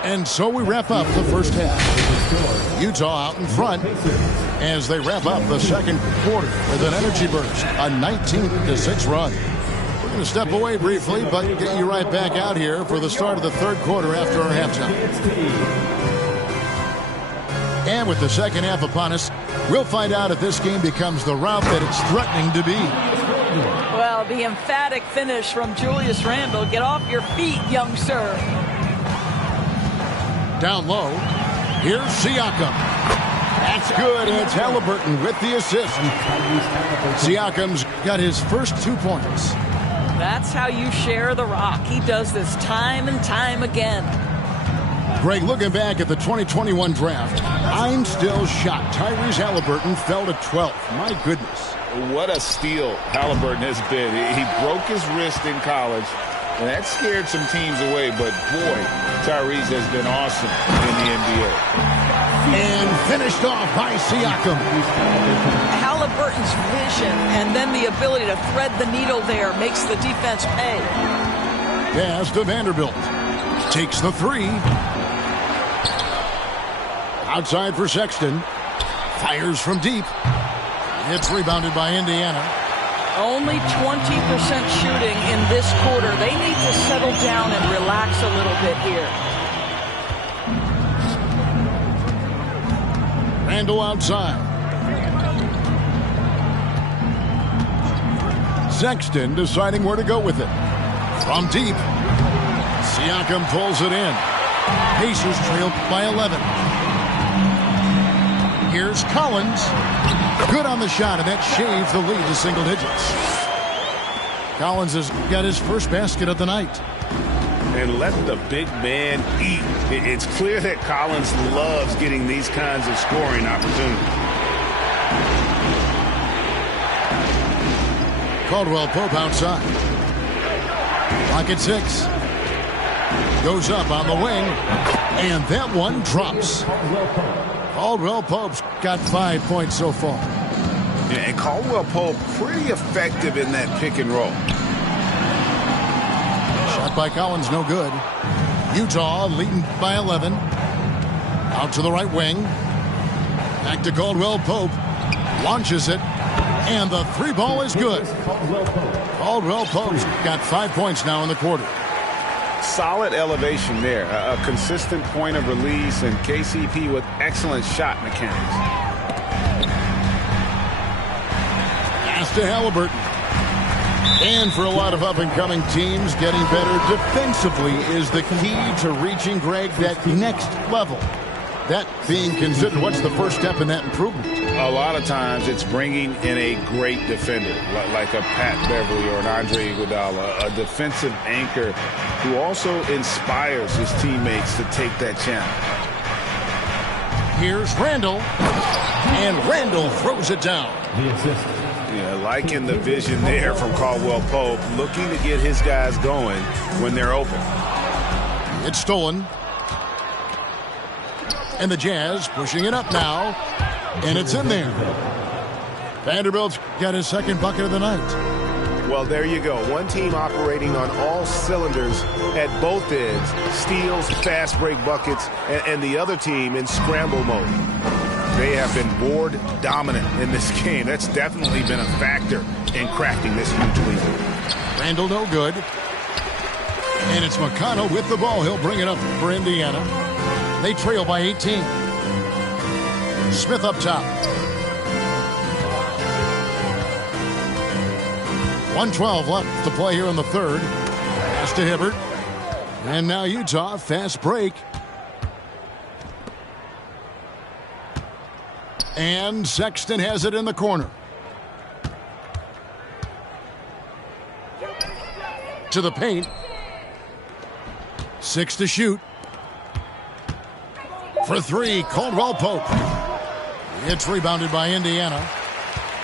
And so we wrap up the first half. Utah out in front as they wrap up the second quarter with an energy burst, a 19-6 run. We're going to step away briefly, but get you right back out here for the start of the third quarter after our halftime. And with the second half upon us, we'll find out if this game becomes the route that it's threatening to be. Well, the emphatic finish from Julius Randle. Get off your feet, young sir. Down low, here's Siakam. That's good, and it's Halliburton with the assist. Siakam's got his first 2 points. That's how you share the rock. He does this time and time again. Greg, looking back at the 2021 draft, I'm still shocked. Tyrese Halliburton fell to 12th. My goodness. What a steal Halliburton has been. He broke his wrist in college, And that scared some teams away, but boy, Tyrese has been awesome in the NBA. And finished off by Siakam. Halliburton's vision and then the ability to thread the needle there makes the defense pay. Pass to Vanderbilt. Takes the three. Outside for Sexton. Fires from deep. It's rebounded by Indiana. Only 20% shooting in this quarter. They need to settle down and relax a little bit here. Randall outside. Sexton deciding where to go with it. From deep. Siakam pulls it in. Pacers trail by 11. Here's Collins. Good on the shot, and that shaves the lead to single digits. Collins has got his first basket of the night. And let the big man eat. It's clear that Collins loves getting these kinds of scoring opportunities. Caldwell Pope outside. Clock at 6. Goes up on the wing, and that one drops. Caldwell Pope's got 5 points so far. Yeah, and Caldwell Pope pretty effective in that pick and roll. Shot by Collins, no good. Utah leading by 11. Out to the right wing. Back to Caldwell Pope. Launches it. And the three ball is good. Caldwell Pope's got 5 points now in the quarter. Solid elevation there. A consistent point of release, and KCP with excellent shot mechanics. Pass to Halliburton. And for a lot of up-and-coming teams, getting better defensively is the key to reaching, Greg, that next level. That being considered, what's the first step in that improvement? A lot of times it's bringing in a great defender, like a Pat Beverly or an Andre Iguodala, a defensive anchor who also inspires his teammates to take that challenge. Here's Randall, and Randall throws it down. Yeah, liking the vision there from Caldwell Pope, looking to get his guys going when they're open. It's stolen. And the Jazz pushing it up now. And it's in there. Vanderbilt's got his second bucket of the night. Well, there you go. One team operating on all cylinders at both ends. Steals, fast break buckets, and the other team in scramble mode. They have been board dominant in this game. That's definitely been a factor in crafting this huge lead. Randall no good. And it's McConnell with the ball. He'll bring it up for Indiana. They trail by 18. Smith up top. 1:12 left to play here in the third. Pass to Hibbert. And now Utah, fast break. And Sexton has it in the corner. To the paint. 6 to shoot. For 3, Caldwell Pope. It's rebounded by Indiana.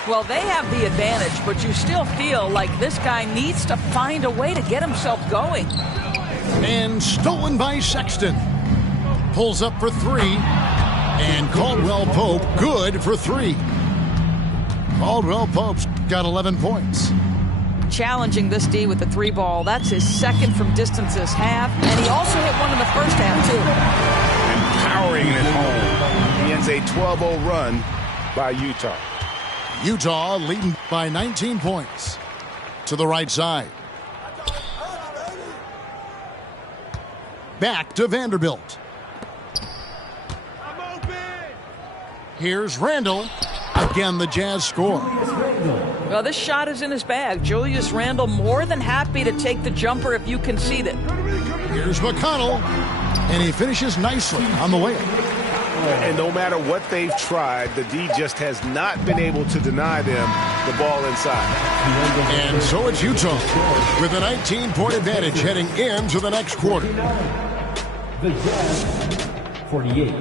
Well, they have the advantage, but you still feel like this guy needs to find a way to get himself going. And stolen by Sexton. Pulls up for 3. And Caldwell Pope good for 3. Caldwell Pope's got 11 points. Challenging this D with the 3 ball. That's his second from distance this half. And he also hit one in the first half, too. Powering it home. He ends a 12-0 run by Utah. Utah leading by 19 points. To the right side. Back to Vanderbilt. Here's Randall. Again, the Jazz score. Well, this shot is in his bag. Julius Randle more than happy to take the jumper if you concede it. Here's McConnell. And he finishes nicely on the way. And no matter what they've tried, the D just has not been able to deny them the ball inside. And so it's Utah with a 19-point advantage heading into the next quarter. The Jazz, 48.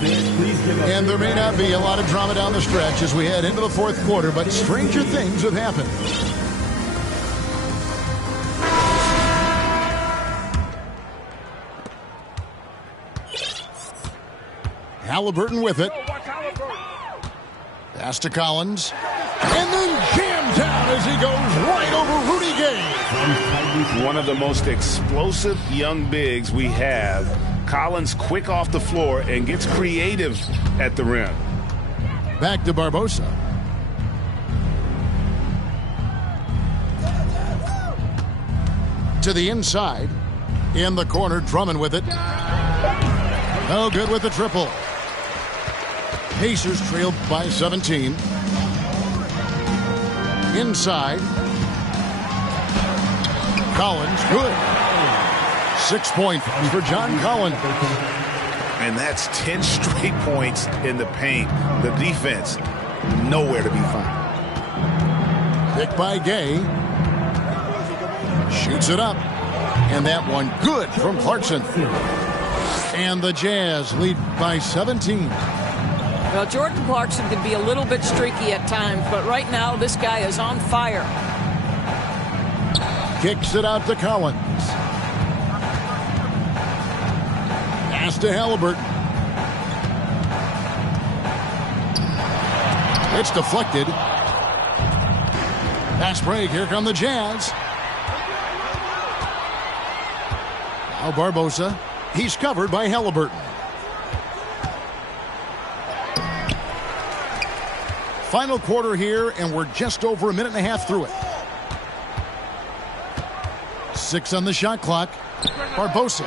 And there may not be a lot of drama down the stretch as we head into the fourth quarter, but stranger things have happened. Halliburton with it. Pass to Collins. And then jammed down as he goes right over Rudy Gay. One of the most explosive young bigs we have. Collins quick off the floor and gets creative at the rim. Back to Barbosa. To the inside. In the corner, Drummond with it. No good with the triple. Pacers trailed by 17. Inside. Collins, good. 6 points for John Collins. And that's 10 straight points in the paint. The defense, nowhere to be found. Picked by Gay. Shoots it up. And that one good from Clarkson. And the Jazz lead by 17. Well, Jordan Clarkson can be a little bit streaky at times, but right now this guy is on fire. Kicks it out to Collins. Pass to Halliburton. It's deflected. Pass break. Here come the Jazz. Now Barbosa. He's covered by Halliburton. Final quarter here, and we're just over a minute and a half through it. 6 on the shot clock. Barbosa.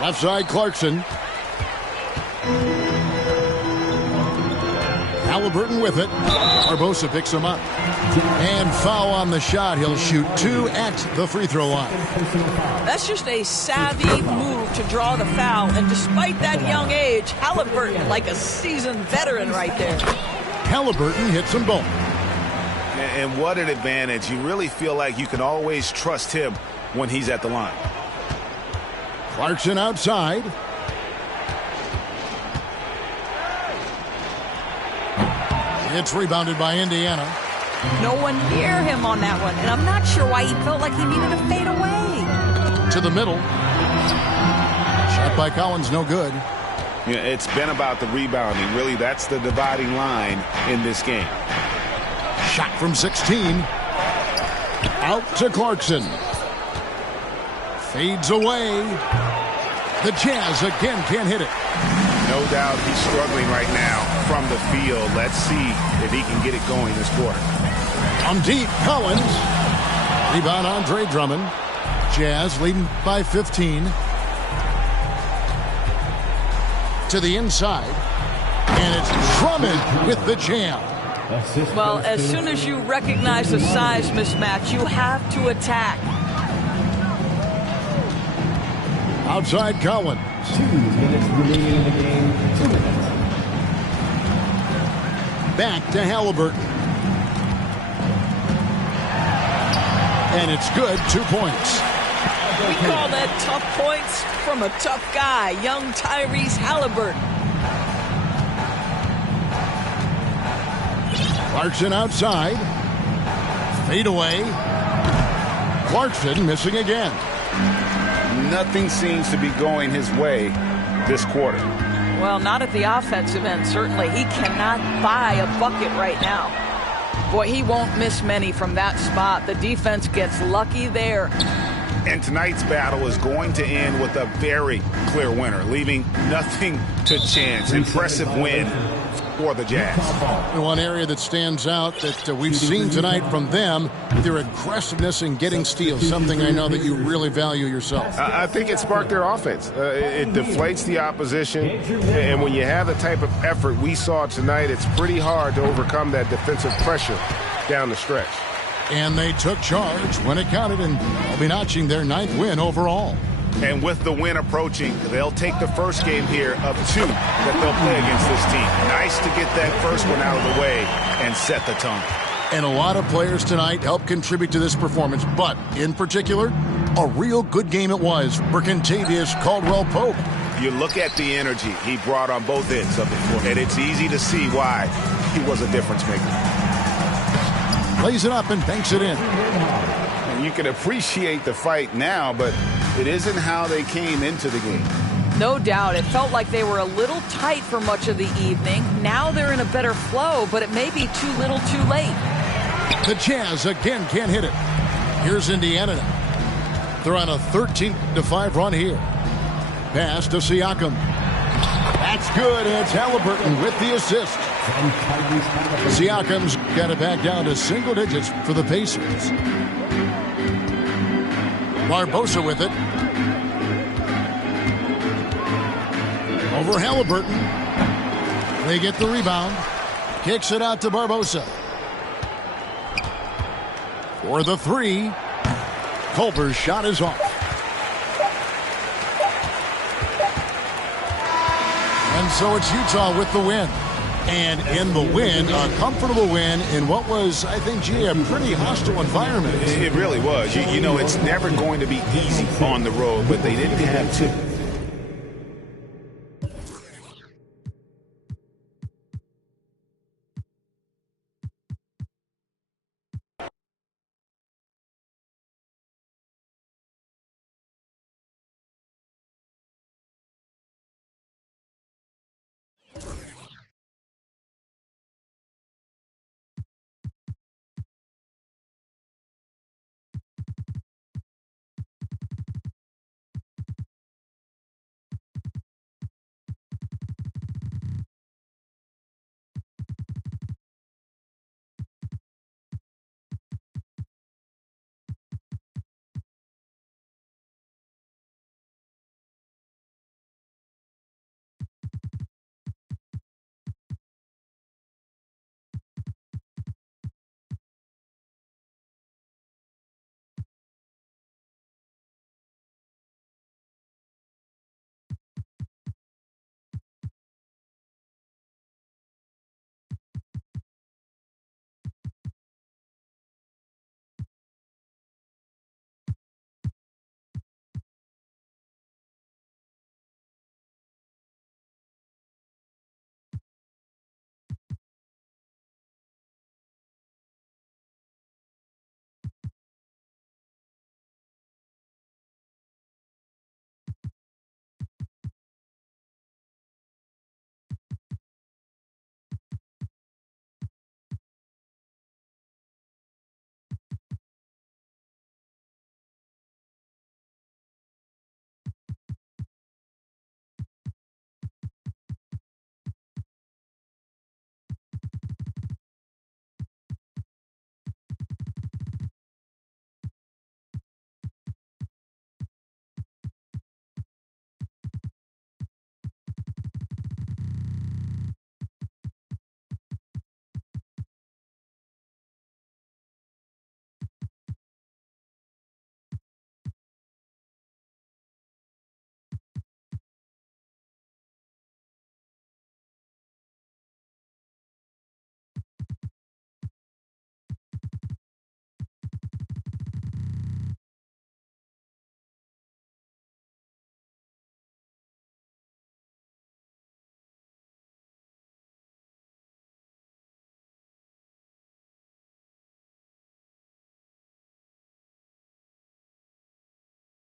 Left side, Clarkson. Halliburton with it. Barbosa picks him up. And foul on the shot. He'll shoot 2 at the free throw line. That's just a savvy move to draw the foul. And despite that young age, Halliburton, like a seasoned veteran right there. Halliburton hits them both. And what an advantage. You really feel like you can always trust him when he's at the line. Clarkson outside. It's rebounded by Indiana. No one near him on that one, and I'm not sure why he felt like he needed to fade away. To the middle. Shot by Collins, no good. Yeah, it's been about the rebounding. Really, that's the dividing line in this game. Shot from 16. Out to Clarkson. Fades away. The Jazz again can't hit it. No doubt he's struggling right now from the field. Let's see if he can get it going this quarter. From deep, Collins. Rebound, Andre Drummond. Jazz leading by 15. To the inside. And it's Drummond with the jam. Well, as soon as you recognize the size mismatch, you have to attack. Outside Collins. 2 minutes remaining in the game. 2 minutes. Back to Halliburton. And it's good, 2 points. We call that tough points from a tough guy, young Tyrese Halliburton. Clarkson outside. Fade away. Clarkson missing again. Nothing seems to be going his way this quarter. Well, not at the offensive end, certainly. He cannot buy a bucket right now. Boy, he won't miss many from that spot. The defense gets lucky there. And tonight's battle is going to end with a very clear winner, leaving nothing to chance. Impressive win for the Jazz. One area that stands out that we've seen tonight from them, their aggressiveness in getting steals, something I know that you really value yourself. I think it sparked their offense. It deflates the opposition, and when you have the type of effort we saw tonight, it's pretty hard to overcome that defensive pressure down the stretch. And they took charge when it counted, and they'll be notching their 9th win overall. And with the win approaching, they'll take the first game here of 2 that they'll play against this team. Nice to get that first one out of the way and set the tone. And a lot of players tonight helped contribute to this performance, but in particular, a real good game it was for Kentavious Caldwell-Pope. You look at the energy he brought on both ends of the court, and it's easy to see why he was a difference maker. Plays it up and banks it in. And you can appreciate the fight now, but it isn't how they came into the game. No doubt. It felt like they were a little tight for much of the evening. Now they're in a better flow, but it may be too little too late. The Jazz again can't hit it. Here's Indiana now. They're on a 13-5 run here. Pass to Siakam. That's good, and it's Halliburton with the assist. Siakam's got it back down to single digits for the Pacers. Barbosa with it. Over Halliburton. They get the rebound. Kicks it out to Barbosa. For the three. Culver's shot is off. And so it's Utah with the win. And in the win, a comfortable win in what was, I think, G, a pretty hostile environment. It really was. You know, it's never going to be easy on the road, but they didn't have to